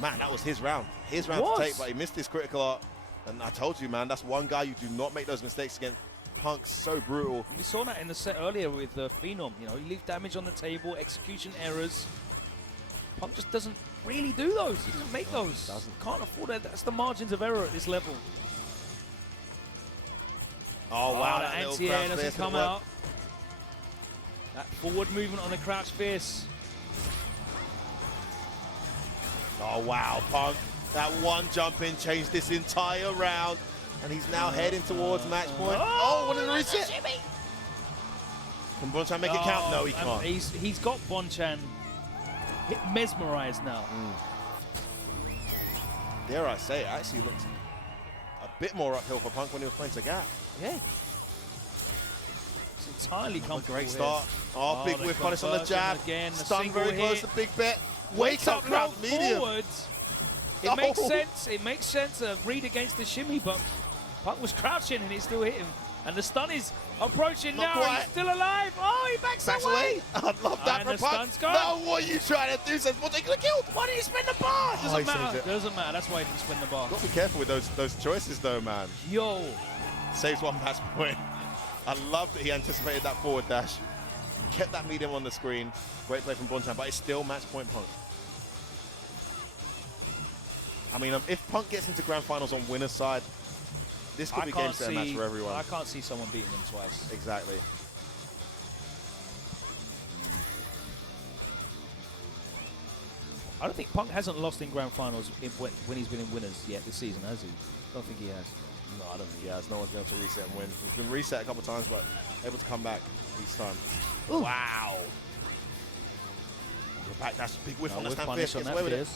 Man, that was his round. His round to take, but he missed his critical art. And I told you, man, that's one guy you do not make those mistakes against. Punk's so brutal. We saw that in the set earlier with Phenom. You know, he leaves damage on the table, execution errors. Punk just doesn't really do those. He doesn't make those. Can't afford it. That's the margins of error at this level. Oh, wow. That anti-air doesn't come out. That forward movement on the crouch fierce. Oh, wow, Punk. That one jump in changed this entire round. And he's now heading towards match point. Oh, what a reset. Can Bonchan make it count? No, he can't. He's got Bonchan mesmerized now. Dare I say, it actually looks a bit more uphill for Punk when he was playing Sagat. Yeah. It's entirely comfortable. Great start. Oh, big whiff punish on the jab. Again, Stun very close to big bet. Wake up, crowd medium. Forwards. It makes sense. It makes sense to read against the shimmy, but Punk was crouching and he still hit him. And the stun is approaching now. Quite. He's still alive. Oh, he backs away. I love that and from Punk. No, what are you trying to do? Says, what, they could have killed. Why didn't he spin the bar? Doesn't matter. Doesn't matter. That's why he didn't spin the bar. Got to be careful with those choices, though, man. Yo. Saves one match point. I love that he anticipated that forward dash. Kept that medium on the screen. Great play from Bonchan, but it's still match point Punk. I mean, if Punk gets into grand finals on winner's side, this could be game set match for everyone. I can't see someone beating him twice. Exactly. I don't think Punk hasn't lost in grand finals when he's been in winners yet this season, has he? I don't think he has. No, I don't think he has. No one's been able to reset and win. He's been reset a couple of times, but able to come back each time. Ooh. Wow. The back dash, big whiff on the stand fierce. Gets away with it.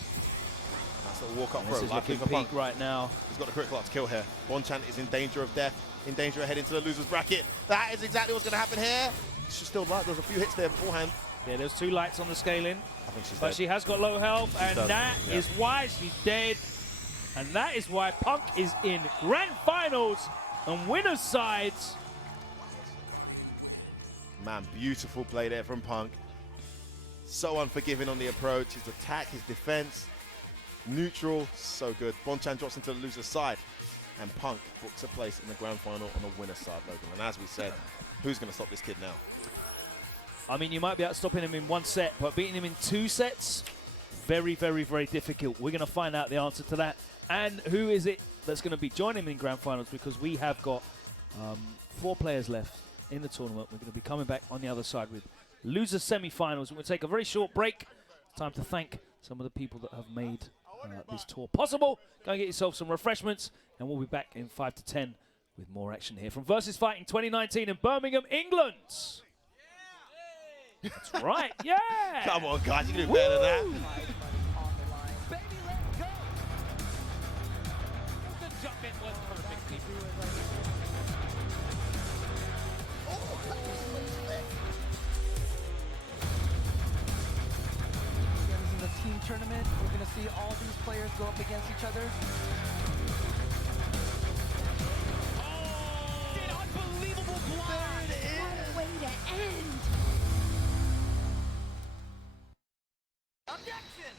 Nice little walk up throw. This is looking peak right now. He's got the critical to kill here. Bonchan is in danger of death, in danger of heading to the loser's bracket. That is exactly what's going to happen here. She's still light. There's a few hits there beforehand. Yeah, there's 2 lights on the scaling. I think she's but dead. She has got low health, and that is why she's dead. And that is why Punk is in grand finals on winner's sides. Man, beautiful play there from Punk. So unforgiving on the approach. His attack, his defense, neutral, so good. Bonchan drops into the loser's side, and Punk books a place in the grand final on the winner's side, Logan. And as we said, who's going to stop this kid now? I mean, you might be out stopping him in 1 set, but beating him in 2 sets, very, very, very difficult. We're going to find out the answer to that. And who is it that's going to be joining him in grand finals, because we have got 4 players left in the tournament. We're going to be coming back on the other side with loser semi-finals. We're going to take a very short break. It's time to thank some of the people that have made this tour possible. Go and get yourself some refreshments, and we'll be back in 5 to 10 with more action here from VSFighting 2019 in Birmingham, England. That's right, yeah! Come on, guys, you can do better than that. Baby, let's go! The jump in was perfect. Again, this is a team tournament. We're going to see all these players go up against each other. Unbelievable block. There it is. What a way to end. Objection!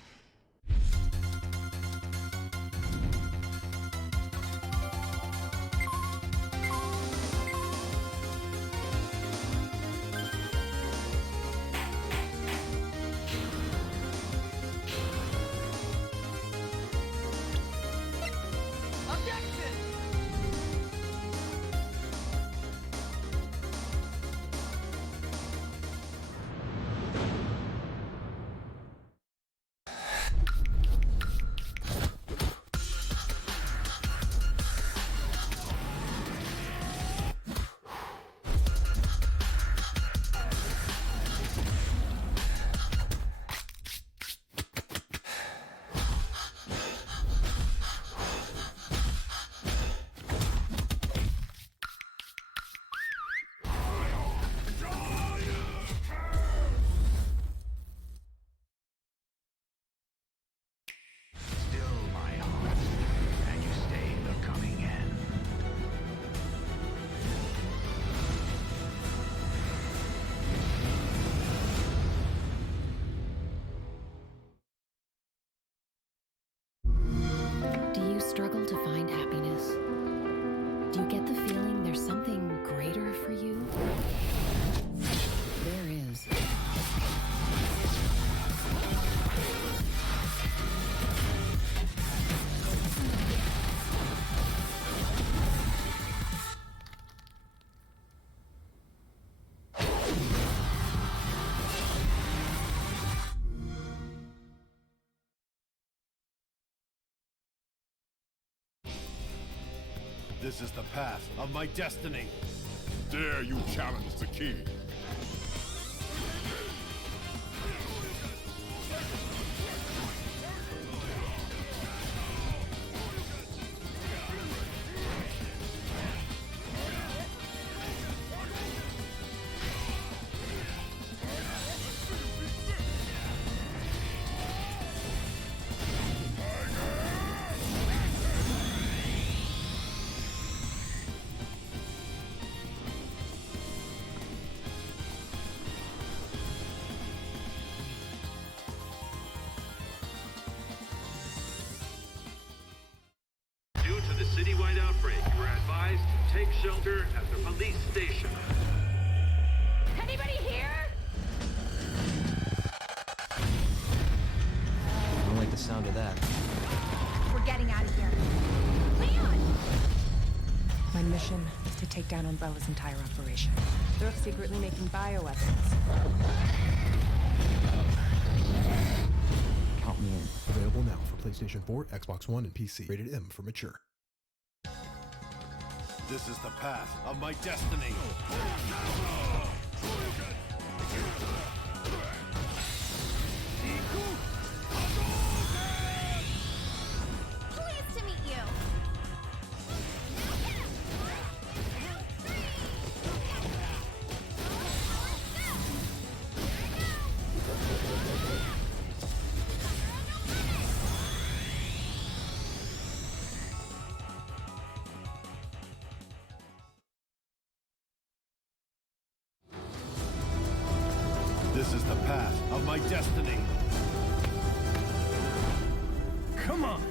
Do you struggle to find happiness? Do you get the feeling there's something greater for you? There is. This is the path of my destiny. Dare you challenge the king? Citywide outbreak. You are advised to take shelter at the police station. Anybody here? I don't like the sound of that. We're getting out of here. Leon! My mission is to take down Umbrella's entire operation. They're secretly making bioweapons. Count me in. Available now for PlayStation 4, Xbox One, and PC. Rated M for mature. This is the path of my destiny. Pleased to meet you. This is the path of my destiny. Come on!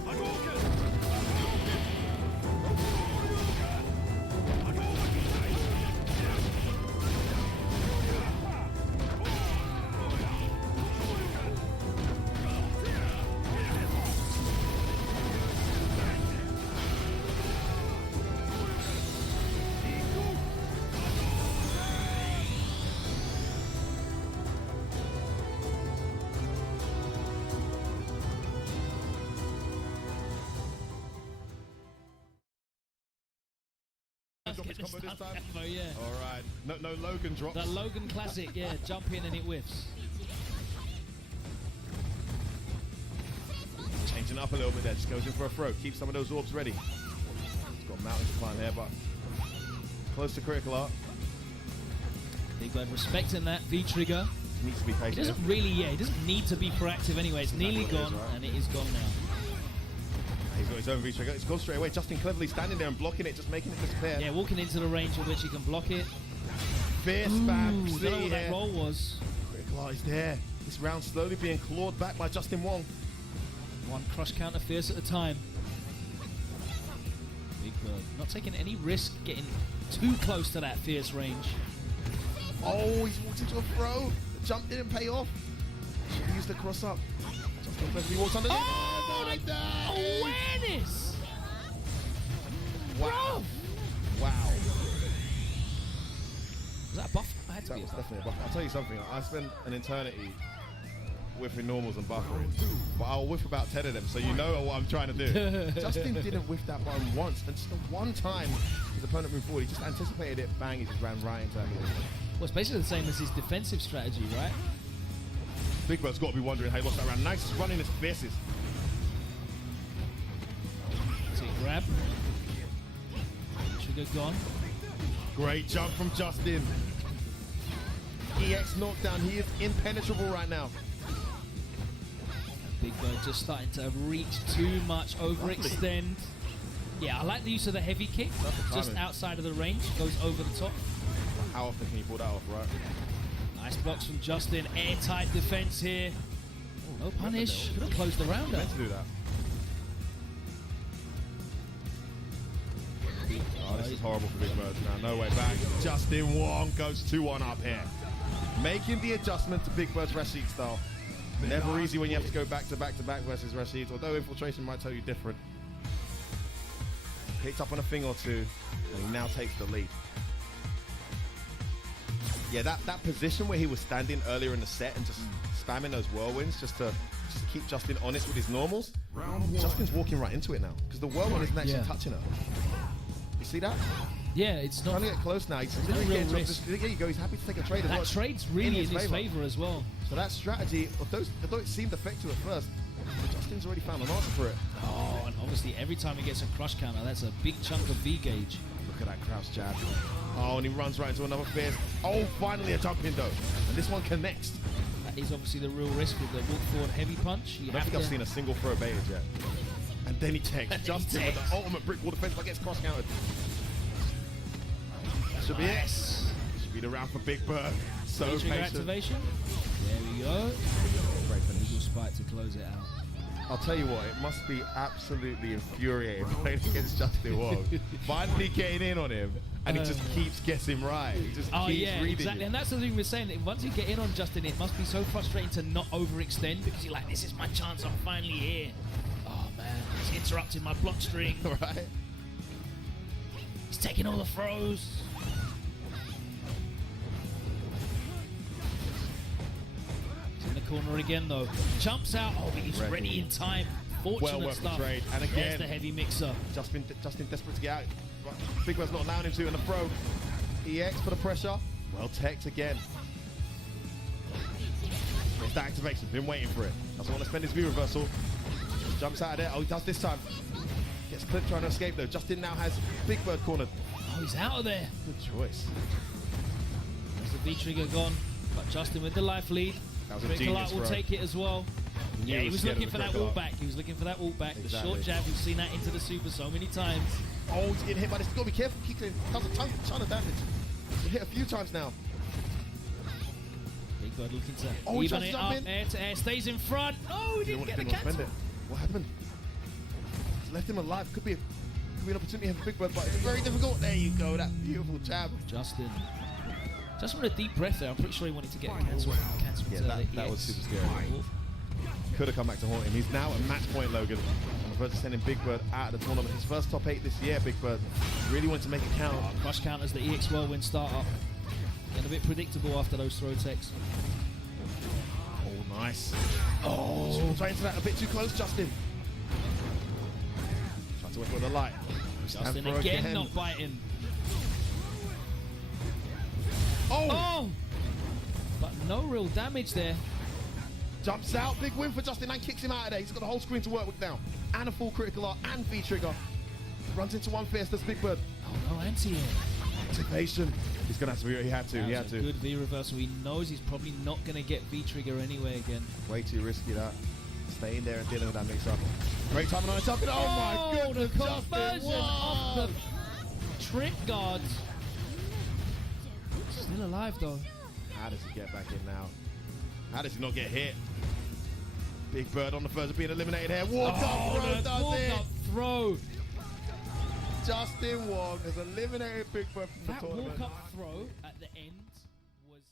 Yeah. All right. No Logan drops. The Logan classic, yeah. Jump in and it whiffs. Changing up a little bit there. Just goes in for a throw. Keep some of those orbs ready. He's got mountains to climb here, but close to critical art. Big Bird respecting that V-trigger. Needs to be patient. He doesn't really, he doesn't need to be proactive anyway. It's nearly gone, and it is gone now. He's got his own V-trigger. It's gone straight away. Justin cleverly standing there and blocking it, just making it disappear. Yeah, walking into the range at which he can block it. Fierce spam. Don't know what that roll was. Critical Art is there. This round slowly being clawed back by Justin Wong. One crush counter Fierce at a time. Big Bird not taking any risk getting too close to that Fierce range. Oh, he's walked into a throw. The jump didn't pay off. Should have used the cross up. Justin cleverly walks underneath. Oh, the awareness! Wow. Wow. Was that a buff? I had to That be was a buff. definitely a buff. I'll tell you something. I spent an eternity whiffing normals and buffering, but I'll whiff about 10 of them, so you know what I'm trying to do. Justin didn't whiff that one once, and just the one time his opponent moved forward, he just anticipated it, bang, he just ran right into him. Well, it's basically the same as his defensive strategy, right? Big Bird's got to be wondering how he lost that round. Nice running his Fierces. See, grab. Trigger gone. Great jump from Justin. EX knockdown. He is impenetrable right now. Big Bird just starting to reach too much, overextend. Yeah, I like the use of the heavy kick. Just outside of the range, goes over the top. How often can you pull that off, right? Nice blocks from Justin. Airtight defense here. No punish. Could have closed the round out. Meant to do that. Oh, this is horrible for Big Bird. Now, no way back. Justin Wong goes 2-1 up here. Making the adjustment to Big Bird's Rashid style. Never easy when you have to go back to back versus Rashid, although Infiltration might tell you different. Picked up on a thing or two, and he now takes the lead. Yeah, that position where he was standing earlier in the set and just spamming those whirlwinds just to keep Justin honest with his normals. Justin's walking right into it now, because the whirlwind isn't actually touching her. You see that? Yeah, it's not. Trying to get close now. He's no real risk. There you go. He's happy to take a trade as well. That trade's really in his favor as well. So that strategy, although it seemed effective at first, Justin's already found an answer for it. Oh, and obviously every time he gets a crush counter, that's a big chunk of V gauge. Look at that crouch jab. Oh, and he runs right into another Fierce. Oh, finally a jump in though. And this one connects. That is obviously the real risk with the walk forward heavy punch. I don't think I've seen a single throw baited yet. And then he takes Justin with the ultimate brick wall defense, but gets cross countered. Should be it. Should be the round for Big Bird. So patient. Activation. There we go. Great for Eagle Spike to close it out. I'll tell you what, it must be absolutely infuriating playing against Justin Wong. Finally getting in on him, and he just keeps guessing right. He just keeps reading exactly. it. And that's the thing we're saying, that once you get in on Justin, it must be so frustrating to not overextend, because you're like, this is my chance, I'm finally here. Oh man, he's interrupting my block string. Right. He's taking all the throws. In the corner again though. Jumps out. Oh, but he's ready in time. Fortunate stuff. Trade. And again, there's the heavy mixer. Justin desperate to get out. Big Bird's not allowing him to in the throw. EX for the pressure. Well teched again. It's that activation. Been waiting for it. Doesn't want to spend his V reversal. Just jumps out of there. Oh, he does this time. Gets clipped trying to escape though. Justin now has Big Bird cornered. Oh, he's out of there. Good choice. There's the V trigger gone. But Justin with the life lead. That was a genius will take it as well. Yeah, he was looking for that walk back. He was looking for that walk back. Exactly. The short jab, we've seen that into the super so many times. Oh, he's getting hit by this. You've got to be careful. Keep does a ton of damage. He's hit a few times now. Big Bird looking to he even it up. Air to air, stays in front. Oh, he didn't get the cancel. What happened? He's left him alive. Could be an opportunity for Big Bird, but it's very difficult. There you go, that beautiful jab. Justin with a deep breath there. I'm pretty sure he wanted to get a cancel. Yeah, that was super scary. Could have come back to haunt him. He's now at match point, Logan. On the verge of sending Big Bird out of the tournament. His first top 8 this year, Big Bird. Really wanted to make it count. Crush counters the EX Whirlwind start up. Getting a bit predictable after those throw techs. Oh, nice. Oh, trying to that a bit too close, Justin. Trying to whip with the light. Justin again not biting. Oh! But no real damage there. Jumps out, big win for Justin and kicks him out of there. He's got the whole screen to work with now. And a full critical art and V-trigger. Runs into one Fierce, that's Big Bird. Oh no, anti-air. Activation. He's gonna have to. He had to. He had to. Good V reversal. He knows he's probably not gonna get V trigger anyway again. Way too risky that. Staying there and dealing with that mix up. Great timing on top. Oh my goodness! The conversion off the trip guard. Still alive though. How does he get back in now? How does he not get hit? Big Bird on the verge of being eliminated here. Walk up throw does it. Throw. Justin Wong has eliminated Big Bird from the tournament. That walk-up throw at the end was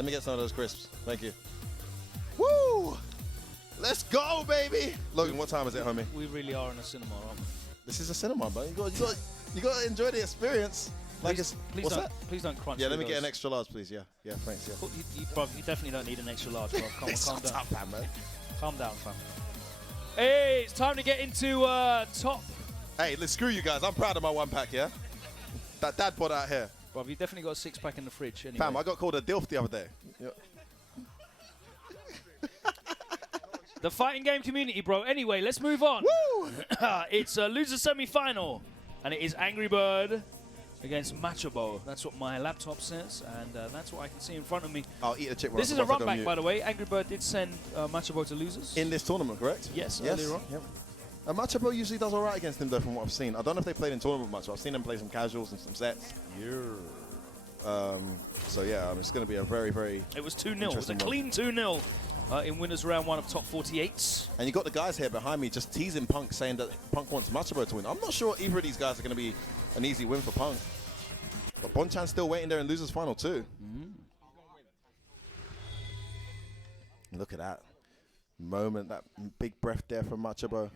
Let me get some of those crisps. Thank you. Woo! Let's go, baby! Logan, what time is it, homie? We really are in a cinema, aren't we? This is a cinema, bro. You got to enjoy the experience. Like what's that? Please don't crunch. Yeah, let me get an extra large, please. Yeah, thanks. Yeah. You definitely don't need an extra large, bro. Calm down. Up, man. Calm down, fam. Hey, it's time to get into top. Hey, let's screw you guys. I'm proud of my one pack, yeah? That dad bought out here. Bro, you definitely got a six-pack in the fridge. Anyway. Fam, I got called a DILF the other day. Yep. The fighting game community, bro. Anyway, let's move on. Woo! It's a loser semi-final, and it is Angry Bird against Machabo. That's what my laptop says, and that's what I can see in front of me. I'll eat a chip. This is a run back, by the way. Angry Bird did send Machabo to losers. In this tournament, correct? Yes, earlier on. Yep. Machabo usually does all right against him, though, from what I've seen. I don't know if they played in tournament much. I've seen them play some casuals and some sets. Yeah. So, yeah, it's going to be a very, very It was 2-0. It was a clean 2-0 in winners round 1 of top 48. And you got the guys here behind me just teasing Punk, saying that Punk wants Machabo to win. I'm not sure either of these guys are going to be an easy win for Punk. But Bonchan's still waiting there in losers final, too. Look at that moment, that big breath there from Machabo.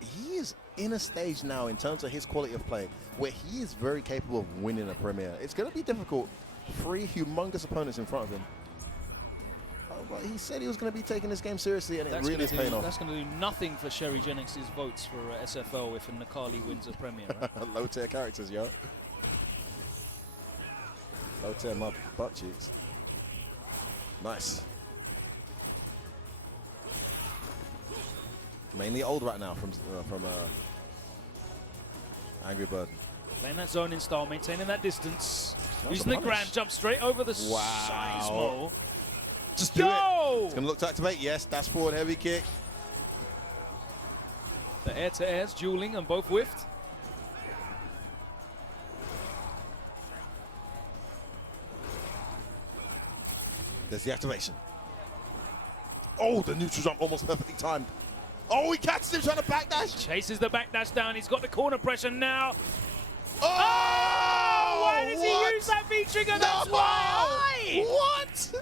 He is in a stage now in terms of his quality of play where he is very capable of winning a Premier. It's going to be difficult. 3 humongous opponents in front of him. But he said he was going to be taking this game seriously, and it really is paying off. That's going to do nothing for Sherry Jennings' votes for SFL if Nakali wins a Premier, right? Low tier characters, yo. Low tier my butt cheeks. Nice. Mainly old right now from Angry Bird. Playing that zoning style, maintaining that distance. Using the grand jump straight over the Seismo. Just do it. It's going to look to activate. Yes, that's forward heavy kick. The air-to-airs dueling and both whiffed. There's the activation. Oh, the neutral jump almost perfectly timed. Oh, he catches him trying to backdash. Chases the backdash down. He's got the corner pressure now. Oh! Why does he use that V-trigger? That's why! What?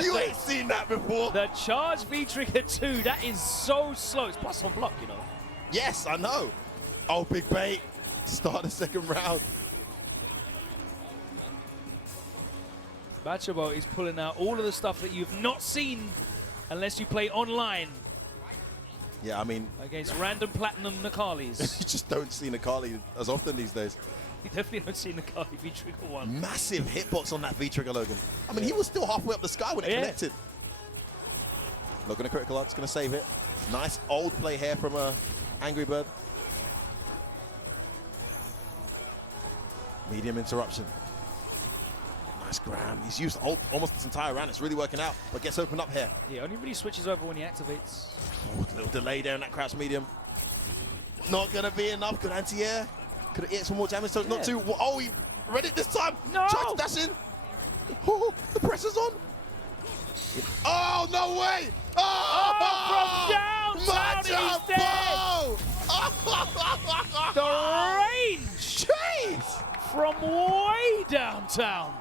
You ain't seen that before. The charge V-trigger 2, that is so slow. It's plus on block, you know. Yes, I know. Oh, big bait. Start the second round. Machabo is pulling out all of the stuff that you've not seen unless you play online. Yeah, I mean... Against random platinum Nakalis. You just don't see Nakali as often these days. You definitely don't see Nakali V-trigger 1. Massive hitbox on that V-trigger, Logan. I mean, he was still halfway up the sky when it connected. Logan, a critical art's going to save it. Nice old play here from Angry Bird. Medium interruption. Nice Graham. He's used ult almost this entire round. It's really working out, but gets opened up here. Yeah, only really switches over when he activates. Oh, a little delay there in that crouch medium. Not going to be enough. Good anti-air. Could have hit some more damage, so it's not too... Oh, he read it this time. No! Tried to dash in. Oh, the pressure's on. Oh, no way. Oh, from downtown, he's dead. The range. Jeez. From way downtown.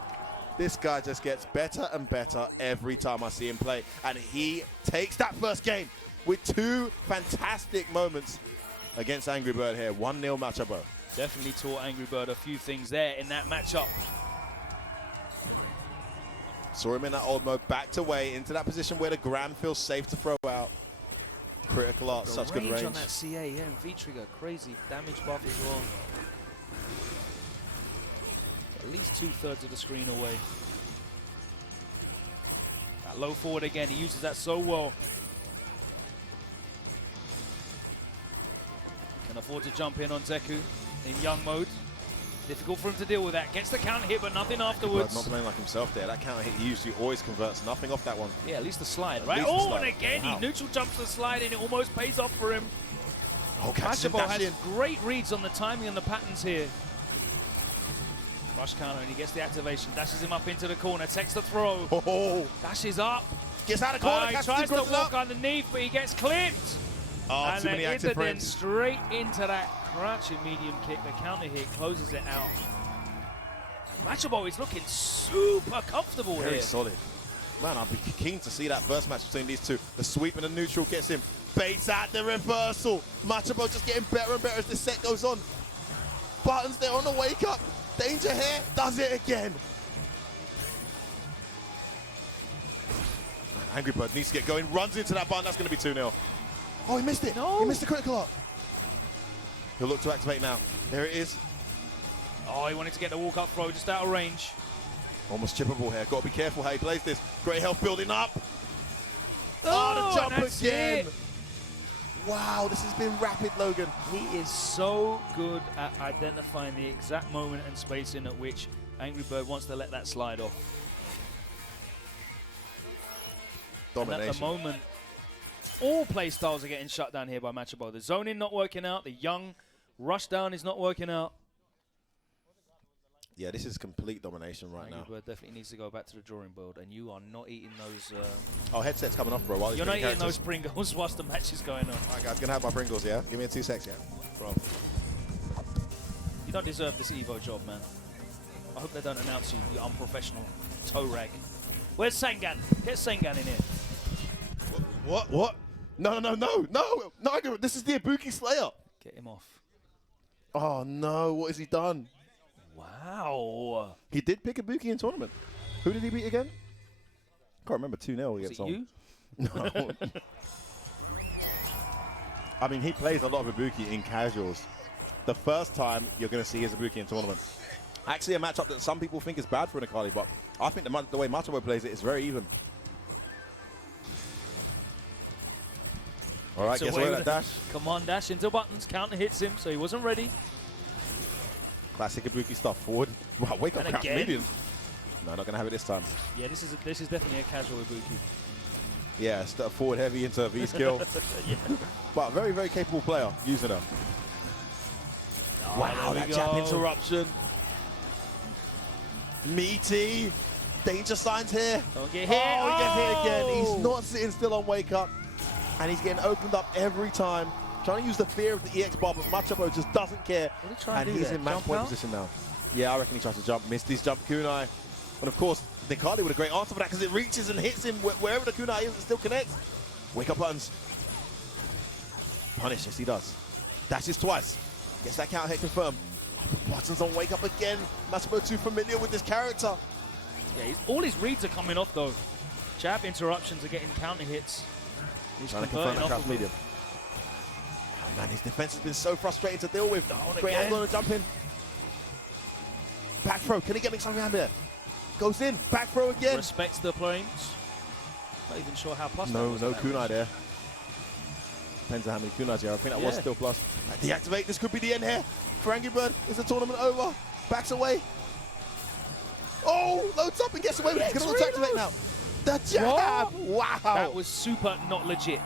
This guy just gets better and better every time I see him play. And he takes that first game with 2 fantastic moments against Angry Bird here. 1-0 Machabo. Definitely taught Angry Bird a few things there in that matchup. Saw him in that old mode, backed away into that position where the Gram feels safe to throw out. Critical art, such good range. On that CA, yeah, and V-Trigger, crazy damage buff as well. At least 2/3 of the screen away. That low forward again, he uses that so well. Can afford to jump in on Zeku in young mode. Difficult for him to deal with that. Gets the counter hit, but nothing afterwards. Not playing like himself there. That counter hit he usually always converts nothing off that one. Yeah, at least the slide, right? Oh, and again, he neutral jumps the slide, and it almost pays off for him. Oh, Machabo has great reads on the timing and the patterns here. Rush counter, and he gets the activation. Dashes him up into the corner. Takes the throw. Oh. Dashes up. Gets out of corner. He tries to walk underneath, but he gets clipped. Oh, and too many active then frames. straight into that crouching medium kick. The counter hit closes it out. Machabo is looking super comfortable here. Very solid. Man, I'd be keen to see that first match between these two. The sweep and the neutral gets him. Baits out the reversal. Machabo just getting better and better as the set goes on. Buttons there on the wake up. Danger here. Does it again. Man, Angry Bird needs to get going. Runs into that button. That's going to be 2-0. Oh, he missed it. No. He missed the critical art. He'll look to activate now. There it is. Oh, he wanted to get the walk-up throw just out of range. Almost chippable here. Got to be careful how he plays this. Great health building up. Oh, the jump again. Wow, this has been rapid, Logan. He is so good at identifying the exact moment and spacing at which Angry Bird wants to let that slide off. Domination. And at the moment, all play styles are getting shut down here by Machabo. The zoning not working out. The young rush down is not working out. Yeah, this is complete domination right now. Angry Bird definitely needs to go back to the drawing board, and you are not eating those... oh, headset's coming off, bro. While you're not eating those Pringles whilst the match is going on. All right, guys, gonna have my Pringles, yeah? Give me a 2 secs, yeah? Bro. You don't deserve this Evo job, man. I hope they don't announce you, you unprofessional toe rag. Where's Sengan? Get Sengan in here. What? No, this is the Ibuki Slayer. Get him off. Oh, no, what has he done? Wow. He did pick Ibuki in tournament. Who did he beat again? Can't remember. 2-0 against you? No. I mean, he plays a lot of Ibuki in casuals. The first time you're going to see his Ibuki in tournament. Actually, a matchup that some people think is bad for Nikali, but I think the way Machabo plays it is very even. All right, gets away with that dash. Come on, dash into buttons. Counter hits him, so he wasn't ready. Classic Ibuki stuff. Forward. Wow, wake up, and again. Medium. No, not going to have it this time. Yeah, this is definitely a casual Ibuki. Yeah, forward heavy into V skill. Yeah. But very, very capable player using her. Oh, wow, that jab interruption. Meaty. Danger signs here. Don't get hit. Oh, he gets hit again. He's not sitting still on wake up. And he's getting opened up every time. Trying to use the fear of the EX bar, but Machabo just doesn't care. What did he try and to do he's there? in match point position now. Yeah, I reckon he tries to jump. Missed his jump kunai. And of course, Nikali with a great answer for that because it reaches and hits him wherever the kunai is, it still connects. Wake up buttons. Punish, yes he does. Dashes twice. Gets that counter hit confirmed. Buttons on wake up again. Machabo too familiar with this character. Yeah, all his reads are coming off though. Jab interruptions are getting counter hits. He's trying to confirm that crouch medium. Oh man, his defense has been so frustrating to deal with. Great angle on the jump in. Back throw, can he get something around there? Goes in, back throw again. Respects the planes. Not even sure how plus no kunai there. Depends on how many kunais here. I think that was still plus. Deactivate, this could be the end here. For Angry Bird, is the tournament over? Backs away. Oh, loads up and gets away with it. He's going to activate now. The jab! Wow! That was super not legit.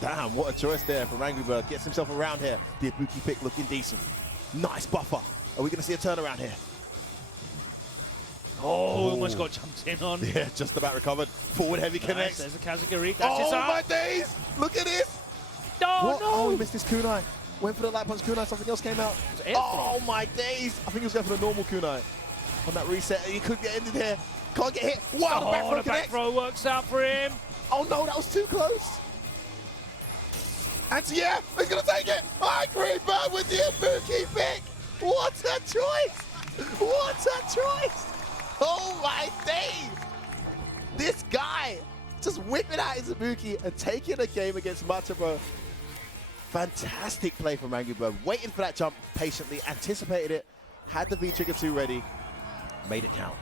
Damn, what a choice there from Angry Bird. Gets himself around here. The Ibuki pick looking decent. Nice buffer. Are we going to see a turnaround here? Oh, almost got jumped in on. Yeah, just about recovered. Forward heavy connects. There's a Kazakiri. Oh my days! Look at this! No! Oh, he missed his kunai. Went for the light punch kunai, something else came out. Oh my days! I think he was going for the normal kunai. on that reset. He could get into there. Can't get hit. Wow, the back throw works out for him. Oh no, that was too close. And yeah, he's gonna take it. Angry Bird with the Ibuki pick. What a choice! What a choice! Oh my days! This guy just whipping out his Ibuki and taking a game against Machabo. Fantastic play from Angry Bird. Waiting for that jump patiently, anticipated it, had the V-Trigger 2 ready, made it count.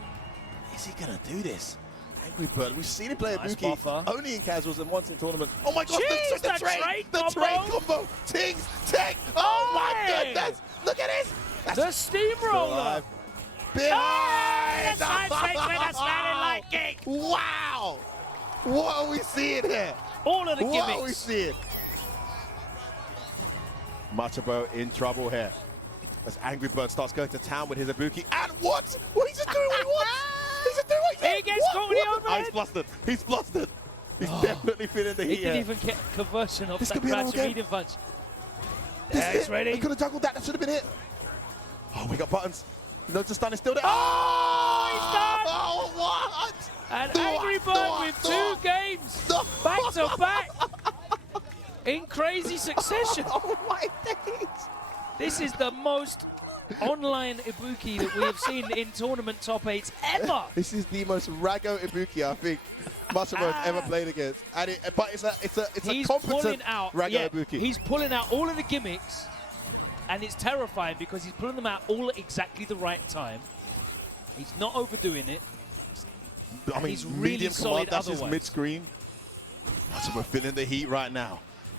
Is he gonna do this? Angry Bird, we've seen him play Ibuki only in casuals and once in tournaments. Oh my god, Jeez, the trade combo! Tings, Tech! Oh my goodness! Look at this! The steamroller! Behind! The side fake with a standing light kick! Wow! What are we seeing here? All of the gimmicks. What are we seeing? Machabo in trouble here. As Angry Bird starts going to town with his Ibuki. And what? What he's just doing what he wants! He's just doing what he wants! He gets caught with the overhead! He's flustered. He's flustered. He's definitely feeling the heat. He didn't even get conversion off that crash medium punch. Yeah, he's ready. He could have juggled that. That should have been it. Oh, we got buttons. No, just standing still there. Oh, he's done! Oh, what? And Angry Bird with 2 games back to back in crazy succession. Oh my days! This is the most online Ibuki that we have seen in tournament top 8s ever. This is the most rago Ibuki I think Machabo has ever played against, and but it's a competent rago Ibuki. He's pulling out all of the gimmicks, and it's terrifying because he's pulling them out all at exactly the right time. He's not overdoing it. I mean, he's really medium solid command, that's his otherwise. mid-screen. Machabo feeling the heat right now.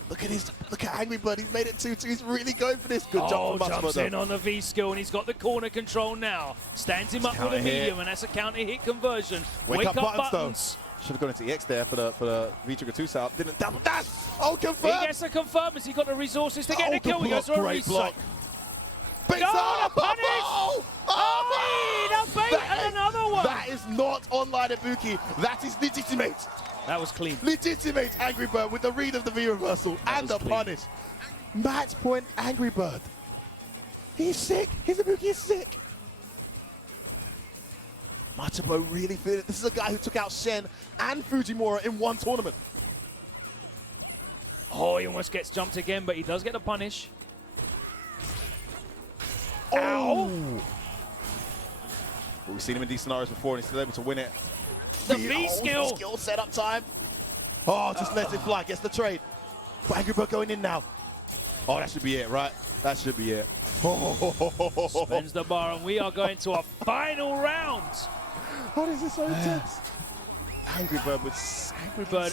Look at Angry Bird. He's made it 2-2. He's really going for this. Good jump from Machabo. Jumps in on the V skill, and he's got the corner control now. Stands him up with a medium, and that's a counter hit conversion. Wake up buttons. Should have gone into EX there for the V-Trigger 2 setup. Didn't double dash. Oh, confirm. He gets the confirm as he got the resources to get the kill. He goes for a great reset. block. Go on, a punish! The bait and another one! That is not online Ibuki. That is legitimate. That was clean. Legitimate Angry Bird with the read of the V reversal and the punish. Match point Angry Bird. He's sick. His Ibuki is sick. Machabo really feeling it. This is a guy who took out Shen and Fujimura in one tournament. Oh, he almost gets jumped again, but he does get the punish. Oh! Ow. Well, we've seen him in these scenarios before, and he's still able to win it. The V skill. Skill setup time. Oh, just lets it fly. Gets the trade. But Angry Bird going in now. Oh, that should be it, right? That should be it. Spends the bar, and we are going to a final round. Oh, this is so intense. Angry Bird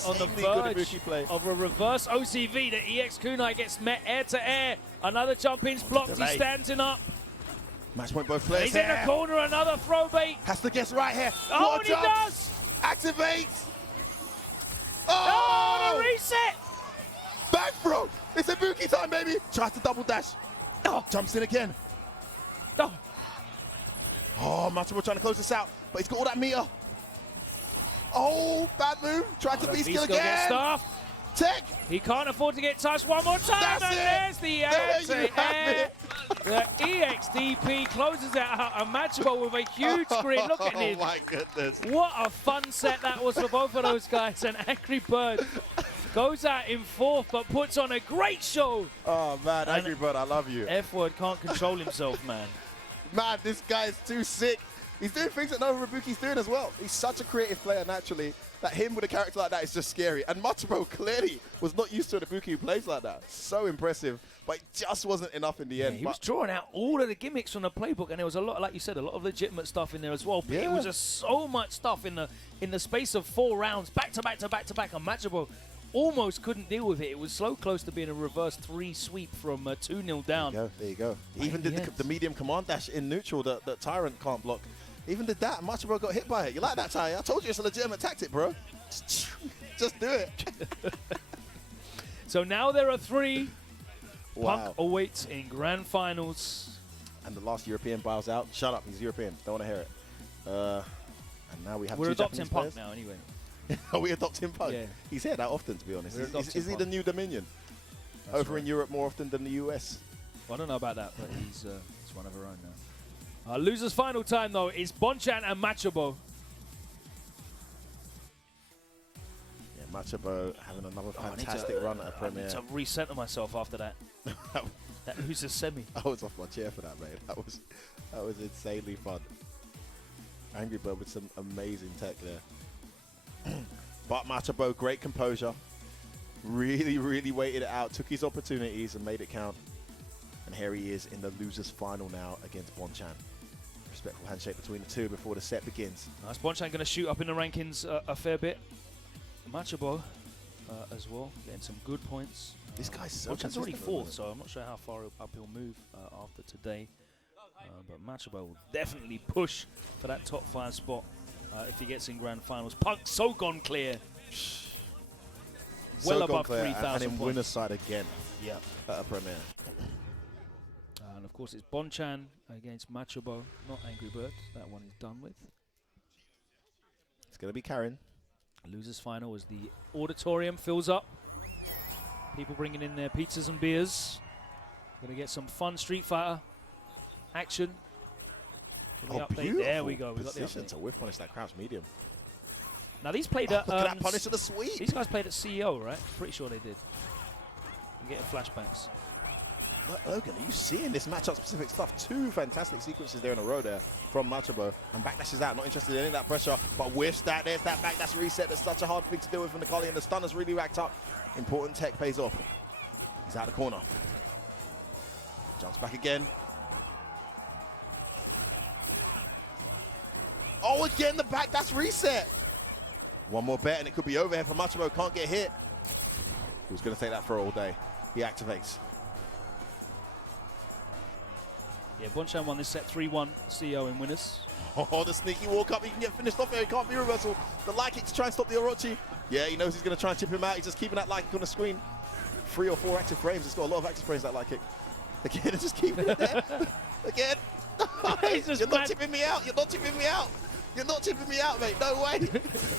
on the verge of a reverse OCV. The EX Kunai gets met air to air. Another jump in's blocked. He's standing up. Match point both players. He's in the corner. Another throw bait. Has to guess right here. Oh, and he does. Activates. Oh, the reset. Back throw. It's Ibuki time, baby. Tries to double dash. Oh, jumps in again. Oh, Machabo trying to close this out, but he's got all that meter. Oh, bad move. Tried to V-skill again. Gets stuffed. Tech. He can't afford to get touched one more time. That's and there's the anti-air. The EXDP closes it out. A Machabo with a huge grin. Look at this. Oh my goodness. What a fun set that was for both of those guys. And Angry Bird goes out in 4th, but puts on a great show. Oh man, Angry Bird, I love you. F-word can't control himself, man. Man, this guy is too sick. He's doing things that Nova Ibuki's doing as well. He's such a creative player naturally that him with a character like that is just scary. And Machabo clearly was not used to an Ibuki who plays like that. So impressive, but it just wasn't enough in the end. He was drawing out all of the gimmicks from the playbook, and there was a lot, like you said, a lot of legitimate stuff in there as well. But it was just so much stuff in the space of 4 rounds, back to back to back to back, and Machabo almost couldn't deal with it. It was so close to being a reverse 3 sweep from 2-0 down. There you go. He even did the medium command dash in neutral that Tyrant can't block. Even did that, Machabo got hit by it. You like that, Ty? I told you it's a legitimate tactic, bro. Just do it. So now there are 3. Wow. Punk awaits in grand finals. And the last European bows out. Shut up, he's European. Don't want to hear it. And now we have We're 2 adopting Japanese Punk players. now, anyway. Are we adopting Punk? Yeah. He's here that often, to be honest. Is he the new Dominion? That's Over in Europe more often than the US? Well, I don't know about that, but he's one of our own now. Losers final time though is Bonchan and Machabo. Yeah, Machabo having another fantastic run at a Premier. I need to recenter myself after that. That loser semi. I was off my chair for that, mate. That was insanely fun. Angry Bird with some amazing tech there. But Machabo, great composure. Really, really waited it out, took his opportunities and made it count. And here he is in the losers final now against Bonchan. Respectful handshake between the two before the set begins. Nice. Bonchan going to shoot up in the rankings a fair bit. Machabo as well, getting some good points. This guy's so Bonchan's already fourth, so I'm not sure how far up he'll move after today. But Machabo will definitely push for that top 5 spot if he gets in grand finals. Punk so gone clear. Well above 3,000 and in points. winner's side again. Yeah. At a Premier. And of course it's Bonchan against Machabo, not Angry Bird. That one is done with. It's going to be Karen. Losers final as the auditorium fills up. People bringing in their pizzas and beers. Going to get some fun Street Fighter action. Oh, beautiful. There we go. We got the position update. to whiff punish that crouch medium. Now these played at look at that punish to the sweep. These guys played at CEO, right? Pretty sure they did. I'm getting flashbacks. Logan, are you seeing this matchup specific stuff? 2 fantastic sequences there in a row there from Machabo. And backdashes out, not interested in any of that pressure, but whiffs that. There's that backdash reset. That's such a hard thing to deal with from Nicoli, and the stun has really racked up. Important tech pays off. He's out of the corner. Jumps back again. Oh, again, the backdash reset. One more bet and it could be over here for Machabo. Can't get hit. Who's going to take that for all day? He activates. Yeah, Bonchan won this set 3-1, CEO in winners. Oh, the sneaky walk up. He can get finished off here. He can't be reversal. The light kick to try and stop the Orochi. Yeah, he knows he's going to try and chip him out. He's just keeping that light kick on the screen. 3 or 4 active frames. It's got a lot of active frames, that light kick. Again, just keeping it there. Again. You're not tipping me out. You're not tipping me out. You're not tipping me out, mate. No way.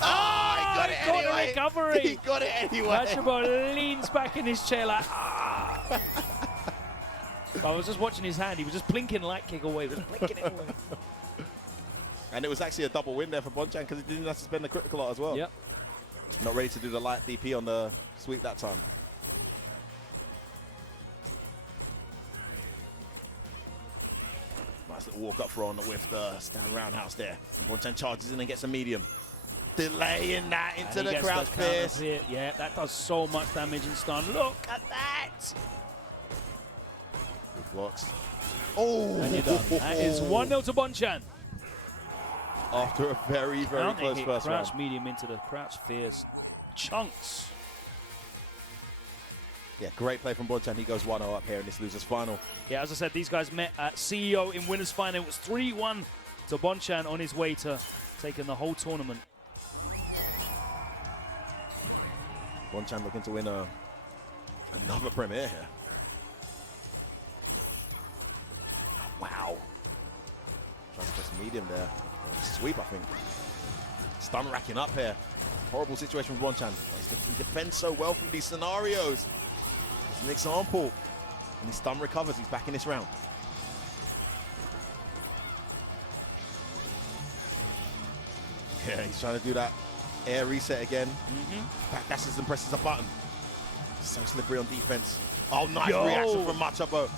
Oh, he got it anyway. Recovery. He got it anyway. Machabo leans back in his chair like, ah. I was just watching his hand. He was just blinking light kick away. Just blinking it away. And it was actually a double win there for Bonchan because he didn't have to spend the critical lot as well. Yep. Not ready to do the light DP on the sweep that time. Nice little walk up throw on the with the stand roundhouse there. Bonchan charges in and gets a medium. Delaying that into the crouch fist. Yeah, that does so much damage and stun. Look at that. Good blocks. Oh, and you're done. That is 1-0 to Bonchan. After a very, very close first round. Crouch medium into the crouch fierce chunks. Yeah, great play from Bonchan. He goes 1-0 up here in this losers final. Yeah, as I said, these guys met at CEO in winners final. It was 3-1 to Bonchan on his way to taking the whole tournament. Bonchan looking to win another Premier here. Wow. Trying to press medium there. Sweep, I think. Stun racking up here. Horrible situation with Bonchan. He defends so well from these scenarios. As an example. And his stun recovers. He's back in this round. Yeah, he's trying to do that air reset again. Backdashes and presses a button. So slippery on defense. Oh, nice reaction from Machabo.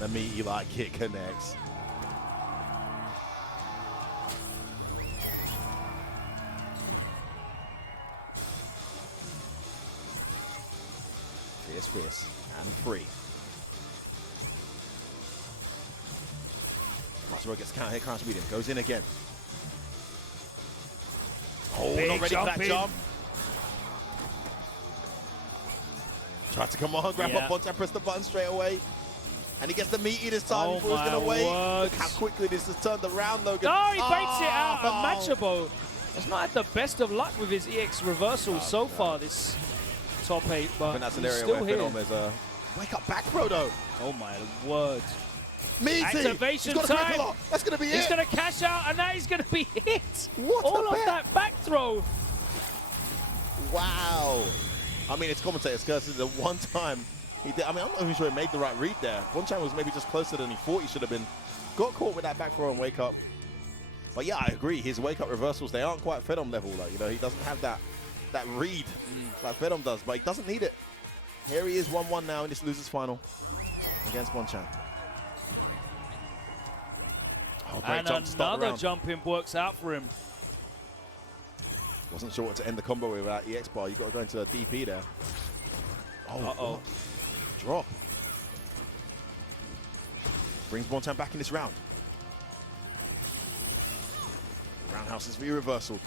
The meaty light kick connects. Fierce, and free. Machabo gets counter hit, crouch medium, goes in again. Oh, Big not ready for that in. jump. Tries to come on, grab up Bonchan, press the button straight away. And he gets the meaty this time before he's going to wait. Look how quickly this has turned around, Logan. No, he baits it out. And Machabo has not had the best of luck with his EX reversal so far this top 8. But I think that's an he's area still where here. Phenom is a wake up back throw though. Oh my word. Meaty. Activation time. That's going to be it. He's going to cash out and that is going to be hit. What all of that back throw. Wow. I mean, it's commentator's curse. The one time he did, I mean, I'm not even sure he made the right read there. Bonchan was maybe just closer than he thought he should have been. got caught with that back throw and wake up. But yeah, I agree. His wake up reversals, they aren't quite Phenom level. Like, you know, he doesn't have that read like Phenom does, but he doesn't need it. Here he is 1-1 now in this losers final against Bonchan. Oh, great and jump to start the another round. jump in works out for him. Wasn't sure what to end the combo with that EX bar. You got to go into a DP there. Oh, drop. Brings Bonchan back in this round. Roundhouse is V-reversal.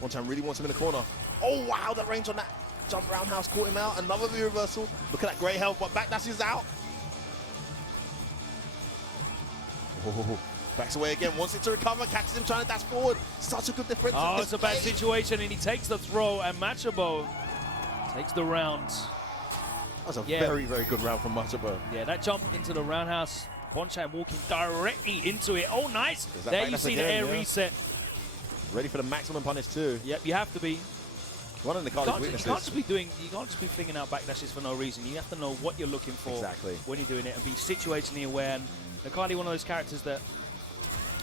Bonchan really wants him in the corner. Oh, wow, that range on that jump roundhouse caught him out. Another V-reversal. Look at that great health, but backdash is out. Oh, backs away again, wants it to recover, catches him trying to dash forward. Such a good difference. Oh, it's a bad situation, and he takes the throw, and Machabo takes the round. That was a very, very good round from Machabo. Yeah, that jump into the roundhouse, Bonchan walking directly into it. Oh, nice. There you see the air reset. Ready for the maximum punish too. Yep, you have to be. One of the Nikali's weaknesses. You can't just be flinging out backdashes for no reason. You have to know what you're looking for when you're doing it and be situationally aware. And Nikali, one of those characters that,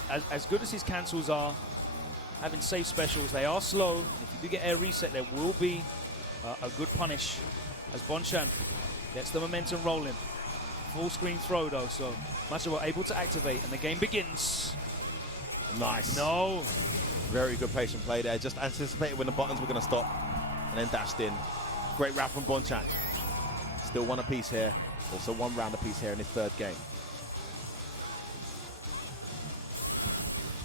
as good as his cancels are, having safe specials, they are slow. If you do get air reset, there will be a good punish as Bonchan gets the momentum rolling. Full screen throw though, so Machabo able to activate, and the game begins. Nice. No. Very good patient play there. Just anticipated when the buttons were going to stop and then dashed in. Great round from Bonchan. Still one apiece here. Also 1 round apiece here in his 3rd game.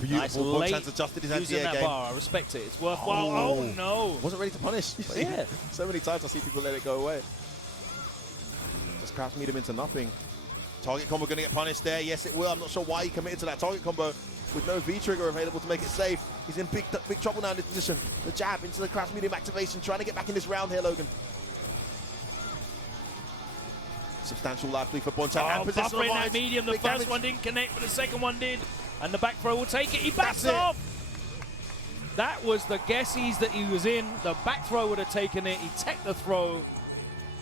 Beautiful. Nice. Bonchan's adjusted his anti-air that game. bar. I respect it. It's worthwhile. Oh, no. Wasn't ready to punish. Yeah. So many times I see people let it go away. Just crouch meet him into nothing. Target combo going to get punished there. Yes, it will. I'm not sure why he committed to that target combo with no V-trigger available to make it safe. He's in big trouble now in this position. The jab into the crouch medium activation, trying to get back in this round here, Logan. Substantial life lead for Bonchan. Oh, buffering that medium. The first one didn't connect, but the second one did. And the back throw will take it. He backs off. That was the guesses that he was in. The back throw would have taken it. He teched the throw.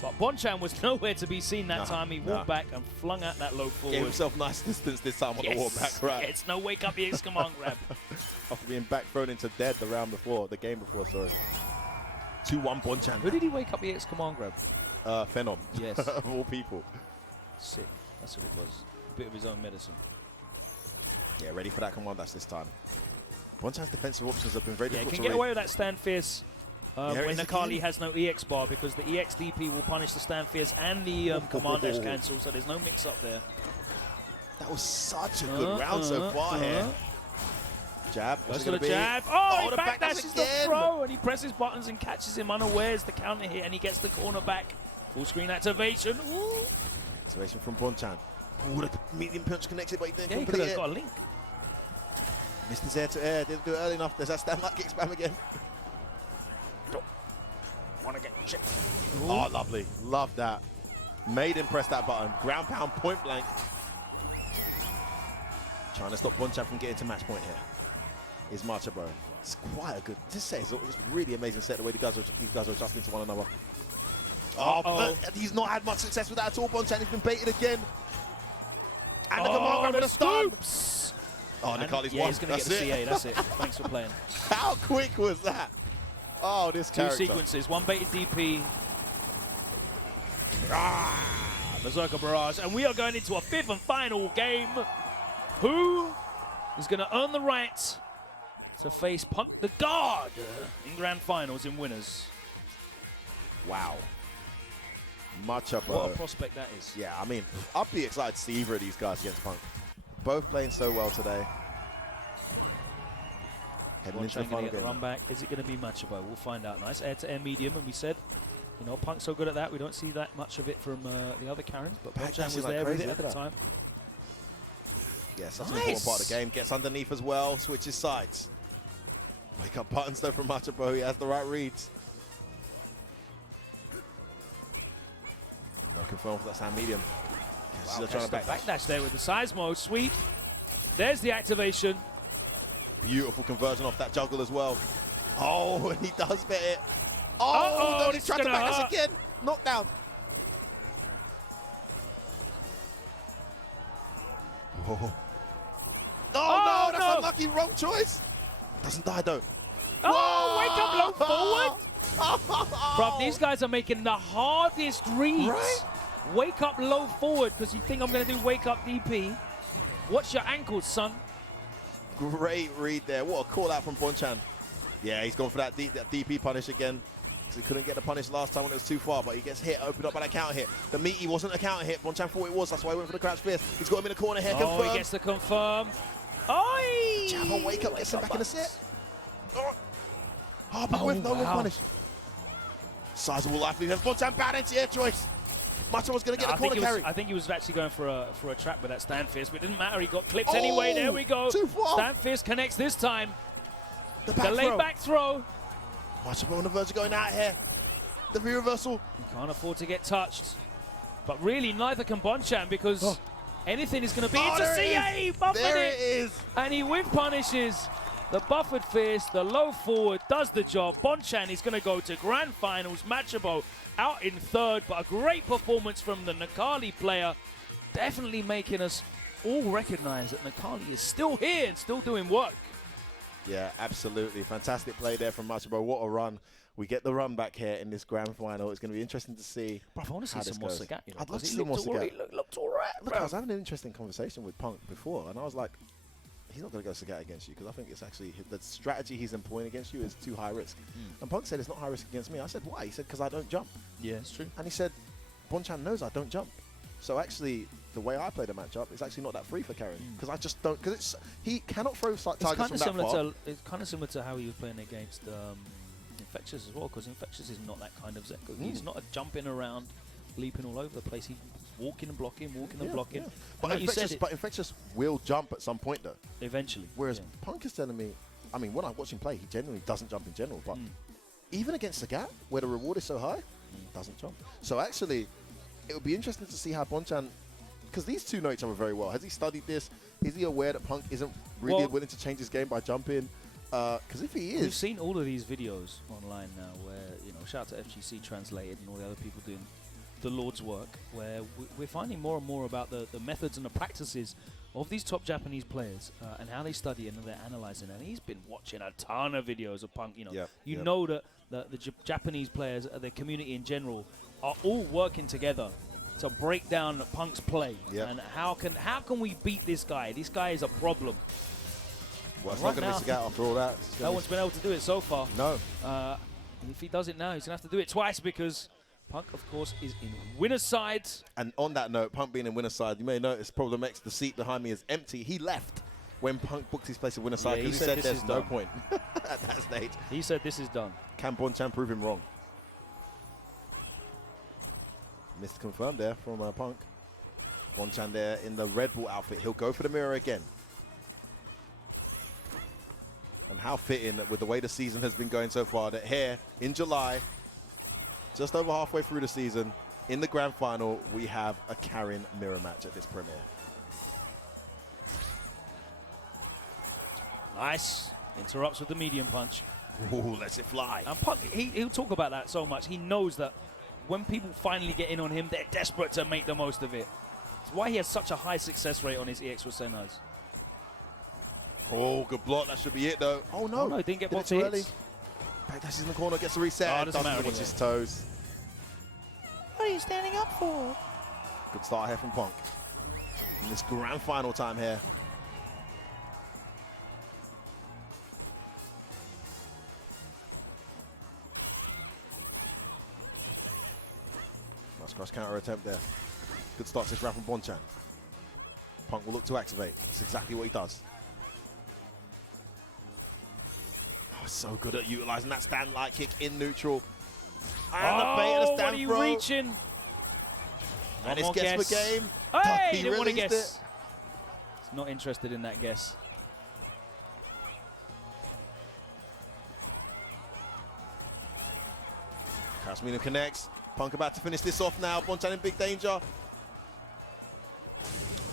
But Bonchan was nowhere to be seen that time. He walked back and flung out that low forward. Gave himself nice distance this time on the walk back, right? It's no wake up EX command grab. After being back thrown into dead the game before, sorry. 2-1 Bonchan. Who did he wake up EX command grab? Phenom. Yes. Of all people. Sick. That's what it was. A bit of his own medicine. Yeah, ready for that command dash this time. Bonchan's defensive options have been very difficult can to get away with that stand fierce. When Nikali again. has no EX bar, because the EX DP will punish the stand fierce and the command dash cancel, so there's no mix up there. That was such a good round so far here. Jab. Goes to the jab. Oh, he backdashes the throw, and he presses buttons and catches him unawares. The counter hit, and he gets the corner back. Full screen activation. Ooh. Activation from Bonchan. Ooh, the medium punch connected, but he didn't complete he could it. have got a link. Missed his air to air. Didn't do it early enough. There's that stand like kick spam again. Want to get chipped. Oh, lovely. Love that. Made him press that button. Ground pound, point blank. Trying to stop Bonchan from getting to match point here. Is Machabo. It's quite a good, just say, it's a really amazing set the way these guys are adjusting to one another. Oh, he's not had much success with that at all. Bonchan has been baited again. And the command grab with a stun. Oh, Nikali's won. He's going to get the CA, that's it. Thanks for playing. How quick was that? Oh, this character. 2 sequences, 1 baited DP. Berserker Barrage. And we are going into a 5th and final game. Who is going to earn the right to face Punk the God in grand finals in winners? Wow. Machabo. What a prospect that is. Yeah, I mean, I'd be excited to see either of these guys against Punk. Both playing so well today. Heading into the final game. Run back. Is it going to be Machabo? We'll find out. Nice air-to-air medium, and we said, you know, Punk's so good at that. We don't see that much of it from the other Karens, but Bonchan was there with it at the time. Yeah, such an important part of the game. Gets underneath as well. Switches sides. Wake up buttons though from Machabo. He has the right reads. No confirm for that sound medium. Wow, trying to backdash there with the Seismo sweep. There's the activation. Beautiful conversion off that juggle as well. Oh, and he does fit it. Oh, no, he's trying to backdash again. Knockdown. Oh. risky, wrong choice. Doesn't die though. Oh, wake up low forward. Bruv, these guys are making the hardest reads. Right? Wake up low forward because you think I'm going to do wake up DP. Watch your ankles, son. Great read there. What a call out from Bonchan. Yeah, he's gone for that DP punish again. He couldn't get the punish last time when it was too far, but he gets hit, opened up by that counter hit. The meaty wasn't a counter hit. Bonchan thought it was, that's why he went for the crouch fist. He's got him in the corner here, confirm. He gets the confirm. Oi! Jab on wake up, gets him back in the set. Oh, but with no one punish. Sizable life lead. Bonchan bad anti-air choice. Macho was going to get the corner carry. I think he was actually going for a trap with that stand fist, but it didn't matter. He got clipped anyway. There we go. Too far. Stand fist connects this time. The back Delayed throw. back throw. Macho on the verge of going out here. The reversal. He can't afford to get touched. But really, neither can Bonchan because anything is going to be into CA. He buffered there it. It is. And he whip punishes. The buffered fist, the low forward does the job. Bonchan is going to go to grand finals. Machabo out in third, but a great performance from the Nakali player. Definitely making us all recognize that Nakali is still here and still doing work. Yeah, absolutely. Fantastic play there from Machabo. What a run. We get the run back here in this grand final. It's going to be interesting to see. Bro, I want to see some more Sagat. I'd love to see more Sagat. Looked all right. Look, I was having an interesting conversation with Punk before, and I was like, he's not going to go Sagat against you because I think it's actually the strategy he's employing against you is too high risk. And Punk said it's not high risk against me. I said, why? He said, because I don't jump. Yeah, it's true. And he said, Bonchan knows I don't jump. So actually, the way I play the matchup is actually not that free for carrying because I just don't. Because he cannot throw targets from that far. It's kind of similar to how he was playing against Infectious as well, because Infectious is not that kind of Zeko. He's not a jumping around, leaping all over the place. He's walking and blocking, and blocking. Yeah. But, Infectious will jump at some point though. Eventually. Whereas Punk is telling me, I mean, when I watch him play, he genuinely doesn't jump in general. But even against Sagat, where the reward is so high, doesn't jump. So actually, it would be interesting to see how Bonchan, because these two know each other very well. Has he studied this? Is he aware that Punk isn't really willing to change his game by jumping? Because if he is... We've seen all of these videos online now where, shout out to FGC Translated and all the other people doing the Lord's work, where we're finding more and more about the methods and the practices of these top Japanese players and how they study and they're analyzing it. And he's been watching a ton of videos of Punk. You know that the Japanese players, the community in general, are all working together to break down Punk's play. And how can we beat this guy? This guy is a problem. Well, it's not going to be Sagat after all that. No one's been able to do it so far. No. If he does it now, he's going to have to do it twice because Punk, of course, is in winner's side. And on that note, Punk being in winner's side, you may notice Problem X, the seat behind me is empty. He left when Punk booked his place in winner's side because he said there's no point at that stage. He said this is done. Can Bonchan prove him wrong? Missed confirmed there from Punk. Bonchan there in the Red Bull outfit. He'll go for the mirror again. And how fitting with the way the season has been going so far that here in July, just over halfway through the season, in the grand final, we have a Karin mirror match at this premiere. Nice. Interrupts with the medium punch. Ooh, lets it fly. And Punk, he'll talk about that so much. He knows that when people finally get in on him, they're desperate to make the most of it. It's why he has such a high success rate on his EX with Senais. Oh, good block. That should be it, though. Oh, no. Oh, no, didn't get blocked too early. Back dashes in the corner, gets a reset. Oh, doesn't matter watch his toes. What are you standing up for? Good start here from Punk. In this grand final time here. Nice cross counter attempt there. Good start to this round from Bonchan. Punk will look to activate. That's exactly what he does. Oh, so good at utilizing that stand light kick in neutral. And the bait of the stand what are you throw. reaching? And it's guess for game. Hey, he didn't want to released guess. He's not interested in that guess. Kasmina connects. Punk about to finish this off now. Bonchan in big danger.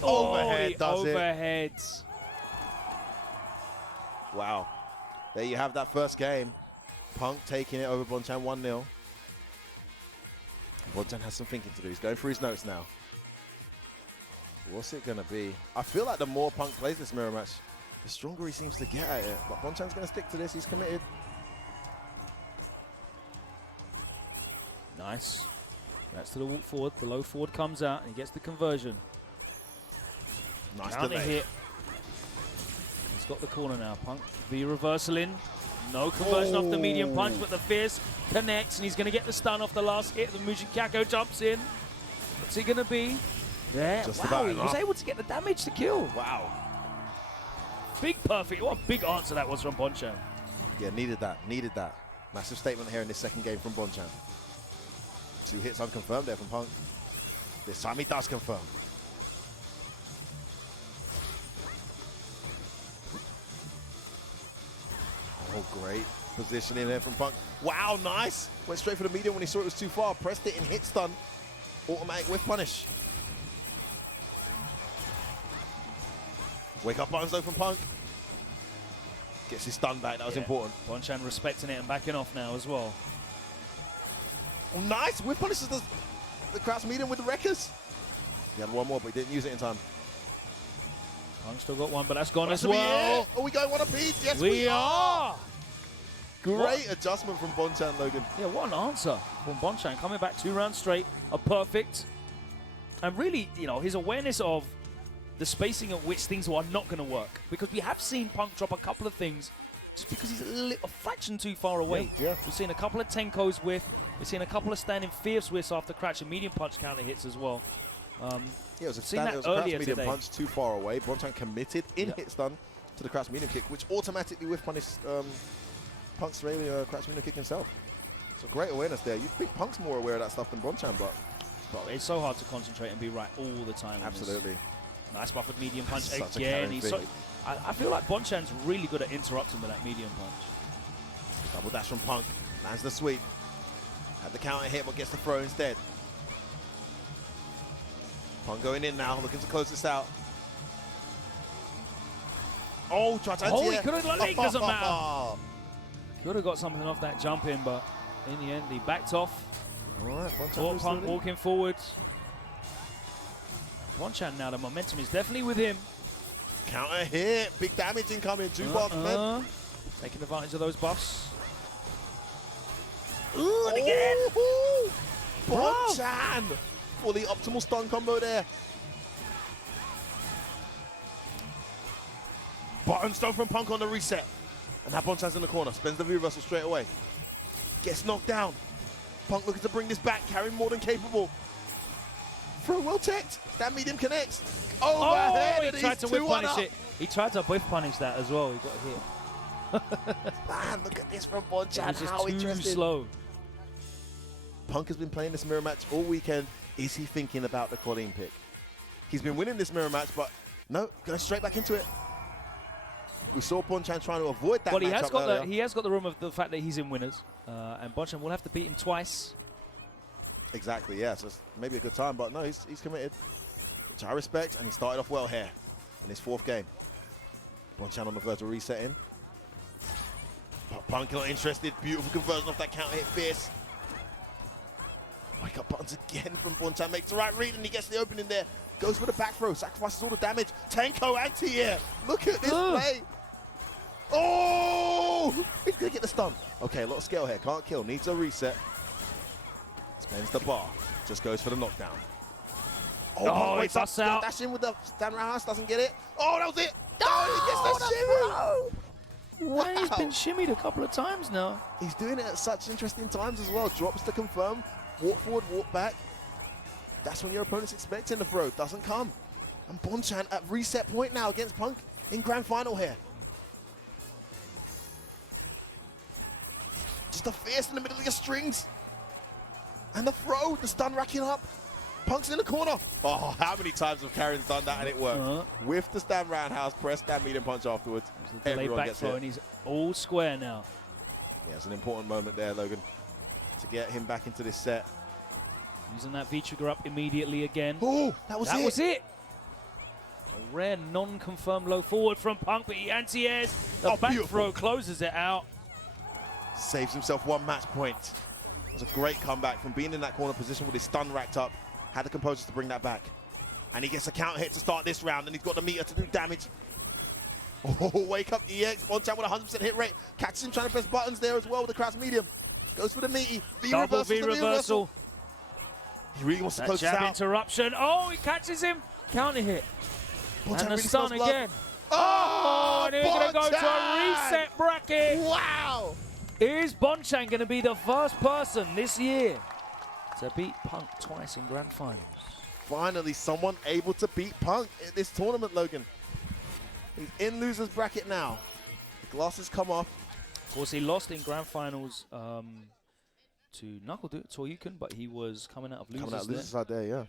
Overhead does overheads. Wow. There you have that first game. Punk taking it over Bonchan 1-0. Bonchan has some thinking to do. He's going through his notes now. What's it going to be? I feel like the more Punk plays this mirror match, the stronger he seems to get at it. But Bonchan's going to stick to this. He's committed. Nice. That's to the walk forward. The low forward comes out and he gets the conversion. Nice Counter hit. He's got the corner now, Punk. V reversal in. No conversion off the medium punch, but the fierce connects and he's going to get the stun off the last hit. The Mujikako jumps in. What's he going to be? There. Just wow, about he was enough. able to get the damage to kill. Wow. Big perfect. What a big answer that was from Bonchan. Yeah, needed that. Needed that. Massive statement here in this second game from Bonchan. 2 hits unconfirmed there from Punk. This time he does confirm. Oh, great positioning there from Punk. Wow, nice. Went straight for the medium when he saw it was too far. Pressed it and hit stun. Automatic whiff punish. Wake up buttons though from Punk. Gets his stun back. That was important. Bonchan respecting it and backing off now as well. Oh, nice. Whiff punishes the crouch medium with the wreckers. He had one more, but he didn't use it in time. Punk still got one, but that's gone as well. Are we going one apiece? Yes, we are. Great adjustment from Bonchan, Logan. Yeah, what an answer from Bonchan. Coming back 2 rounds straight, a perfect. And really, you know, his awareness of the spacing at which things are not going to work. Because we have seen Punk drop a couple of things just because he's a fraction too far away. Yeah. We've seen a couple of Tenkos with. We've seen a couple of standing fierce whiffs after crouch and medium punch counter hits as well. Yeah, it was a seen that crouch earlier medium today. punch too far away. Bonchan committed in hit stun to the crouch medium kick, which automatically whiff punished Punk's really crouch medium kick himself. So great awareness there. You'd think Punk's more aware of that stuff than Bonchan, but it's so hard to concentrate and be right all the time. Absolutely. Nice buffered medium punch Such a again. carrying thing. I feel like Bonchan's really good at interrupting with that medium punch. Double dash from Punk. Lands the sweep. Had the counter hit, but gets the throw instead. Punk going in now, looking to close this out. Oh, try to he could have got leg, doesn't matter. Could have got something off that jump in, but in the end, he backed off. All right, Punk walking forward. Bonchan now, the momentum is definitely with him. Counter hit, big damage incoming, 2 buffs, man. Taking advantage of those buffs. Ooh, and again! Bonchan! Fully optimal stun combo there. Button stun from Punk on the reset. And now Bonchan's in the corner, spends the V-reversal straight away. Gets knocked down. Punk looking to bring this back, carrying more than capable. Throw well teched. That medium connects. Overhead, he tried to whip punish it. He tried to whip punish that as well. He got hit. Man, look at this from Bonchan. It was just How too interesting. slow. Punk has been playing this mirror match all weekend. Is he thinking about the Colleen pick? He's been winning this mirror match, but no, going straight back into it. We saw Bonchan trying to avoid that. But he has got the room of the fact that he's in winners, and Bonchan will have to beat him twice. Exactly, yeah. So it's maybe a good time, but no, he's committed, which I respect, and he started off well here in his 4th game. Bonchan on the verge of resetting. But Punk not interested. Beautiful conversion off that counter hit, fierce. Wake up buttons again from Bonchan. Makes the right read, and he gets the opening there. Goes for the back throw, sacrifices all the damage. Tenko anti-air. Look at this play. Oh! He's going to get the stun. Okay, a lot of scale here. Can't kill. Needs a reset. Spends the bar. Just goes for the knockdown. Oh, he busts out. Dash in with the stand roundhouse. Doesn't get it. Oh, that was it. Oh, he gets the shimmy. Wow. He's been shimmied a couple of times now. He's doing it at such interesting times as well. Drops to confirm. Walk forward, walk back. That's when your opponent's expecting the throw. Doesn't come. And Bonchan at reset point now against Punk in grand final here. Just a fierce in the middle of your strings. And the throw, the stun racking up. Punk's in the corner. Oh, how many times have Karen's done that and it worked? With the stand roundhouse, press that medium punch afterwards. Everyone gets hit. And he's all square now. Yeah, it's an important moment there, Logan, to get him back into this set. Using that V-trigger up immediately again. Oh, that was it. A rare non-confirmed low forward from Punk, but he anti-airs. The back throw closes it out. Saves himself 1 match point. It was a great comeback from being in that corner position with his stun racked up. Had the composure to bring that back. And he gets a counter hit to start this round, and he's got the meter to do damage. Oh, wake up EX. Bonchan with a 100% hit rate. Catches him trying to press buttons there as well with the crouch medium. Goes for the meaty. Double V reversal. He really wants to close this jab out. interruption. Oh, he catches him. Counter hit. Bonchan And the really stun smells blood. again. Oh, and he's going to go to a Bonchan! reset bracket. Wow. Is Bonchan going to be the first person this year to beat Punk twice in Grand Finals? Finally, someone able to beat Punk in this tournament, Logan. He's in loser's bracket now. The glasses come off. Of course, he lost in Grand Finals to Knuckle Toryuken, but he was coming out of losers. Coming out of losers side there, yeah.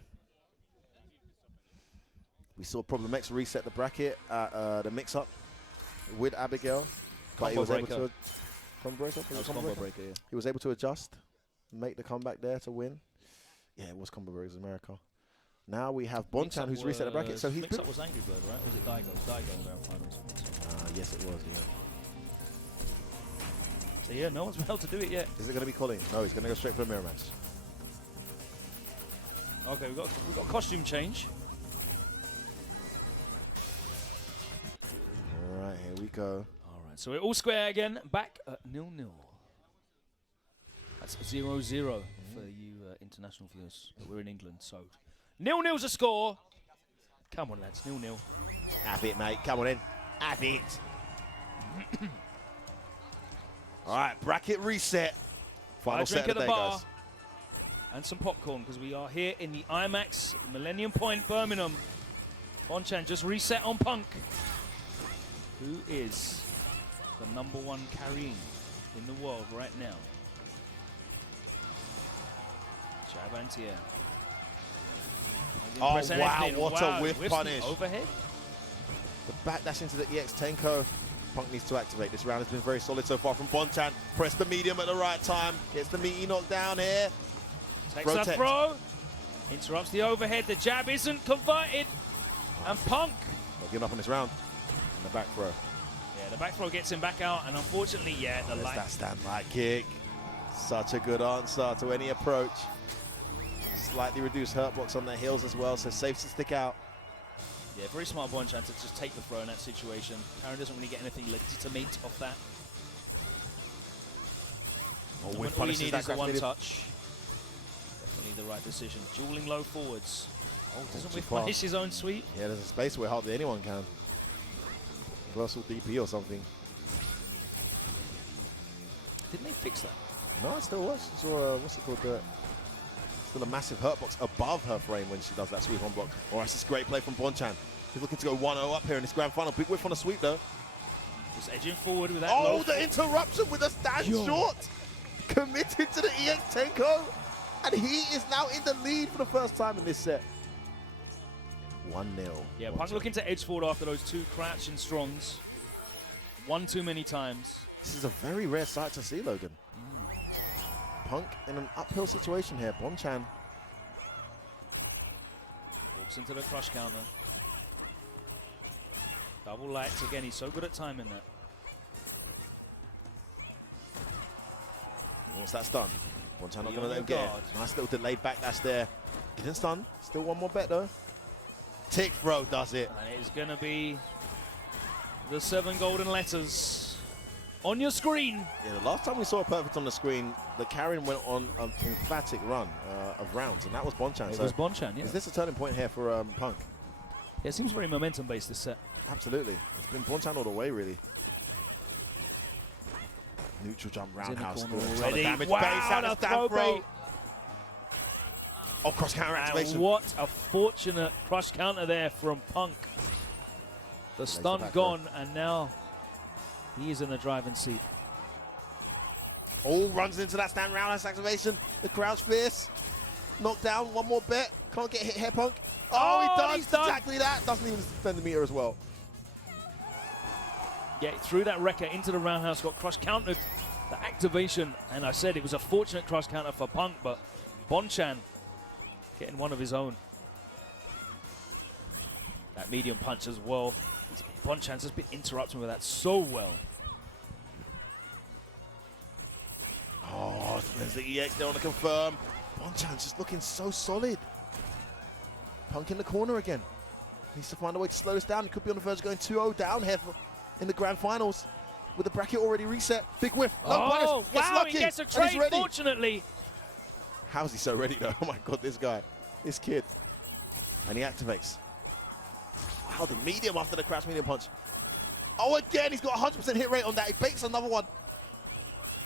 We saw Problem X reset the bracket at the mix-up with Abigail. But he was able to... Combo breaker? Combo breaker, yeah. He was able to adjust, make the comeback there to win. Yeah, it was Combo Breakers America. Now we have Bonchan, who's reset the bracket. So he's mix-up was Angry Bird, right? Or was it Daigo? Daigo in Grand Finals. Yes, it was, yeah. So yeah, no one's been able to do it yet. Is it going to be Colleen? No, he's going to go straight for a mirror match. Okay, we've got a costume change. All right, here we go. All right, so we're all square again. Back at 0-0. That's 0-0 for you international viewers. But we're in England, so 0-0's a score. Come on, lads, 0-0. Have it, mate. Come on in. Have it. All right, bracket reset. Final set of the day, guys. And some popcorn, because we are here in the IMAX Millennium Point, Birmingham. Bonchan just reset on Punk, who is the #1 carrying in the world right now. Jab anti-air. Oh, wow, what a whiff Whiffs punish. Overhead. The backdash into the EX Tenko. Punk needs to activate. This round has been very solid so far from Bonchan. Press the medium at the right time. Gets the meaty knocked down here. Takes that throw. Interrupts the overhead. The jab isn't converted. And Punk. Not giving up on this round. And the back throw. Yeah, the back throw gets him back out. And unfortunately, yeah, the light. That stand light kick. Such a good answer to any approach. Slightly reduced hurt box on the heels as well, so safe to stick out. Yeah, very smart Bonchan to just take the throw in that situation. Karen doesn't really get anything legitimate off that. Oh, when all you need is the one touch. Definitely the right decision. Dueling low forwards. Oh, doesn't whiff punish his own sweep? Yeah, there's a space where hardly anyone can. Reversal DP or something. Didn't they fix that? No, it still was. It's what's it called? Still a massive hurt box above her frame when she does that sweep on block. Oh, that's just great play from Bonchan. He's looking to go 1-0 up here in this grand final. Big whiff on a sweep though. Just edging forward with that. Oh, the interruption with a stand short. Committed to the EX Tenko. And he is now in the lead for the first time in this set. 1-0. Yeah, Punk looking to edge forward after those two crouch and strongs. One too many times. This is a very rare sight to see, Logan. Punk in an uphill situation here. Bonchan walks into the crush counter. Double lights again. He's so good at timing that. What's that stun? Bonchan not going to let him get it. Nice little delayed backdash there. Getting stun. Still one more bet though. Tick throw does it. And it's going to be the 7 golden letters on your screen. Yeah, the last time we saw a perfect on the screen, the carrying went on an emphatic run of rounds, and that was Bonchan. It was Bonchan, yeah. Is this a turning point here for Punk? Yeah, it seems very momentum-based, this set. Absolutely. It's been Bonchan all the way, really. Neutral jump roundhouse. Damage wow, base out of throw bait. Oh, cross counter activation. And what a fortunate cross counter there from Punk. The stun gone, and now he is in the driving seat. Oh, runs into that stand roundhouse activation. The crouch fierce. Knocked down, one more bet. Can't get hit here, Punk. Oh, he does exactly that. Doesn't even defend the meter as well. Yeah, threw that wrecker into the roundhouse, got crush countered the activation, and I said it was a fortunate crush counter for Punk, but Bonchan getting one of his own. That medium punch as well. Bonchan's just been interrupting with that so well. Oh, there's the EX there on the confirm. Bonchan's just looking so solid. Punk in the corner again. Needs to find a way to slow this down. He could be on the verge of going 2-0 down here in the grand finals with the bracket already reset. Big whiff. No oh, punish. wow, lucky, he gets a trade, fortunately. How is he so ready, though? Oh, my God, this guy. This kid. And he activates. Wow, the medium after the crash medium punch. Oh, again, he's got 100% hit rate on that. He bakes another one.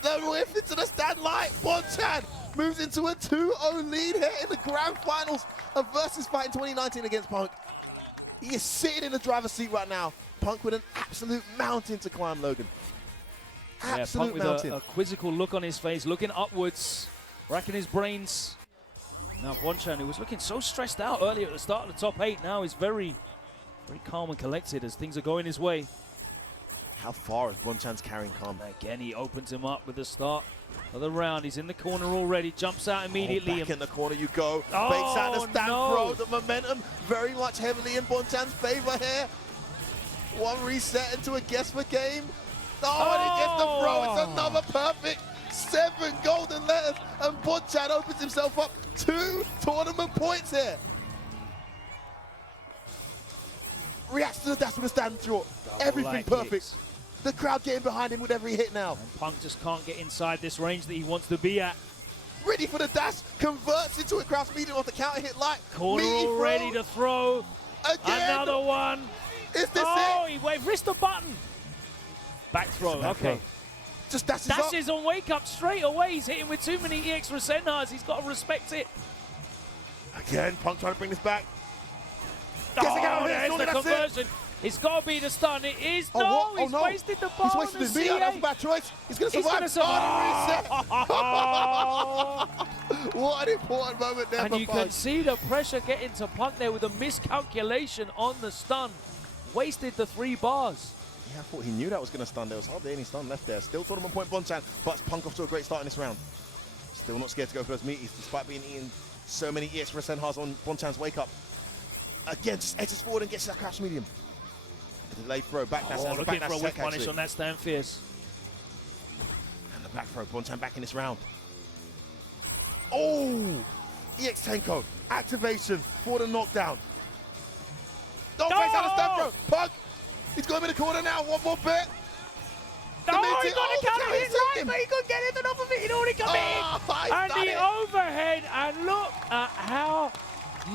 The whiff into the stand light. Bonchan moves into a 2-0 lead here in the grand finals of VSFighting 2019 against Punk. He is sitting in the driver's seat right now. Punk with an absolute mountain to climb, Logan. Absolute Punk mountain. with a quizzical look on his face, looking upwards, racking his brains. Now Bonchan, who was looking so stressed out earlier at the start of the top 8, now is very, very calm and collected as things are going his way. How far is Bonchan's carrying calm? Again, he opens him up with the start of the round. He's in the corner already, jumps out immediately. Back in the corner you go. Bakes out the stand throw. The momentum very much heavily in Bonchan's favor here. One reset into a guess for game. Oh, and he gets the throw. It's another perfect. 7 golden letters, and Bonchan opens himself up 2 tournament points here. Reacts to the dash with a stand throw. Everything perfect. Kicks. The crowd getting behind him with every hit now. And Punk just can't get inside this range that he wants to be at. Ready for the dash, converts into a crouch medium off the counter hit light. Corner all ready to throw. Again. Another one. Is this it? He waved wrist the button. Back throw, okay. Just dashes on wake up straight away. He's hitting with too many EX Rasenhas. He's got to respect it. Again, Punk trying to bring this back. There's the conversion. It's got to be the stun. It is. He's wasted the ball. He's wasted his meter. That's a bad choice. He's going to survive. What an important moment there and for you Punk. can see the pressure getting to Punk there with a miscalculation on the stun. Wasted the 3 bars. Yeah, I thought he knew that was going to stun. There was hardly any stun left there. Still tournament point Bonchan, but Punk off to a great start in this round. Still not scared to go for those meaties, despite being eaten so many EX Rasenhas on Bonchan's wake up. Again, just edges forward and gets that crash medium. The delay throw, back dash. Looking for a whip punish on that stand fierce. And the back throw, Bonchan back in this round. Oh! EX Tenko, activation for the knockdown. Don't face out the stand throw. Punk, he's got him in the corner now. One more bit. He got a counter hit right, but he couldn't get it enough of it. He'd already come in. And the overhead, and look at how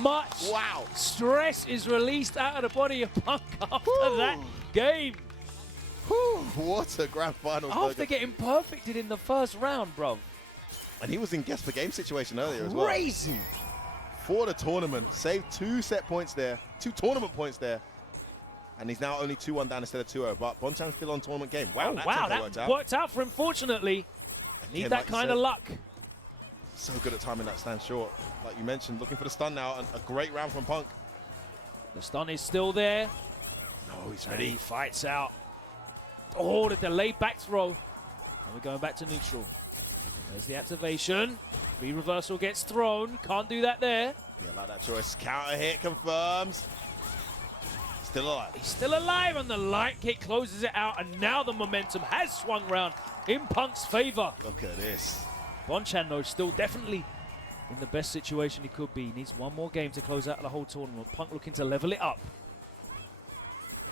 much stress is released out of the body of Punk after that game. What a grand final. After getting perfected in the first round, bro. And he was in guess for game situation earlier as well. Crazy. For the tournament, saved 2 set points there, 2 tournament points there. And he's now only 2-1 down instead of 2-0. But Bonchan's still on tournament game. Wow, that worked out for him, fortunately. Need that kind of luck. So good at timing that stand short. Like you mentioned, looking for the stun now, and a great round from Punk. The stun is still there. Oh, he's ready. He fights out. Oh, the delayed back throw. And we're going back to neutral. There's the activation. Re-reversal gets thrown. Can't do that there. Yeah, like that choice. Counter hit confirms. Still alive. He's still alive, and the light kick closes it out, and now the momentum has swung round in Punk's favor. Look at this. Bonchan, though, still definitely in the best situation he could be. He needs one more game to close out the whole tournament. Punk looking to level it up.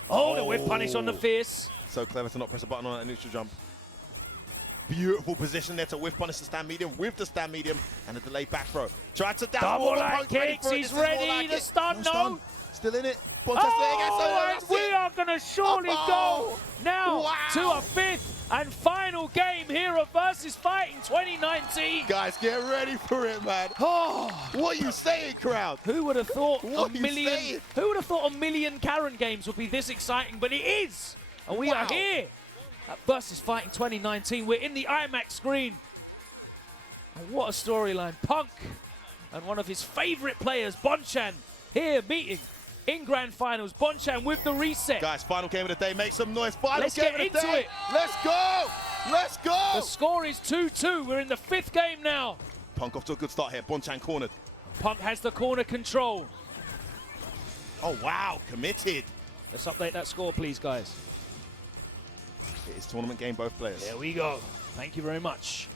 Oh, the whip punish on the fierce. So clever to not press a button on that neutral jump. Beautiful position there to whiff punish the stand medium with the stand medium and a delayed back throw. Tried to dash double light kicks. He's ready. The stun, no. Still in it. And we are going to surely go now to a 5th and final game here at VSFighting 2019. Guys, get ready for it, man. Oh, what are you saying, crowd? Who would have thought a million Karen games would be this exciting? But it is, and we are here at VSFighting 2019. We're in the IMAX screen, and what a storyline! Punk and one of his favorite players, Bonchan, here meeting in grand finals. Bonchan with the reset. Guys, final game of the day. Make some noise. Final Let's game get of the into day. it. Let's go. Let's go. The score is 2-2. We're in the 5th game now. Punk off to a good start here. Bonchan cornered. Punk has the corner control. Oh, wow. Committed. Let's update that score, please, guys. It is tournament game, both players. There we go. Thank you very much.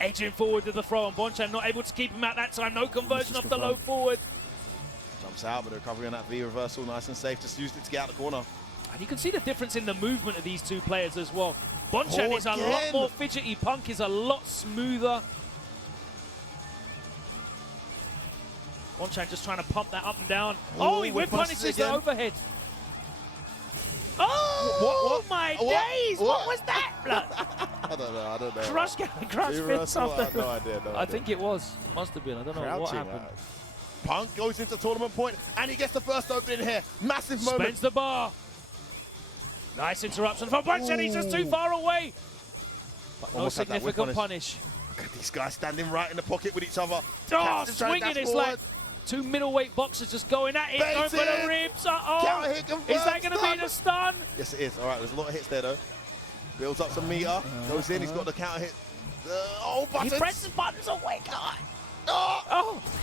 Edging forward to the throw, and Bonchan not able to keep him out that time. No conversion off the low forward. Jumps out, but the recovery on that V reversal, nice and safe. Just used it to get out the corner. And you can see the difference in the movement of these two players as well. Bonchan is a lot more fidgety. Punk is a lot smoother. Bonchan just trying to pump that up and down. Oh, he whip punishes the overhead. Oh, my days! What was that, blood? I don't know. Crush fit something. No idea. I think it was. Must have been. I don't know what happened. Punk goes into tournament point, and he gets the first opening here. Massive moment. Spends the bar. Nice interruption from Bonchan. He's just too far away. But no significant punish. Look at these guys standing right in the pocket with each other. Oh, swinging. It's like two middleweight boxers just going at it. Going for the ribs. Uh-oh. Is that going to be the stun? Yes, it is. All right, there's a lot of hits there, though. Builds up some meter. Goes in. He's got the counter hit. Buttons. He presses buttons away.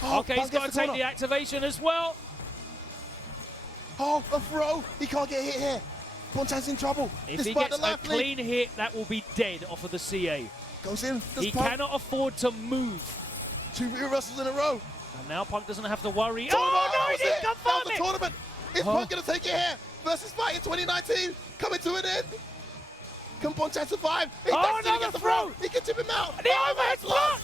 Okay, he's got to take the activation as well. Oh, a throw. He can't get hit here. Bonchan's in trouble. If he gets a clean hit, that will be dead off of the CA. Goes in. He cannot afford to move. 2 reversals in a row. And now Punk doesn't have to worry. Oh, no, he didn't confirm it. The tournament. Is Punk going to take it here? VSFighting 2019 coming to an end. Can Bonchan survive? He another throw. He can tip him out. The overhead's blocked.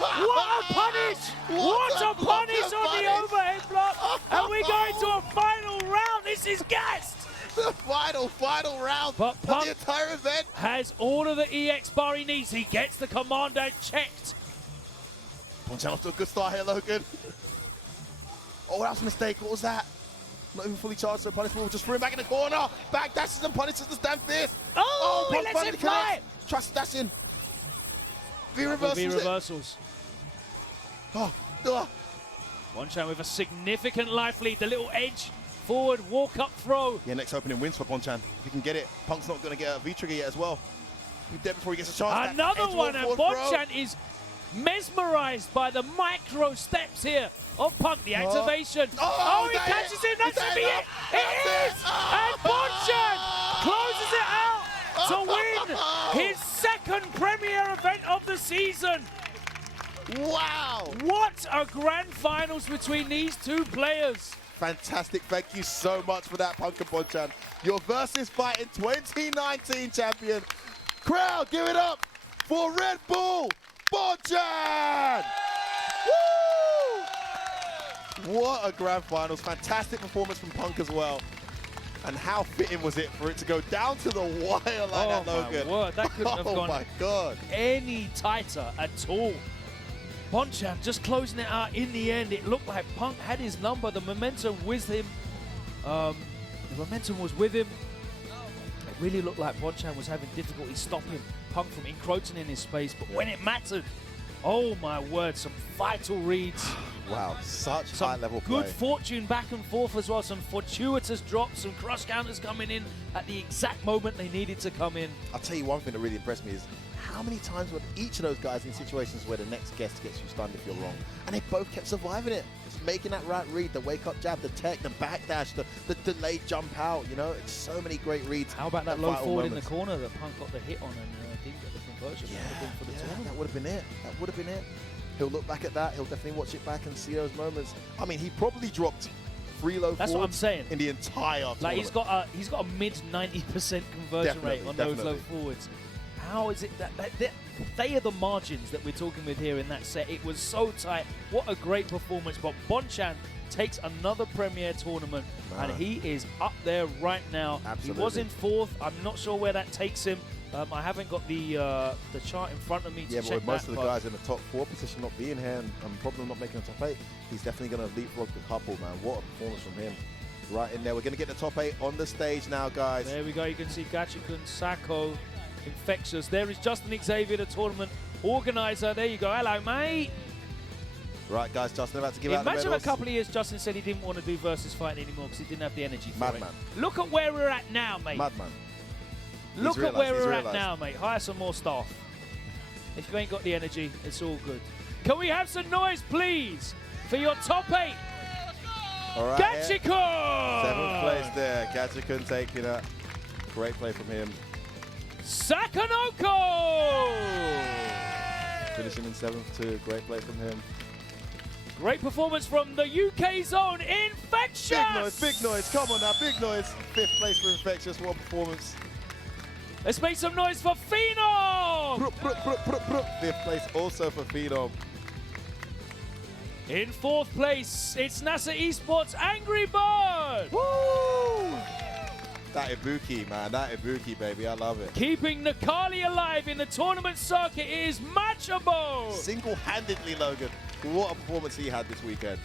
What a punish. What a punish on the overhead block. And we're going to a final round. This is gassed. The final round but of the entire event. Has all of the EX bar he needs. He gets the commander checked. Bonchan off to a good start here, Logan. Oh, that was a mistake. What was that? Not even fully charged, so punish will just threw him back in the corner. Back dashes and punishes the stand fierce. Oh, he lets him fly. Trust dash in. V reversals. Bonchan with a significant life lead. The little edge forward walk up throw. Yeah, next opening wins for Bonchan. If he can get it, Punk's not going to get a V trigger yet as well. He's dead before he gets a chance. Another one, and Bonchan is mesmerized by the micro steps here of Punk. The activation. He catches him. That should be it. It is. And Bonchan closes it out to win his second premier event of the season. Wow. What a grand finals between these two players. Fantastic. Thank you so much for that, Punk and Bonchan. Your VSFighting 2019 champion. Crowd, give it up for Red Bull Bonchan! Woo! What a grand finals. Fantastic performance from Punk as well. And how fitting was it for it to go down to the wire like that, Logan? My word, that couldn't have gone any tighter at all. Bonchan just closing it out in the end. It looked like Punk had his number. The momentum was with him. It really looked like Bonchan was having difficulty stopping Punk from encroaching in his space. But when it mattered, oh my word, some vital reads. Wow, such high-level play. Good fortune back and forth as well. Some fortuitous drops, some cross counters coming in at the exact moment they needed to come in. I'll tell you one thing that really impressed me is how many times were each of those guys in situations where the next guest gets you stunned if you're wrong, and they both kept surviving it. Just making that right read, the wake-up jab, the tech, the backdash, the delayed jump out, you know, it's so many great reads. How about that low forward in the corner that Punk got the hit on and didn't get the conversion? That would have been it. That would have been it. He'll look back at that. He'll definitely watch it back and see those moments. I mean, he probably dropped 3 low That's what I'm saying. In the entire tournament. He's got a mid 90% conversion rate on those low forwards. How is it that they are the margins that we're talking with here in that set? It was so tight. What a great performance. But Bonchan takes another premier tournament, and he is up there right now. Absolutely. He was in 4th. I'm not sure where that takes him. I haven't got the chart in front of me to check that. Yeah, but with most of the guys in the top 4 position not being here and probably not making the top 8, he's definitely going to leapfrog the couple, man. What a performance from him. Right in there. We're going to get the top 8 on the stage now, guys. There we go. You can see Gachikun, Sako, Infectious. There is Justin Xavier, the tournament organizer. There you go. Hello, mate. Right, guys, Justin about to give out the medals. Imagine a couple of years Justin said he didn't want to do VSFighting anymore because he didn't have the energy for Madman. it. Look at where we're at now, mate. Madman. Look at where we're at now, mate. Hire some more staff. If you ain't got the energy, it's all good. Can we have some noise, please, for your top 8? All right, Gachikun! 7th place there. Gachikun taking a great play from him. Sakonoko! Finishing in 7th too. Great play from him. Great performance from the UK zone, Infectious! Big noise, come on now, big noise. 5th place for Infectious, what a performance. Let's make some noise for Phenom! 5th place also for Phenom. In 4th place, it's NASA Esports Angry Bird! Woo! That Ibuki, man, that Ibuki, baby, I love it. Keeping Nakali alive in the tournament circuit is Machabo! Single-handedly, Logan. What a performance he had this weekend.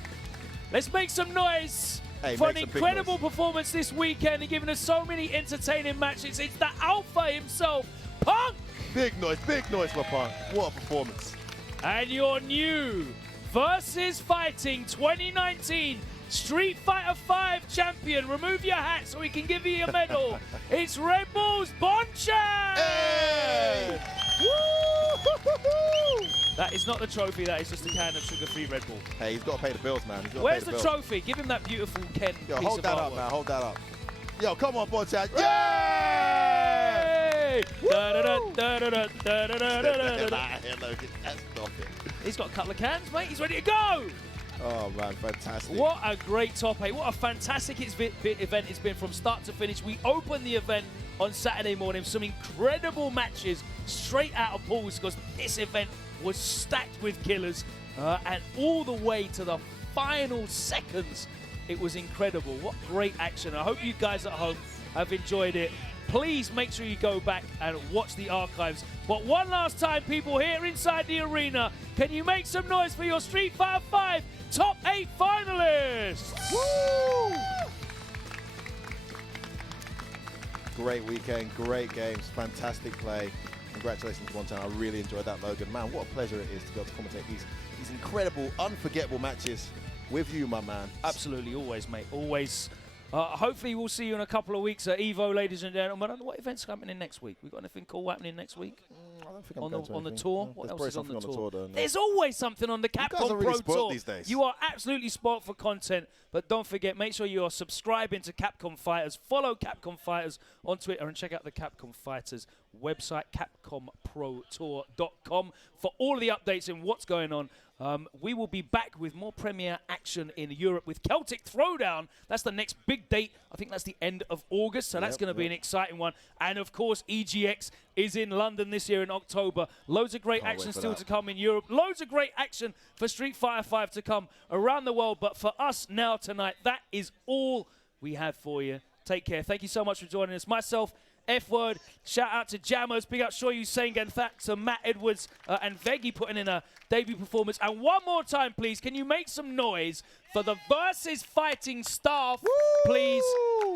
Let's make some noise for an incredible performance this weekend and giving us so many entertaining matches. It's the Alpha himself, Punk! Big noise for Punk. What a performance. And your new VSFighting 2019 Street Fighter 5 champion. Remove your hat so we can give you a medal. It's Red Bull's Boncha! Hey! Woo! That is not the trophy, that is just a can of sugar-free Red Bull. Hey, he's got to pay the bills, man. Where's the trophy? Give him that beautiful Ken Yo, piece hold of that artwork. up, man. Hold that up. Yo, come on, Boncha. Yay! He's got a couple of cans, mate. He's ready to go. Oh, man, fantastic. What a great top 8. What a fantastic event it's been from start to finish. We opened the event on Saturday morning. Some incredible matches straight out of pools because this event was stacked with killers. And all the way to the final seconds, it was incredible. What great action. I hope you guys at home have enjoyed it. Please make sure you go back and watch the archives. But one last time, people here inside the arena, can you make some noise for your Street Fighter 5 top 8 finalists? Woo! Great weekend, great games, fantastic play. Congratulations, Boncha. I really enjoyed that, Logan. Man, what a pleasure it is to be able to commentate these incredible, unforgettable matches with you, my man. Absolutely, always, mate, always. Hopefully we'll see you in a couple of weeks at EVO, ladies and gentlemen. I don't know what events are happening next week. We got anything cool happening next week? I don't think I'm on the tour. No, what there's else is on the tour? though, no. There's always something on the Capcom Pro Tour. These days. You are absolutely spoiled for content, but don't forget, make sure you are subscribing to Capcom Fighters. Follow Capcom Fighters on Twitter and check out the Capcom Fighters website, capcomprotour.com, for all of the updates and what's going on. We will be back with more premiere action in Europe with Celtic Throwdown. That's the next big date. I think that's the end of August, so that's going to be an exciting one. And, of course, EGX is in London this year in October. Loads of great action still to come in Europe. Loads of great action for Street Fighter 5 to come around the world. But for us now tonight, that is all we have for you. Take care. Thank you so much for joining us. Myself, F-Word, shout out to Jammers, big up Shoyu Sengen, thanks to Matt Edwards and Veggie putting in a debut performance. And one more time, please, can you make some noise for the VSFighting staff, please,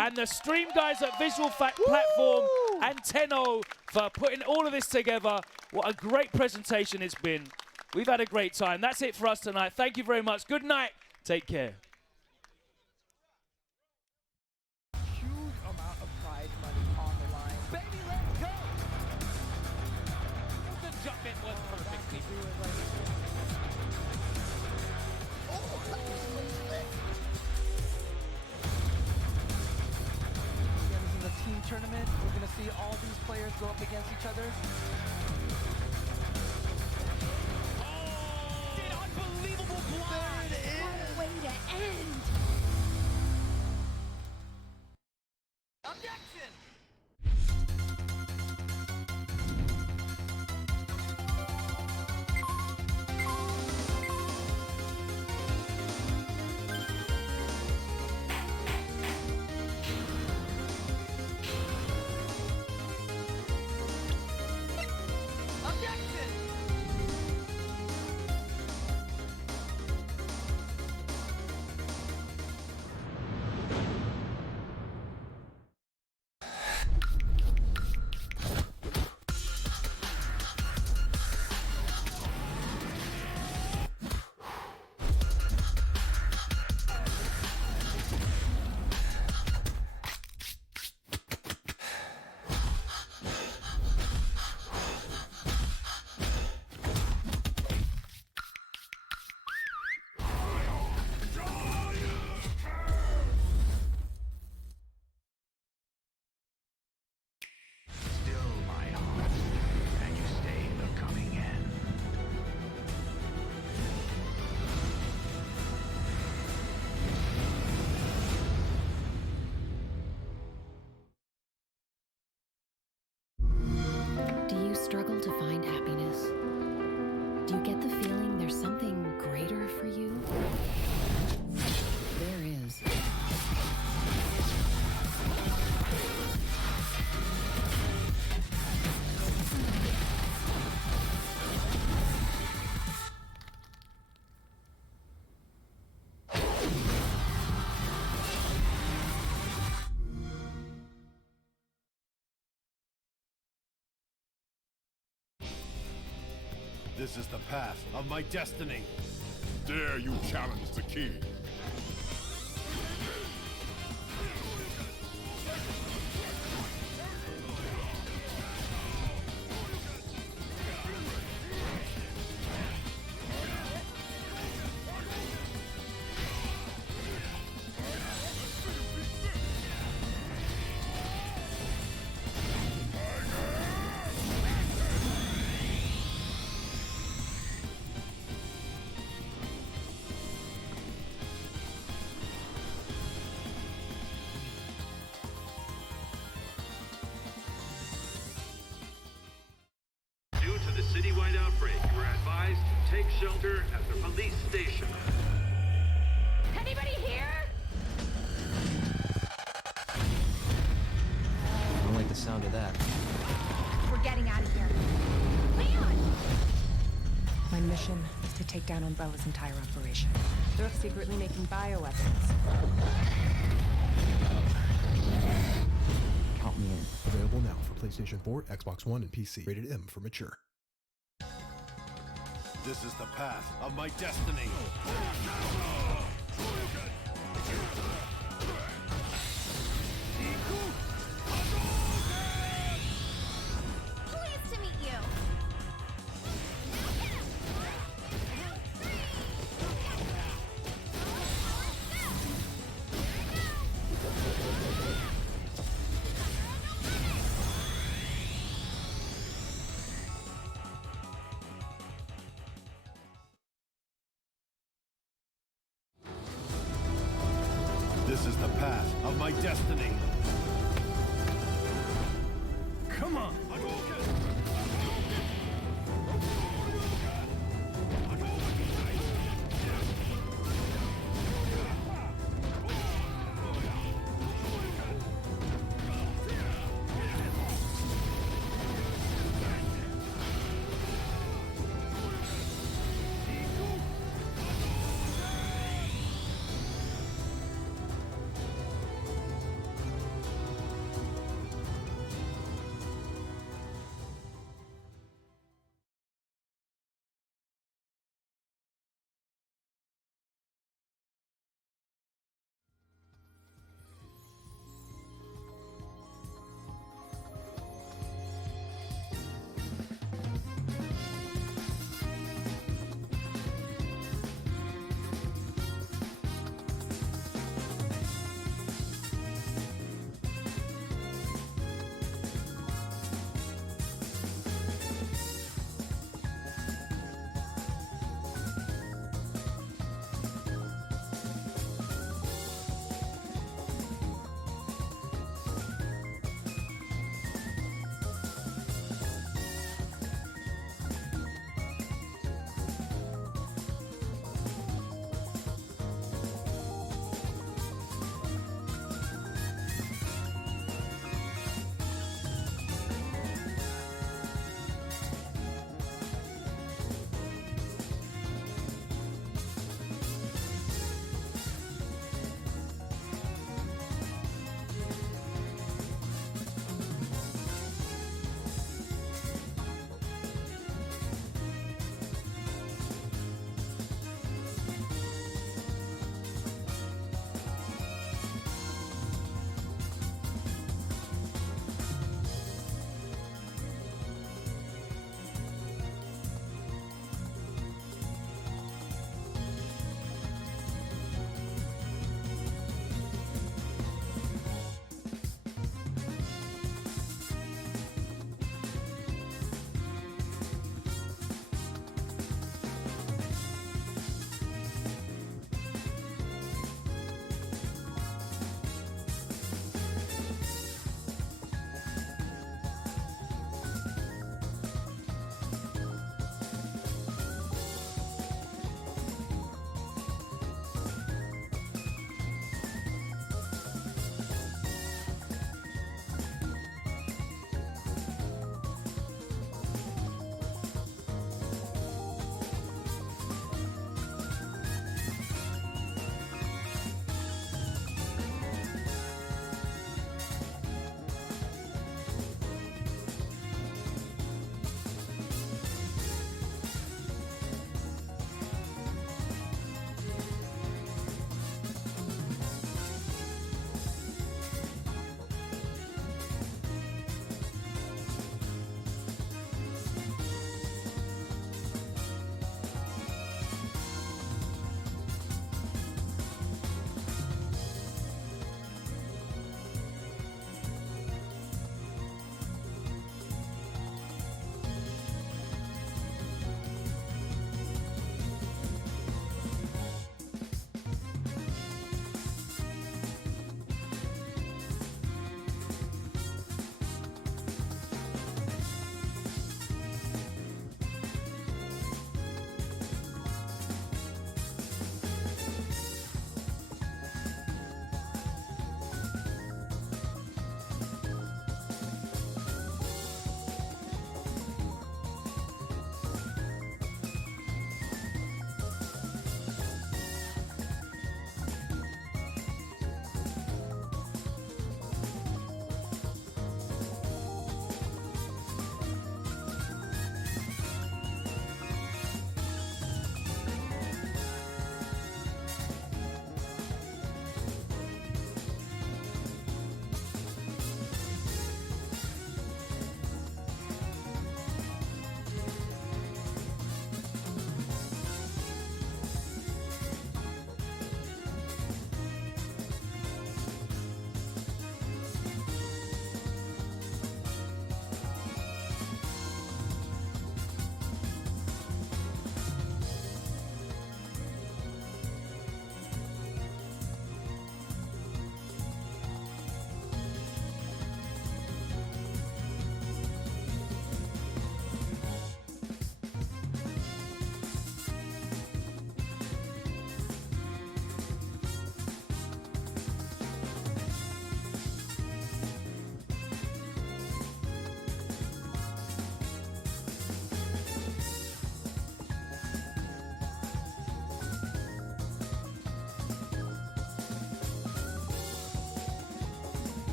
and the stream guys at Visual Fact Platform and Tenno for putting all of this together. What a great presentation it's been. We've had a great time. That's it for us tonight. Thank you very much. Good night. Take care. Tournament. We're going to see all these players go up against each other. Oh, an unbelievable block. There it is. What a way to end. Objection. This is the path of my destiny. Dare you challenge the king? Due to the citywide outbreak, you are advised to take shelter at the police station. Anybody here? I don't like the sound of that. We're getting out of here. Leon! My mission is to take down Umbrella's entire operation. They're secretly making bioweapons. Count me in. Available now for PlayStation 4, Xbox One, and PC. Rated M for mature. This is the path of my destiny. Pleased to meet you. This is the path of my destiny. Come on!